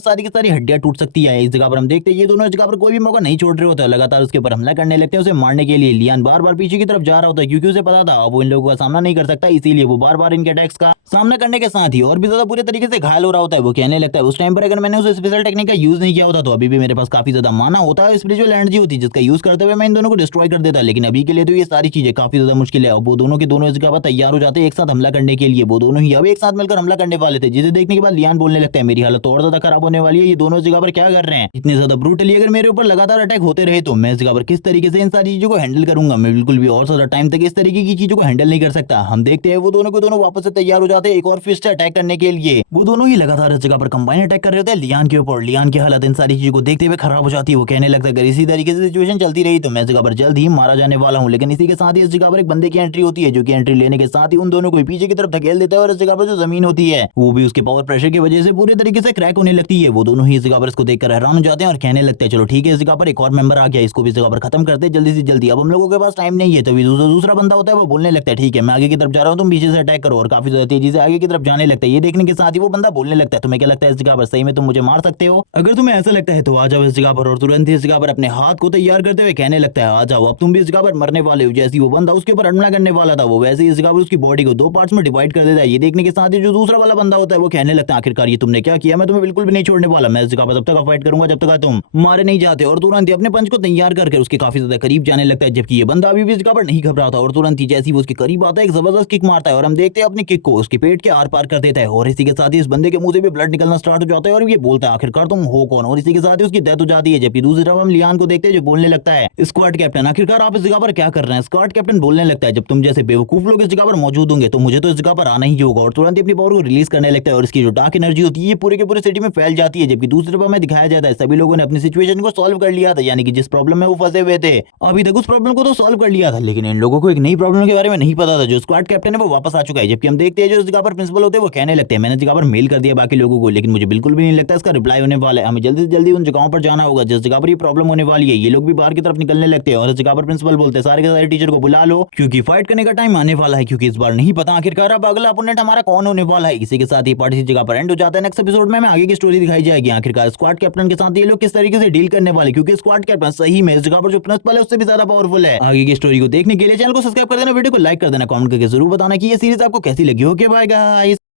सारी की सारी हड्डियां टूट सकती है। इस जगह पर हम देखते हैं ये दोनों इस जगह पर कोई भी मौका नहीं छोड़ रहे होते, लगातार उसके ऊपर हमला करने लगते हैं उसे मारने के लिए। लियान बार बार पीछे की तरफ जा रहा होता है क्योंकि उसे पता था अब वो इन लोगों का सामना नहीं कर सकता, इसीलिए वो बार बार इनके अटैक्स का सामना करने के साथ ही और भी ज्यादा बुरे तरीके से घायल हो रहा होता है। वो कहने लगता है उस टाइम पर अगर मैंने उस स्पेशल टेक्निक का यूज नहीं किया होता तो अभी भी मेरे पास काफी ज्यादा माना होता है, स्पिरिचुअल एनर्जी होती जिसका यूज करते हुए मैं इन दोनों को डिस्ट्रॉय कर देता, लेकिन अभी के लिए तो ये सारी चीजें काफी ज्यादा मुश्किल है। अब वो दोनों के दोनों इस जगह पर तैयार हो जाते हैं एक साथ हमला करने के लिए। वो दोनों ही अब एक साथ मिलकर हमला करने वाले थे, जिसे देखने के बाद लियान बोलने लगता है मेरी हालत और ज्यादा खराब होने वाली है, ये दोनों इस जगह पर क्या कर रहे हैं इतने ज्यादा ब्रूटली, अगर मेरे ऊपर लगातार अटैक होते रहे तो मैं इस जगह पर किस तरीके से इन सारी चीजों को हैंडल करूंगा। मैं बिल्कुल भी और ज्यादा टाइम तक इस तरीके की चीजों को हैंडल नहीं कर सकता। हम देखते हैं वो दोनों को दोनों वापस से तैयार हो जाते हैं एक और फिस्ट अटैक करने के लिए। वो दोनों ही लगातार इस जगह पर कंबाइन अटैक कर रहे होते हैं लियान के ऊपर। लियान की हालत इन सारी चीजों को देखते हुए खराब हो जाती है। वो कहने लगता है अगर इसी तरीके से सिचुएशन चलती रही तो मैं इस जगह पर जल्द ही मारा जाने वाला हूं। लेकिन इसी के साथ ही इस जगह पर एक बंदे की एंट्री होती है, जो कि एंट्री लेने के साथ ही उन दोनों को पीछे की तरफ धकेल देता है और इस जगह पर जो जमीन होती है वो भी उसके पावर प्रेशर की वजह से पूरे तरीके से क्रैक होने लगती है। वो दोनों ही इस जगह पर इसको देखकर हैरान हो जाते हैं और कहने लगते हैं चलो ठीक है, इस जगह पर एक और मेंबर आ गया, इसको भी इस जगह पर खत्म करते हैं जल्दी से जल्दी, अब हम लोगों के पास टाइम नहीं है। तभी दूसरा बंदा होता है वो बोलने लगता है ठीक है मैं आगे की तरफ जा रहा हूँ, तुम पीछे से अटैक करो, और काफी ज्यादा तेजी से आगे की तरफ जाने लगता है। ये देखने के साथ ही वो बंदा बोलने लगता है तुम्हें क्या लगता है इस जगह पर सही में तुम मुझे मार सकते हो? अगर तुम्हें ऐसा लगता है तो आ जाओ इस जगह पर। और तुरंत ही इस जगह पर अपने हाथ को तैयार करते हुए कहने लगता है आ जाओ, अब तुम भी इस जगह पर मरने वाले हो। जैसे वो बंदा उसके ऊपर हमला करने वाला था वो वैसे ही इस जगह पर उसकी बॉडी को दो पार्ट्स में डिवाइड कर देता है। ये देखने के साथ ही जो दूसरा वाला बंदा होता है वो कहने लगता है आखिरकार ये तुमने क्या किया, मैं तुम्हें बिल्कुल भी नहीं छोड़ने वाला, मैं इस जगह पर तब तक फाइट करूंगा जब तक तुम मारे नहीं जाते। और तुरंत ही अपने पंच को तैयार करके उसके काफी ज्यादा करीब जाने लगता है, जबकि ये बंदा अभी भी इस जगह पर नहीं घबरा था। और तुरंत ही जैसे ही वो उसके करीब आता है एक जबरदस्त किक मारता है और हम देखते हैं अपनी किक को उसके पेट के आर पार कर देता है। और इसी के साथ ही इस बंदे के मुंह से भी ब्लड निकलना स्टार्ट हो जाता है और ये बोलता है आखिरकार तुम हो कौन, और इसी के साथ ही उसकी डेथ हो जाती है। जबकि दूसरी तरफ हम लियान को देखते हैं जो बोलने लगता है स्क्वाड कैप्टन आखिरकार आप इस जगह पर क्या कर रहे हैं। स्क्वाड कैप्टन बोलने लगता है जब तुम जैसे बेवकूफ लोग इस जगह पर मौजूद होंगे तो मुझे तो इस जगह पर आना ही होगा। और तुरंत अपनी पावर को रिलीज करने लगता है और इसकी जो डार्क एनर्जी होती है पूरे के पूरे सिटी में फैल जाती है। जबकि दूसरी तरफ हमें दिखाया जाता है सभी लोगों ने अपनी सिचुएशन को सॉल्व कर लिया था, यानी कि जिस प्रॉब्लम में वो फंसे हुए थे अभी तक उस प्रॉब्लम को तो सॉल्व कर लिया था, लेकिन इन लोगों को एक नई प्रॉब्लम के बारे में नहीं पता था। जो स्क्वाड कैप्टन है वो वापस आ चुका है। जबकि हम देखते हैं जो इस जगह पर प्रिंसिपल होते हैं वो कहने लगते हैं मैंने जगह पर मेल कर दिया बाकी लोगों को, लेकिन मुझे बिल्कुल भी नहीं लगता इसका रिप्लाई होने वाला है। हमें जल्दी से जल्दी उन जगहों पर जाना होगा जिस जगह पर ये प्रॉब्लम होने वाली है। ये लोग भी बाहर की तरफ निकलने लगते हैं और इस जगह पर प्रिंसिपल बोलते हैं सारे के सारे टीचर को बुला लो क्योंकि फाइट करने का टाइम आने वाला है, क्योंकि इस बार नहीं पता आखिरकार अब अगला अपोनेंट हमारा कौन होने वाला है। इसी के साथ ही पार्टी इस जगह पर एंड हो जाता है। नेक्स्ट एपिसोड में हमें आगे की स्टोरी दिखाई जाएगी आखिरकार स्क्वाड कैप्टन के साथ ये लोग किस तरीके से डील करने वाले, क्योंकि स्क्वाड कैप्टन सही में इस जगह पर जो प्रिंसिपल है उससे भी ज्यादा पावरफुल है। आगे की स्टोरी को देखने के लिए चैनल को सब्सक्राइब कर देना, वीडियो को लाइक कर देना, कमेंट करके जरूर बताना कि ये सीरीज आपको कैसी लगी। Okay bye guys.